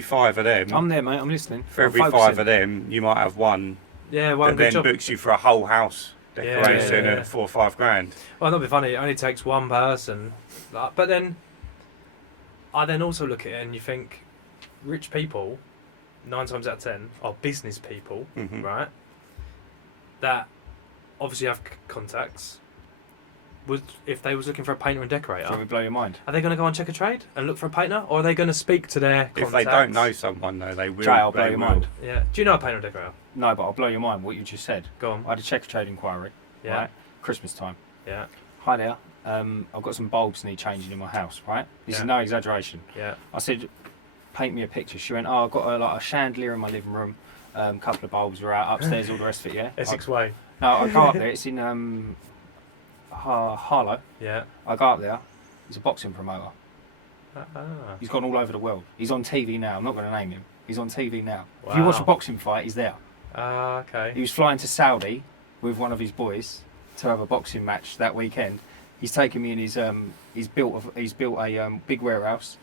5 of them, I'm there, mate. I'm listening. For every 5 of them, you might have one. Yeah, one that good then job. books you for a whole house decoration Yeah. at 4 or 5 grand. Well, that'd be funny. It only takes one person. But then, I then also look at it and you think, rich people, 9 times out of 10, are business people, right? That obviously have contacts. If they was looking for a painter and decorator, Shall we blow your mind? are they going to go on Checker Trade and look for a painter, or are they going to speak to their contacts? If they don't know someone, though, they will. Jay, I'll blow your mind. Yeah. Do you know a painter and decorator? No, but I'll blow your mind. What you just said. Go on. I had a checker trade inquiry. Yeah. Right? Christmas time. Yeah. Hi there. I've got some bulbs need changing in my house. Right. This is no exaggeration. Yeah. I said, paint me a picture. She went, I've got a chandelier in my living room. Couple of bulbs are out upstairs. All the rest of it. Yeah. Essex Way. No, I go up there. It's in Harlow. Yeah. I go up there. He's a boxing promoter. Ah. He's gone all over the world. He's on TV now. I'm not going to name him. He's on TV now. Wow. If you watch a boxing fight, he's there. Okay. He was flying to Saudi with one of his boys to have a boxing match that weekend. He's taken me in his he's built a big warehouse.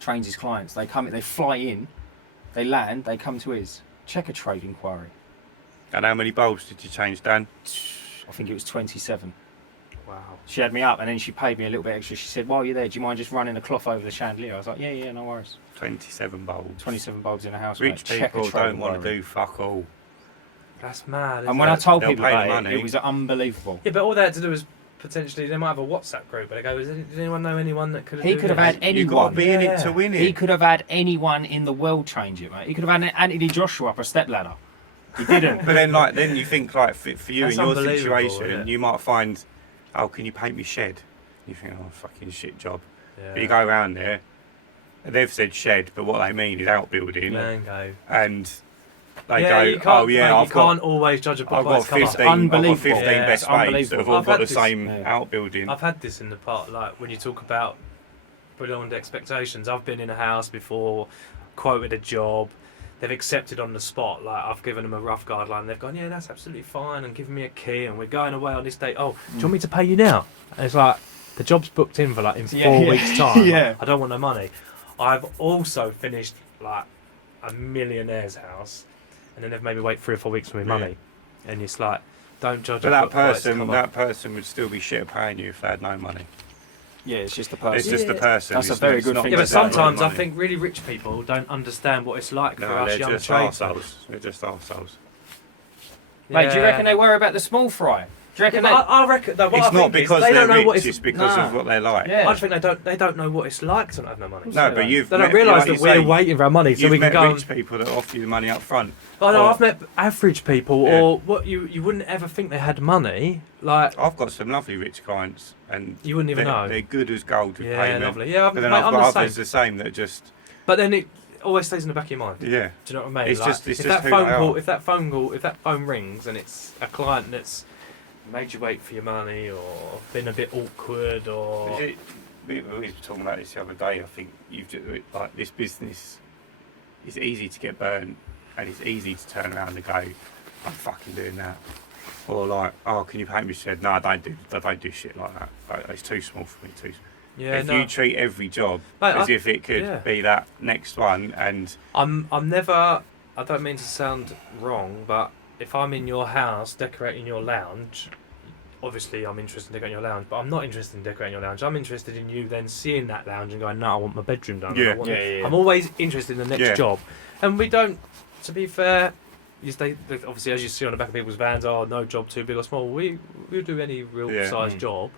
Trains his clients. They fly in, they land, they come to his checker trade inquiry. And how many bulbs did you change, Dan? I think it was 27. Wow. She had me up and then she paid me a little bit extra. She said, while you're there, do you mind just running a cloth over the chandelier? I was like, yeah, no worries. 27 bulbs. 27 bulbs in a house. Rich people don't want to do fuck all. That's mad. And when I told They'll people pay the about money. it was unbelievable. Yeah, but all they had to do was potentially, they might have a WhatsApp group, but they go, did anyone know anyone that could have He could have had anyone. You've got to be in it to win it. He could have had anyone in the world change it, mate. He could have had Anthony Joshua up a stepladder. He didn't. But then you think, like, for you That's in your unbelievable, isn't situation, it? you might find, oh, can you paint me shed? You think, oh, fucking shit job. Yeah. But you go around there, and they've said shed, but what they mean is outbuilding. Mango. And they You go, can't, oh yeah, mate, I've you got can't always judge a book I've by got its cover. 15, I've got Unbelievable. 15 Yeah, best it's mates that unbelievable. have all I've got had the this- same Yeah. outbuilding. I've had this in the part, like when you talk about beyond expectations. I've been in a house before, quoted a job, they've accepted on the spot. Like I've given them a rough guideline, they've gone, yeah, that's absolutely fine, and given me a key, and we're going away on this date. Oh, do you want me to pay you now? And it's like the job's booked in for like in 4 weeks' time. Yeah. I don't want no money. I've also finished like a millionaire's house, and then they've made me wait 3 or 4 weeks for my money, and it's like, don't judge. But a that book by its person, cover. that person would still be shit at paying you if they had no money. Yeah, it's just the It's person. just the person. That's a it's very not- good it's not thing Yeah, but to say. sometimes I money. think really rich people don't understand what it's like for No, us they're young just tradesmen. arseholes. They're just arseholes. Mate, do you Yeah. reckon they worry about the small fry? Do you reckon Yeah, but I reckon no, what It's I not think is because they they're don't know what rich, it's, it's because Nah. of what they like. Yeah. I just think they don't know what it's like to not have no money. No, but you've They don't met- realise like that you we're say, waiting for our money so You've we can met go. rich people that offer you the money up front. Oh no, or- I've met average people, Yeah. or what you wouldn't ever think they had money. Like I've got some lovely rich clients, and you wouldn't even they're, know. they're good as gold with Yeah, payment. lovely. Yeah, But then mate, I've I'm got the others same. the same that just But then it always stays in the back of your mind. yeah. Do you know what I mean? It's Like, just- it's if just that who phone they call, are. if that phone rings and it's a client that's made you wait for your money or been a bit awkward or We were talking about this the other day. I think you've just, like this business. It's easy to get burnt, and it's easy to turn around and go, "I'm fucking doing that," or like, "Oh, can you paint me shed?" No, I don't do shit like that. Like, it's too small for me. Too. yeah, If no. you treat every job Mate, as I- if it could yeah. be that next one, and I'm never. I don't mean to sound wrong, but if I'm in your house decorating your lounge, obviously I'm interested in decorating your lounge, but I'm not interested in decorating your lounge. I'm interested in you then seeing that lounge and going, no, I want my bedroom done. Yeah. I'm always interested in the next job. And we don't, to be fair, obviously as you see on the back of people's vans, no job too big or small. We'll do any real size job.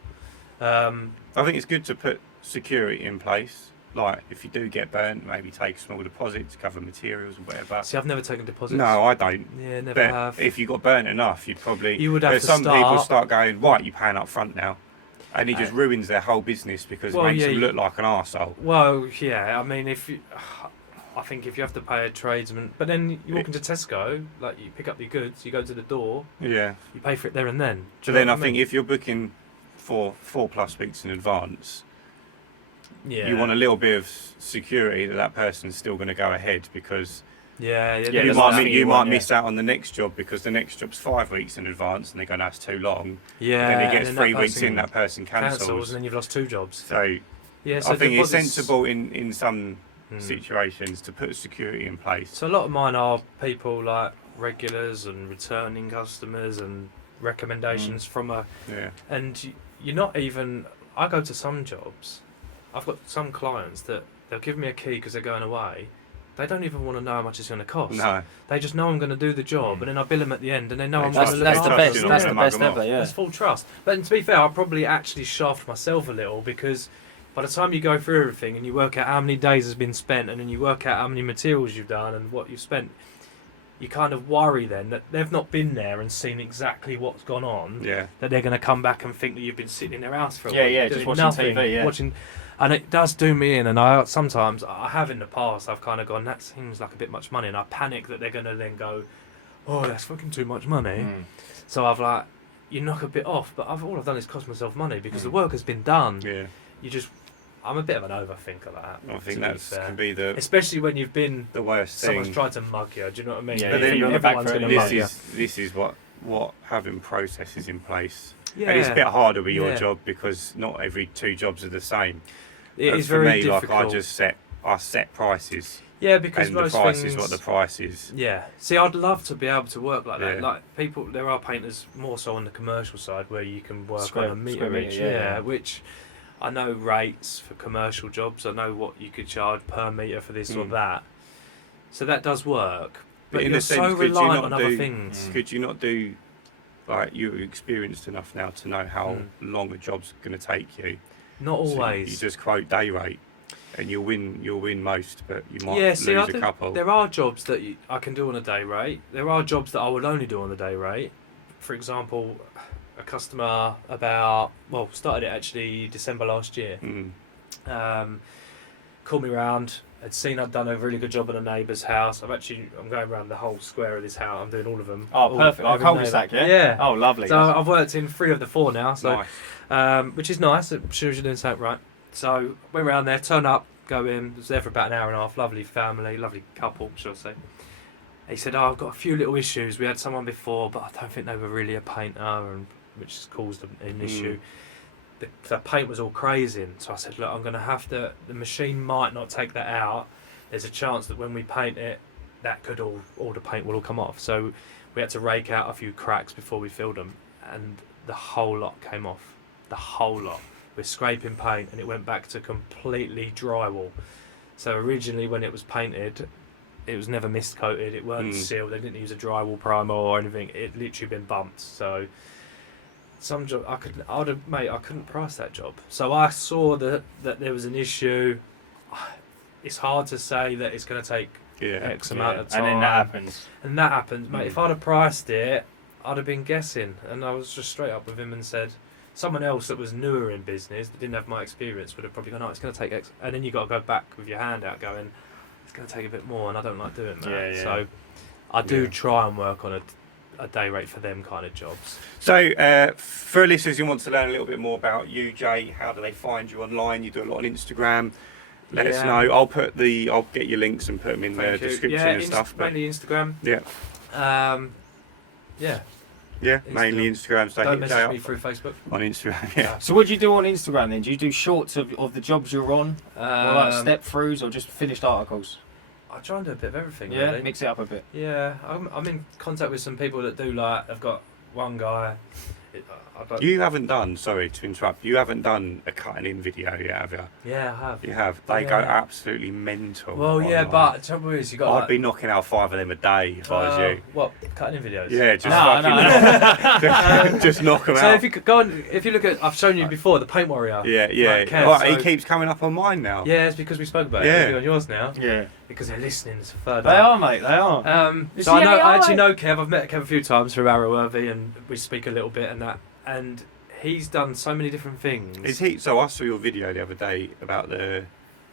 I think it's good to put security in place. Like, if you do get burnt, maybe take a small deposit to cover materials or whatever. See, I've never taken deposits. No, I don't. Yeah, never but have. if you got burnt enough, you would have to some start. people start going, right, you're paying up front now. And it just ruins their whole business because it makes them look like an arsehole. Well, yeah, I mean, I think if you have to pay a tradesman, but then you walk into Tesco, like you pick up your goods, you go to the door, you pay for it there and then. So then I think if you're booking for 4+ weeks in advance, you want a little bit of security that person's still going to go ahead, because you might miss out on the next job because the next job's 5 weeks in advance and they go, no, it's too long. Yeah, and then it gets 3 weeks in, that person cancels, and then you've lost 2 jobs. So I think it's sensible in some situations to put security in place. So a lot of mine are people like regulars and returning customers and recommendations from and you're not even. I go to some jobs. I've got some clients that they'll give me a key because they're going away. They don't even want to know how much it's going to cost. No. They just know I'm going to to do the job, and then I bill them at the end, and they know I'm going going to That's look the after best. them. That's the best ever. Yeah. That's full trust. But to be fair, I probably actually shaft myself a little, because by the time you go through everything and you work out how many days has been spent, and then you work out how many materials you've done and what you've spent, you kind of worry then that they've not been there and seen exactly what's gone on. Yeah. That they're going to come back and think that you've been sitting in their house for a week. Yeah, just watching nothing, TV. Yeah. watching. And it does do me in, and I have in the past, I've kind of gone, that seems like a bit much money, and I panic that they're going to then go, oh, that's fucking too much money. So I've like, you knock a bit off, but all I've done is cost myself money because the work has been done. Yeah. I'm a bit of an overthinker like that. I think that can be especially when you've been the worst thing. Someone's tried to mug you. Do you know what I mean? Yeah, but then you're on the back foot and this is what having processes in place. Yeah. And it's a bit harder with your job because not every 2 jobs are the same. It is for very me, difficult. Like I set prices. Yeah, because and most the price things, is what the price is. Yeah. See, I'd love to be able to work like that. Yeah. Like there are painters more so on the commercial side where you can work Square on a meter meter, each. yeah. Which I know rates for commercial jobs. I know what you could charge per meter for this or that. So that does work. But in you're a sense, so could you reliant not on other things. Could you not do, like, you're experienced enough now to know how long a job's going to take you? Not always. So you just quote day rate. And you'll win most, but you might lose a couple. There are jobs that I can do on a day rate. There are jobs that I would only do on the day rate. For example, a customer started it actually December last year. Called me round. Had seen I'd done a really good job at a neighbour's house. I'm going around the whole square of this house. I'm doing all of them. Oh, perfect. Like cul-de-sac, yeah? Yeah. Oh, lovely. So I've worked in 3 of the 4 now. So, nice. which is nice. It shows you're doing something right. So went round there, turn up, go in. Was there for about an hour and a half. Lovely family, lovely couple, shall I say. He said, I've got a few little issues. We had someone before, but I don't think they were really a painter, which has caused an issue. The paint was all crazing. So I said, look, I'm going to have to. The machine might not take that out. There's a chance that when we paint it, that could all the paint will all come off. So we had to rake out a few cracks before we filled them, and the whole lot came off. The whole lot. We're scraping paint, and it went back to completely drywall. So originally, when it was painted, it was never mist coated. It weren't sealed. They didn't use a drywall primer or anything. It literally been bumped. So some job I couldn't price that job. So I saw that there was an issue. It's hard to say that it's going to take X amount of time. And then that happens. Mate. If I'd have priced it, I'd have been guessing. And I was just straight up with him and said, someone else that was newer in business, that didn't have my experience, would have probably gone, it's going to take X. And then you got to go back with your hand out going, it's going to take a bit more, and I don't like doing that. Yeah. So I do try and work on a day rate for them kind of jobs. So for listeners who want to learn a little bit more about you, Jay, how do they find you online? You do a lot on Instagram. Let us know. I'll get your links and put them in the description and stuff. Mainly Instagram. Yeah. Yeah, mainly Instagram. So don't message me through Facebook. On Instagram, yeah. So what do you do on Instagram then? Do you do shorts of the jobs you're on? Or like step throughs or just finished articles? I try and do a bit of everything. Yeah, really. mix it up a bit. Yeah, I'm in contact with some people that do I've got one guy, You haven't done, sorry to interrupt, you haven't done a cutting in video yet, have you? Yeah, I have. You have. They go absolutely mental. Well, yeah, online. but the trouble is, you got. I'd be knocking out 5 of them a day if I was you. What, cutting in videos? Yeah, just No. just knock them So out. if you could go on, if you look at, I've shown you before, the Paint Warrior. Yeah. Like Kev, Right, so- he keeps coming up on mine now. Yeah, it's because we spoke about Yeah. it. It'll be on yours now. Yeah. Because they're listening. It's further. They are, mate. They are. So I know. Yeah, I actually mate. know Kev. I've met Kev a few times through Arrowworthy, and we speak a little bit and that. And he's done so many different things. Is he? So I saw your video the other day about the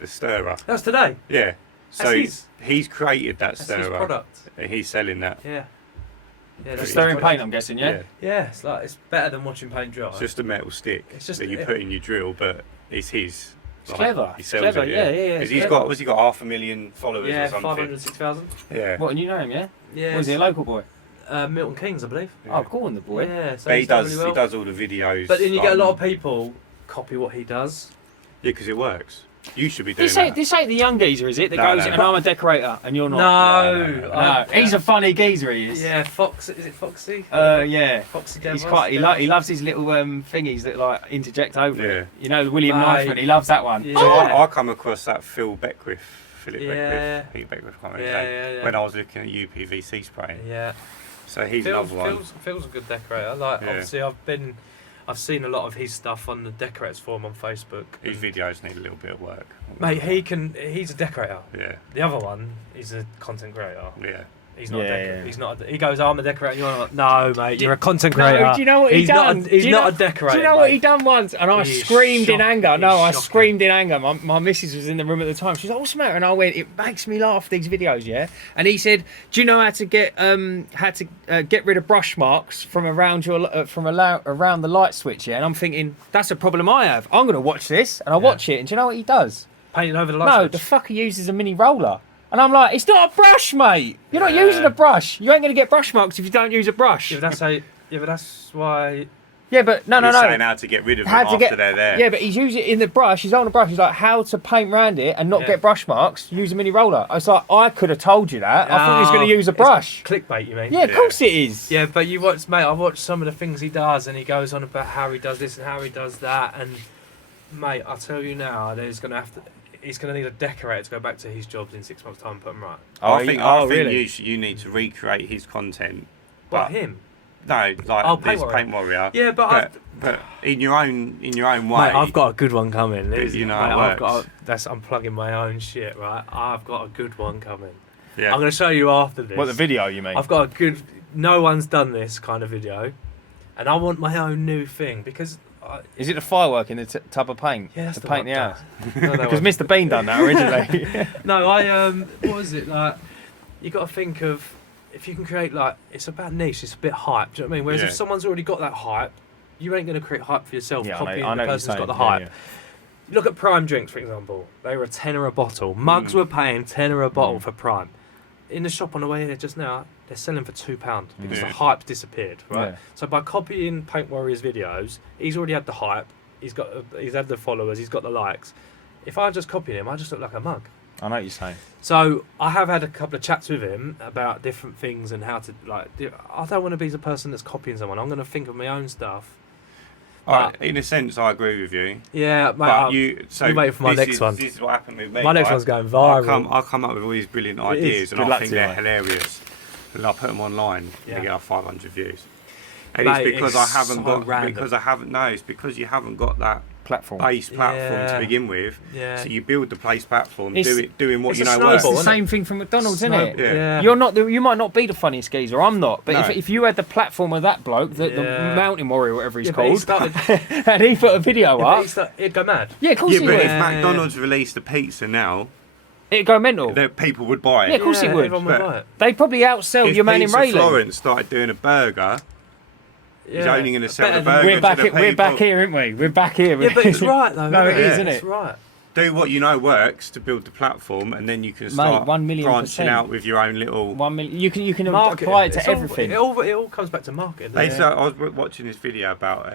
stirrer. That's today. Yeah. So That's he's created that That's stirrer. his product. And he's selling that. Yeah. Yeah. The That's stirring his paint, product. I'm guessing, yeah? Yeah, it's like it's better than watching paint dry. It's just a metal stick It's just- that you put in your drill, but it's his. It's clever. He It's sells clever, it. yeah. Because he's It's got, what's he got, 500,000 followers yeah, or something? 506,000. Yeah. What, and you know him, yeah? Yeah. Was he a local boy? Milton Keynes, I believe. Yeah. Oh, go on, the boy. Yeah, so But he he's done does. really well. He does all the videos. But then you get a lot of people copy what he does. Yeah, because it works. You should be doing This ain't, that. this ain't the young geezer, is it? That No, goes, no. and I'm a decorator, and you're not. No. No, he's a funny geezer, he is. Yeah, Fox. Is it Foxy? Yeah. Foxy He's Devos, quite. He Devos. loves his little thingies that like interject over Yeah. it. You know, William Mate. Knifeman. He loves that one. Yeah. So I come across that Philip Beckwith, Yeah. Pete Beckwith, I can't remember his Yeah, name, yeah, yeah. when I was looking at UPVC spraying. Yeah. So he's Phil's, another one. Phil's a good decorator. Like Yeah. obviously, I've seen a lot of his stuff on the Decorators forum on Facebook. His videos need a little bit of work. Mate, he's a decorator. Yeah, The other one is a content creator. yeah. He's not a Yeah, decorator. yeah. He's not. He goes, I'm a decorator. You're not. No, mate, you're a content No, creator. do you know what he he's done? Not a, he's Do you not know- a decorator. Do you know what he mate. done once? And I He's screamed in shocking. anger. No, I He's screamed in anger. My missus was in the room at the time. She was like, "What's the matter?" And I went, "It makes me laugh, these videos, yeah." And he said, "Do you know how to get get rid of brush marks from around your around the light switch?" Yeah. And I'm thinking, that's a problem I have. I'm gonna watch this, and I watch it. And do you know what he does? Painting over the light No, switch. the fucker uses a mini roller. And I'm like, it's not a brush, mate. You're not using a brush. You ain't going to get brush marks if you don't use a brush. Yeah, but that's why. Yeah, but no. You're saying how to get rid of them after they're there. Yeah, but he's using it in the brush. He's on a brush. He's like, how to paint around it and not Yeah. get brush marks. Use a mini roller. I was like, I could have told you that. I thought he was going to use a brush. Clickbait, you mean? Yeah, of course it is. Yeah, but you watch, mate. I watched some of the things he does, and he goes on about how he does this and how he does that, and mate, I tell you now, he's gonna need a decorator to go back to his jobs in 6 months' time and put them right. I think really? you need to recreate his content. But But him? no, like Oh, this Paint Paint Warrior. Yeah, but but in your own way. mate, I've got a good one coming. But you know mate, it works. I'm plugging my own shit, right? I've got a good one coming. Yeah. I'm going to show you after this. What, the video, you mean? I've got a good. No one's done this kind of video, and I want my own new thing because. Is it the firework in the tub of paint? Yeah, that's to the paint one the I've house? done. No, Because Mr. Bean done that originally. No, what was it like? You got to think of if you can create like it's about niche, it's a bit hype. Do you know what I mean? Whereas Yeah. if someone's already got that hype, you ain't going to create hype for yourself. Yeah, copying I know the what person who's you're got the saying. hype. Look at Prime drinks, for example. They were a tenner a bottle. Mugs were paying tenner a bottle for Prime. In the shop on the way here just now, they're selling for £2 because the Yeah. hype disappeared, right? Yeah. So by copying Paint Warrior's videos, he's already had the hype. He's had the followers. He's got the likes. If I just copy him, I just look like a mug. I know what you're saying. So I have had a couple of chats with him about different things and how to I don't want to be the person that's copying someone. I'm going to think of my own stuff. In a sense, I agree with you. Yeah, mate. But you wait for my next one. This is what happened with me. My next right? one's going viral. I come up with all these brilliant is. ideas, and Good I luck think to you, they're mate. hilarious. And I put them online, Yeah. and they get like 500 views. And Mate, it's because it's I haven't so got random. because I haven't no. It's because you haven't got that Platform. base platform Yeah. to begin with. Yeah. So you build the base platform, It's- doing what it's you a know snowball, works. It's the isn't it? same thing from McDonald's, isn't it? Yeah. You're not. You might not be the funniest geezer. I'm not. But No. if you had the platform of that bloke, the Yeah. Mountain Warrior, whatever he's Yeah, but he called, started- and he put a video up, It'd go mad. yeah, of course Yeah, he but would. if McDonald's released a pizza now, It'd go mental. then people would buy it. Yeah, of course he would. Everyone would But- buy it. They'd probably outsell If your man in Pizza Rayleigh. Florence started doing a burger, he's Yeah. only going to sell Better the than- burger We're back. to the We're back people. here, aren't we? We're back here. Yeah, but it's right though. No, it isn't is, Yeah. isn't It's it? right. Do what you know works to build the platform, and then you can start 1,000,000%. branching out with your own little. 1 million. You can Marketing. apply it to It's all- everything. It all comes back to marketing. They doesn't it? I was watching this video about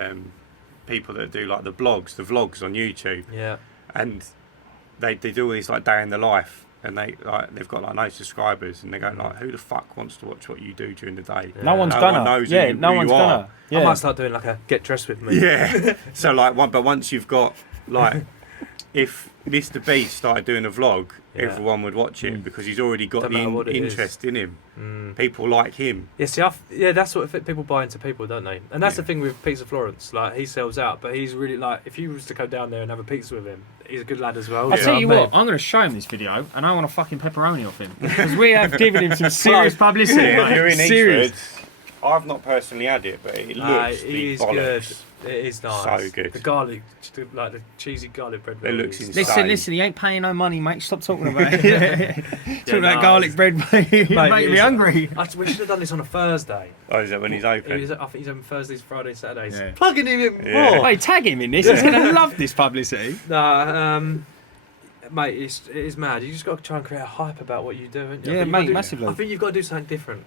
people that do like the vlogs on YouTube, Yeah. and they do all these like day in the life, and they've got like no subscribers, and they go like, who the fuck wants to watch what you do during the day? No one's No gonna. one knows yeah, who no you one's are. gonna. I might start doing like a get dressed with me. Yeah. So like but once you've got like, if Mr. Beast started doing a vlog, everyone would watch it because he's already got the interest in him. People like him. Yeah, see, that's what people buy into people, don't they? And that's the thing with Pizza Florence. Like, he sells out, but he's really like, if you was to go down there and have a pizza with him, he's a good lad as well. I'll tell you what, I'm going to show him this video, and I want a fucking pepperoni off him because we have given him some serious publicity. Yeah, if you're in serious. Eastwood, I've not personally had it, but it looks it is bollocks. good. It is nice. So good. The garlic, like the cheesy garlic bread. It looks insane. Listen, he ain't paying no money, mate. Stop talking about it. Talking about garlic bread, mate. You're making me hungry. We should have done this on a Thursday. Oh, is that when he's open? I think he's open Thursdays, Fridays, Saturdays. Yeah. Plugging him in Yeah. more. Wait, tag him in this. He's going to love this publicity. Nah, mate, it is mad. You just got to try and create a hype about what you do, haven't you? Yeah, mate, massively. I think you've got to do something different.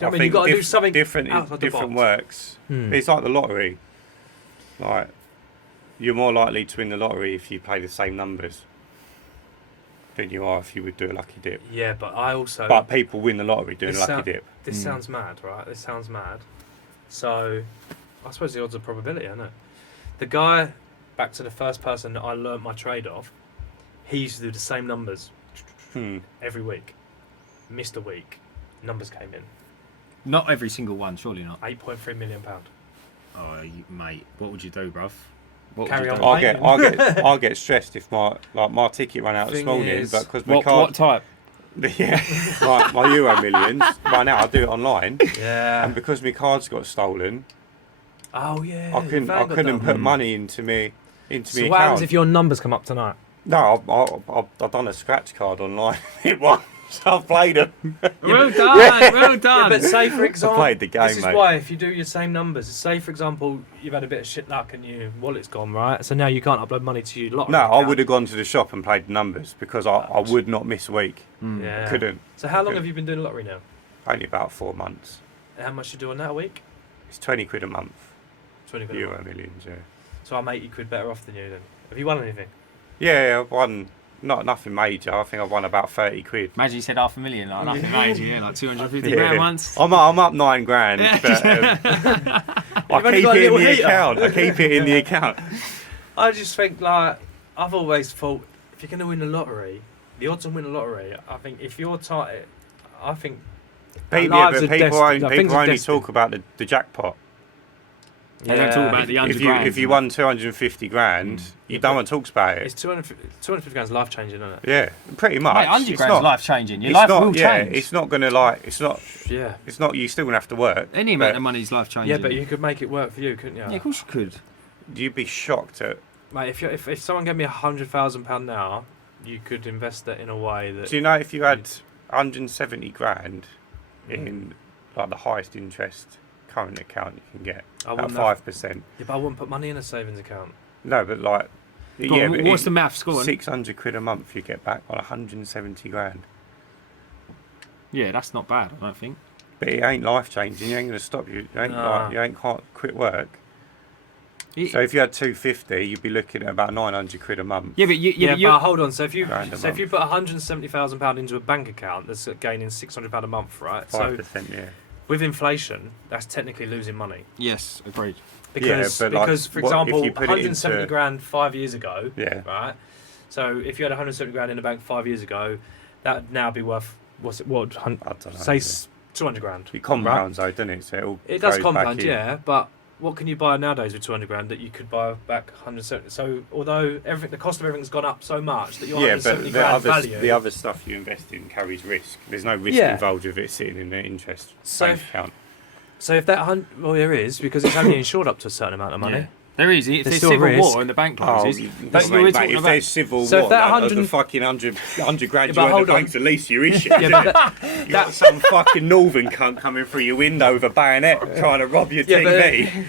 I You've got to do something different. outside the Different box. works. It's like the lottery. Like, you're more likely to win the lottery if you play the same numbers than you are if you would do a lucky dip. Yeah, but I also. But people win the lottery doing a lucky dip. This sounds mad, right? This sounds mad. So, I suppose the odds of probability, isn't it? The guy, back to the first person that I learnt my trade off, he used to do the same numbers every week. Missed a week, numbers came in. Not every single one, surely not. £8.3 million. Oh, mate, what would you do, bruv? Carry on. I get stressed if my ticket ran out this morning, but because my card. What type? Yeah, my Euro Millions. Right now, I do it online. Yeah. And because my cards got stolen, Oh yeah. I couldn't put money into me So my what account. happens if your numbers come up tonight? No, I've done a scratch card online. It won. So I've played them. Well done, well done. Yeah, but say for example, played the game, this is mate. why if you do your same numbers, say for example you've had a bit of shit luck and your wallet's gone, right? So now you can't upload money to your lottery No, I account. would have gone to the shop and played the numbers because I would not miss a week. Yeah. Couldn't. So how long have you been doing lottery now? Only about 4 months. And how much you do on that a week? It's 20 quid a month. 20 quid. Euro Millions, yeah. So I'm 80 quid better off than you then. Have you won anything? Yeah, I've won. Nothing major. I think I've won about 30 quid. Imagine you said $500,000, like nothing major, yeah, like 250 Yeah. grand once. I'm up 9 grand, but I only keep got a it in little the heater. account. I keep it in the account. I just think like I've always thought if you're going to win the lottery, the odds on winning the lottery, I think if you're tight, I think People only talk about the jackpot. They don't talk about the 100 grand. If you won 250 grand, no one talks about it. It's 250 grand's life changing, isn't it? Yeah, pretty much. Mate, 100 It's grand's not- life changing. Your it's life not- will yeah, change. it's not gonna like. It's not. Yeah. It's not. You still gonna have to work. Any amount but of money is life changing. Yeah, but you could make it work for you, couldn't you? Yeah, of course you could. You'd be shocked at. Mate, if someone gave me £100,000 now, you could invest that in a way that. Do you know if you had 170 grand in like the highest interest current account you can get, about 5%? Yeah, but I wouldn't put money in a savings account. No, but like. Go on, but what's the maths? Go on. 600 quid a month you get back on 170 grand. Yeah, that's not bad, I don't think. But it ain't life changing. You ain't gonna stop you. Can't quit work. So if you had 250, you'd be looking at about 900 quid a month. Yeah, but but hold on. So if you Grand a if you put £170,000 into a bank account, that's gaining £600 a month, right? 5%, yeah. With inflation, that's technically losing money. Yes, agreed. Because, but like, because for what- example, if you put it 170 into- grand 5 years ago, Yeah. right? So if you had 170 grand in the bank 5 years ago, that would now be worth, I don't know. say 200 grand. It compounds though, doesn't it? So It does goes compound, back in. yeah, but what can you buy nowadays with 200 grand that you could buy back 170? So although the cost of everything's gone up so much that your Yeah, 170 but grand value... the other stuff you invest in carries risk. There's no risk Yeah. involved with it sitting in the interest So bank account. So if that well, there is, because it's only insured up to a certain amount of money. Yeah. There is. If there's still civil risk. war and the bank closes, But we're talking if about. there's civil So if war, that the 100 fucking 100 grand but you owe hold the on. bank's the least your issue. Yeah, but You got some fucking northern cunt coming through your window with a bayonet trying to rob your Yeah, TV.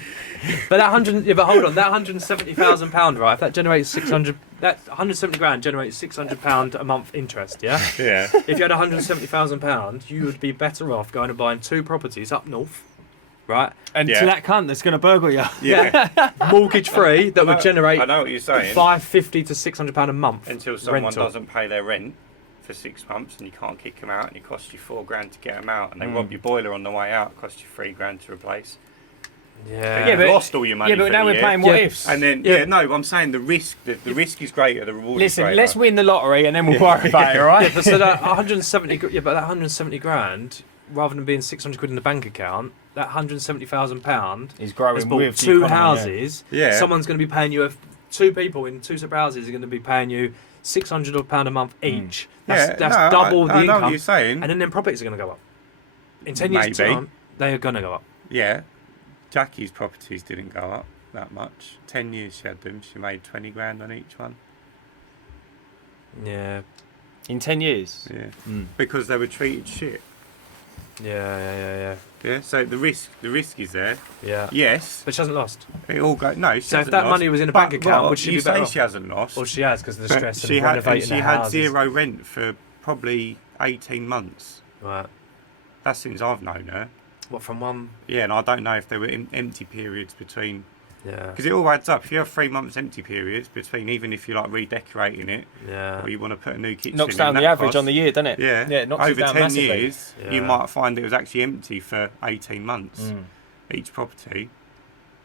but that 100. Yeah, but hold on. That £170,000, right? If that generates 600, that 170 grand generates £600 a month interest. Yeah. Yeah. If you had £170,000, you would be better off going and buying 2 properties up north, right? And Yeah. to that cunt that's going to burgle you. Yeah. Mortgage free that would generate I know what you're saying. £550 to £600 a month. Until someone rental. doesn't pay their rent for 6 months and you can't kick them out and it costs you £4 grand to get them out and they rob your boiler on the way out, it costs you £3 grand to replace. Yeah. You've lost all your money. Yeah, but for now the we're year. playing what ifs. And then I'm saying the risk is greater, the reward is Listen, greater. let's win the lottery and then we'll worry about it, all right? Yeah, but so that 170, but that 170 grand, rather than being 600 quid in the bank account, that £170,000 is growing has bought with the two economy, houses. Yeah. Someone's going to be paying you, two people in two separate houses are going to be paying you £600 a month each. That's double the I know income. what you're saying. And then properties are going to go up. In 10 years' Maybe. time, they are going to go up. Yeah. Jackie's properties didn't go up that much. 10 years she had them. She made 20 grand on each one. Yeah. In 10 years? Yeah. Because they were treated shit. Yeah. Yeah. So the risk is there. Yeah. Yes. But she hasn't lost. It all go. No. She So if hasn't that lost. money was in a bank account, would she you be better say off? she hasn't lost? Well, she has because of the but stress she of had renovating she the had houses. zero rent for probably 18 months. Right. That's since I've known her. What, from one? Yeah, and I don't know if there were empty periods between. Yeah. Because it all adds up. If you have 3 months empty periods between, even if you're like redecorating it, Yeah. or you want to put a new kitchen, Knocks in, down the that average cost- on the year, doesn't it? Yeah, Yeah, it knocks over it down 10 massively. years, you Yeah. might find it was actually empty for 18 months each property,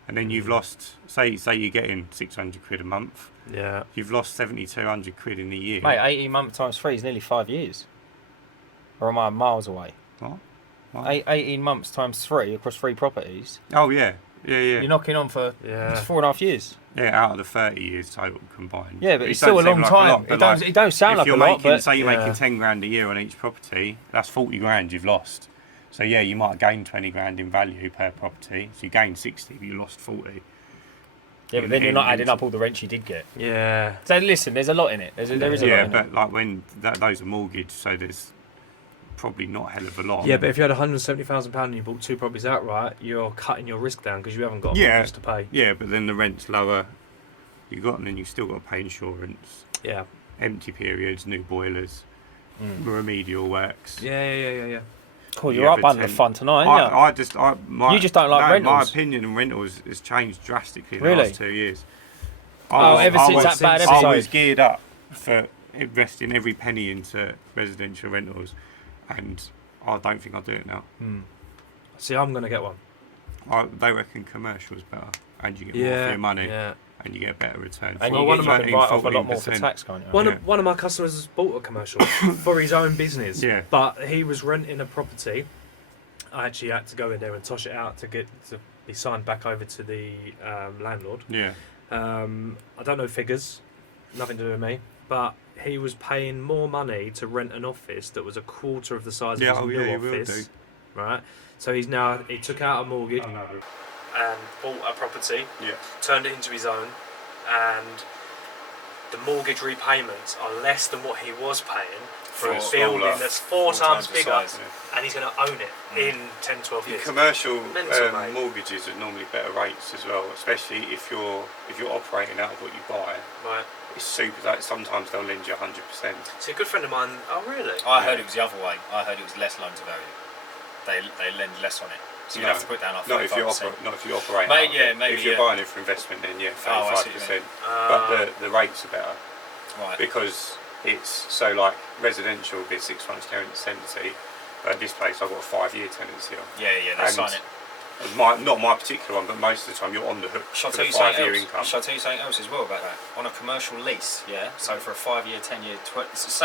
and then you've lost. Say you're getting 600 quid a month. Yeah. You've lost 7,200 quid in a year. Mate, 18 months times 3 is nearly 5 years. Or am I miles away? What? 18 months times 3 across 3 properties. Oh yeah. You're knocking on for Yeah. 4.5 years. Yeah, out of the 30 years total combined. Yeah, but It it's still a don't long seem like time. lot, but It don't sound if like you're a lot, making, but say you're Yeah. making 10 grand a year on each property, that's 40 grand you've lost. So yeah, you might gain 20 grand in value per property. So you gained 60, but you lost 40. yeah, but then you're not adding up all the rents you did get. Yeah. So listen, there's a lot in it. There is a lot Yeah, in it. but like when those are mortgaged, so there's probably not a hell of a lot. Yeah, but if you had £170,000 and you bought 2 properties outright, you're cutting your risk down because you haven't got a Yeah. mortgage to pay. Yeah, but then the rent's lower. And then you still got to pay insurance, Yeah. empty periods, new boilers, remedial works. Yeah. Cool, You you're up ever under the tend- fun tonight, aren't you? You just don't like My rentals? opinion on rentals has changed drastically in Really? the last 2 years. Ever since that bad I episode. was geared up for investing every penny into residential rentals, and I don't think I'll do it now. See, I'm going to get one. They reckon commercial's better, and you get more for your money, Yeah. and you get a better return. And Well, you one get of my- you can write off a lot more for 14%. tax, can't you? One of my customers has bought a commercial for his own business. Yeah. But he was renting a property. I actually had to go in there and tosh it out to be signed back over to the landlord. Yeah. I don't know figures, nothing to do with me. But he was paying more money to rent an office that was a quarter of the size of his new you will office. do. Right. So he took out a mortgage and bought a property, Yeah. turned it into his own, and the mortgage repayments are less than what he was paying for a building smaller. that's four times the bigger, size. and he's going to own it in 10, 12 years. Commercial Mental, mate. mortgages are normally better rates as well, especially if you're operating out of what you buy. Right. It's super. Like, sometimes they'll lend you 100%. See, a good friend of mine. Oh, really? I heard it was the other way. I heard it was less loan to value. They lend less on it. So you'd No. have to put down like Not if you 35%. not if you operate. Mate, out of yeah, it. maybe, If you're yeah. buying it for investment, then yeah, Oh, I see what you 35%. mean. But the rates are better Right. because it's so like residential will be 6 months tenancy, but at this place I've got a 5-year tenancy on. Yeah, they And sign it. Not my particular one, but most of the time you're on the hook Shall I for tell the you something 5-year else? income. Shall I tell you something else as well about that? On a commercial lease, yeah. So for a 5-year, 10-year,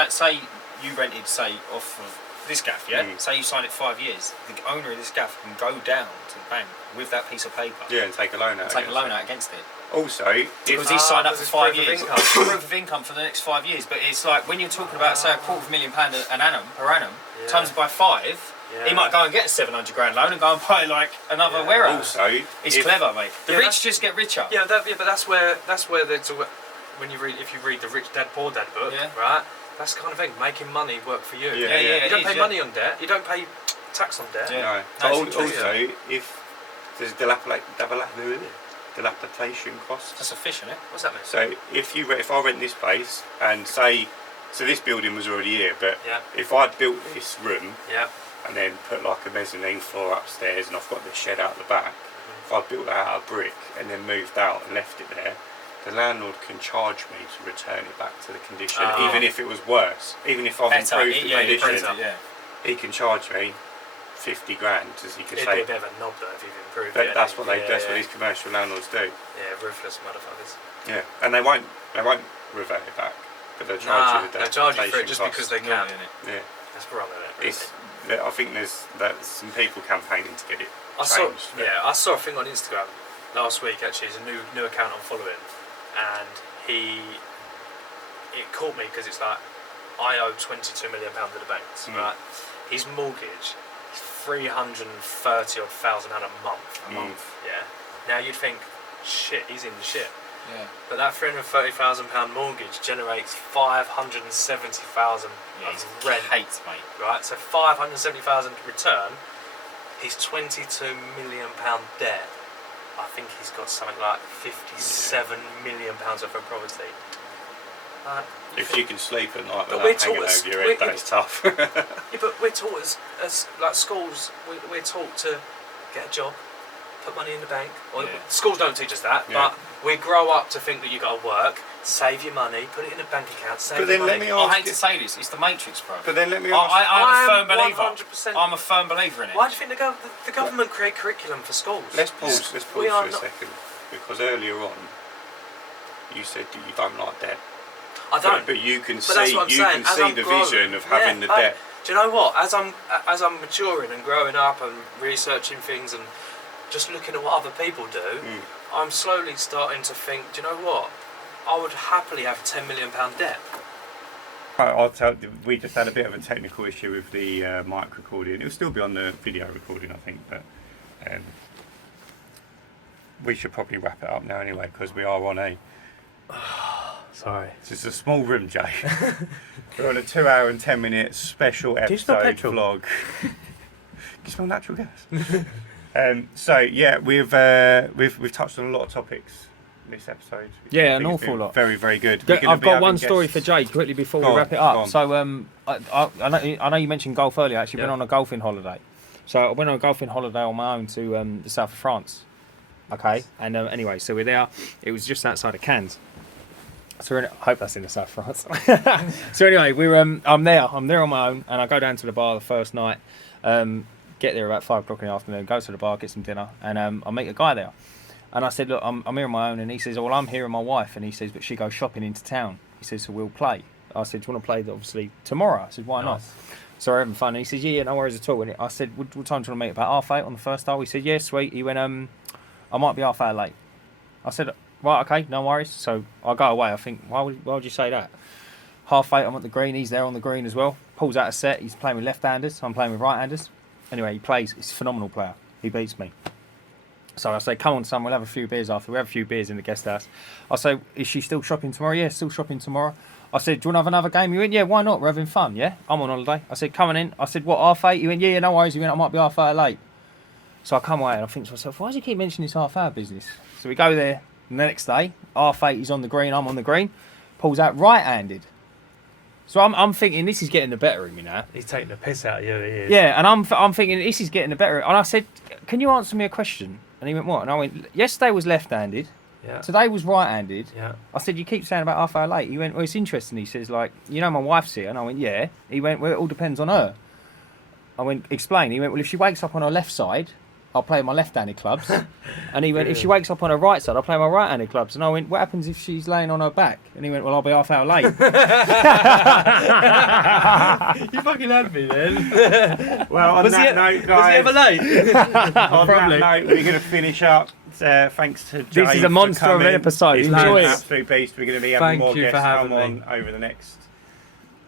say you rented, say off of this gaff, yeah. Say you signed it 5 years. The owner of this gaff can go down to the bank with that piece of paper. Yeah, and take a loan out. And take a against loan it. out against it. Also, Because if he's signed up because for it's 5 proof of years. income. It's proof of income for the next 5 years. But it's like when you're talking about, say, £250,000 per annum, Yeah. times by 5, he might go and get a 700 grand loan and go and buy like another warehouse. also, It's if- clever, mate. The Yeah, rich that's- just get richer. Yeah, but that's where there's when you read the Rich Dad Poor Dad book, Yeah. right? That's the kind of thing, making money work for you. Yeah, yeah, You don't it pay is, money on debt. You don't pay tax on debt. Yeah. No. No, But it's also, if there's dilapidation costs. That's a fish, isn't it? What's that mean? So if I rent this place and say, so this building was already here, but Yeah. if I'd built this room Yeah. and then put like a mezzanine floor upstairs and I've got the shed out the back, if I built that out of brick and then moved out and left it there, the landlord can charge me to return it back to the condition, even if it was worse, even if I've Better. improved the Yeah, condition. yeah. He can charge me 50 grand, as he could It'd say. be a bit of a knob though if you've improved But it. that's what Yeah, that's what these commercial landlords do. Yeah, ruthless motherfuckers. Yeah, and they won't revert it back, but they'll charge you the they charge you for it just costs. because they can. Yeah, That's wrong, isn't it? it's. I think there's some people campaigning to get it I saw, changed. I saw a thing on Instagram last week. Actually, it's a new account I'm following, and it caught me because it's like I owe £22 million to the banks, right? His mortgage is £330,000 a month. Yeah. Now you'd think, shit, he's in the shit. Yeah. But that £330,000 mortgage generates £570,000 of rent. Hate, mate. Right, so £570,000 return. He's £22 million debt. I think he's got something like £57 million worth of property. If you can sleep at night But without hanging over your head, that's tough. Yeah, but we're taught as like schools, we're taught to get a job, put money in the bank. Or schools don't teach us that, but we grow up to think that you got to work, save your money, put it in a bank account, save But then your let money. me ask I hate to say this, it's the Matrix, bro. But then let me ask. I'm a firm believer. 100%. I'm a firm believer in it. Why do you think the government create curriculum for schools? Let's pause. Let's pause We are for a not- second, because earlier on you said that you don't like debt. I don't. But you can But see that's what I'm saying. As I'm the growing, vision of having the but debt. Do you know what? As I'm maturing and growing up and researching things and just looking at what other people do, I'm slowly starting to think, do you know what? I would happily have £10 million debt. I'll tell. We just had a bit of a technical issue with the mic recording. It'll still be on the video recording, I think, but we should probably wrap it up now anyway, because we are on a. Sorry. It's just a small room, Jay. We're on a 2 hour and 10 minute special Do you smell episode petrol? vlog. Do you smell natural gas? So yeah, we've touched on a lot of topics this episode. Yeah, I an think it's awful been lot. Very, very good. We're gonna I've be got having one story guests- for Jay quickly before Go we on, wrap it go up. on. So I know you mentioned golf earlier. I actually went on a golfing holiday. So I went on a golfing holiday on my own to the south of France. Okay, and anyway, so we're there. It was just outside of Cannes. So I hope that's in the south of France. So anyway, I'm there on my own, and I go down to the bar the first night. Get there about 5 o'clock in the afternoon. Go to the bar, get some dinner, and I meet a guy there. And I said, look, I'm here on my own, and he says, well, I'm here with my wife, and he says, but she goes shopping into town. He says, so we'll play. I said, do you want to play obviously tomorrow? I said, why not? So we're having fun. And he says, yeah, no worries at all. And I said, what time do you want to meet? About 8:30 on the first hole? He said, yeah, sweet. He went, I might be 8:30 late. I said, right, okay, no worries. So I go away. I think, why would you say that? 8:30, I'm at the green. He's there on the green as well. Pulls out a set. He's playing with left-handers. I'm playing with right-handers. Anyway, he plays. He's a phenomenal player. He beats me. So I say, come on, son, we'll have a few beers after. We have a few beers in the guest house. I say, is she still shopping tomorrow? Yeah, still shopping tomorrow. I said, do you want to have another game? He went, yeah, why not? We're having fun, yeah? I'm on holiday. I said, come on in. I said, what, 8:30? He went, yeah, no worries. He went, I might be 8:30 late. So I come away and I think to myself, why does he keep mentioning this half-hour business? So we go there the next day. 8:30, he's on the green, I'm on the green. Pulls out right-handed. So I'm thinking, this is getting the better of me now. He's taking the piss out of you. He is. Yeah, and I'm thinking, this is getting the better. And I said, can you answer me a question? And he went, what? And I went, yesterday was left-handed. Yeah. Today was right-handed. Yeah. I said, you keep saying about 8:30 late. He went, well, it's interesting. He says, like, you know my wife's here. And I went, yeah. He went, well, it all depends on her. I went, explain. He went, well, if she wakes up on her left side, I'll play my left-handed clubs. And he went, if she wakes up on her right side, I'll play my right-handed clubs. And I went, what happens if she's laying on her back? And he went, well, I'll be 8:30 late. You fucking had me then. Well, on that note, guys. Was he ever late? On Probably. that note, we're going to finish up. Thanks to Jay. This is a monster for of an coming. episode. He's Enjoy an it. absolute beast. We're going to be having Thank more you guests for having come me. on over the next.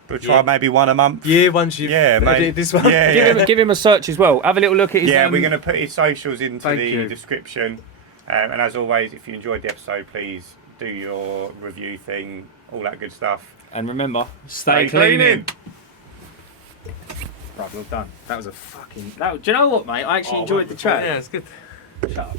We'll try maybe one a month. Yeah, once you've edited this one. Yeah, Give him a search as well. Have a little look at his we're going to put his socials into Thank the you. description. And as always, if you enjoyed the episode, please do your review thing, all that good stuff. And remember, Stay cleaning. Right, well done. That was a fucking... do you know what, mate? I actually enjoyed the chat. Yeah, it's good. Shut up.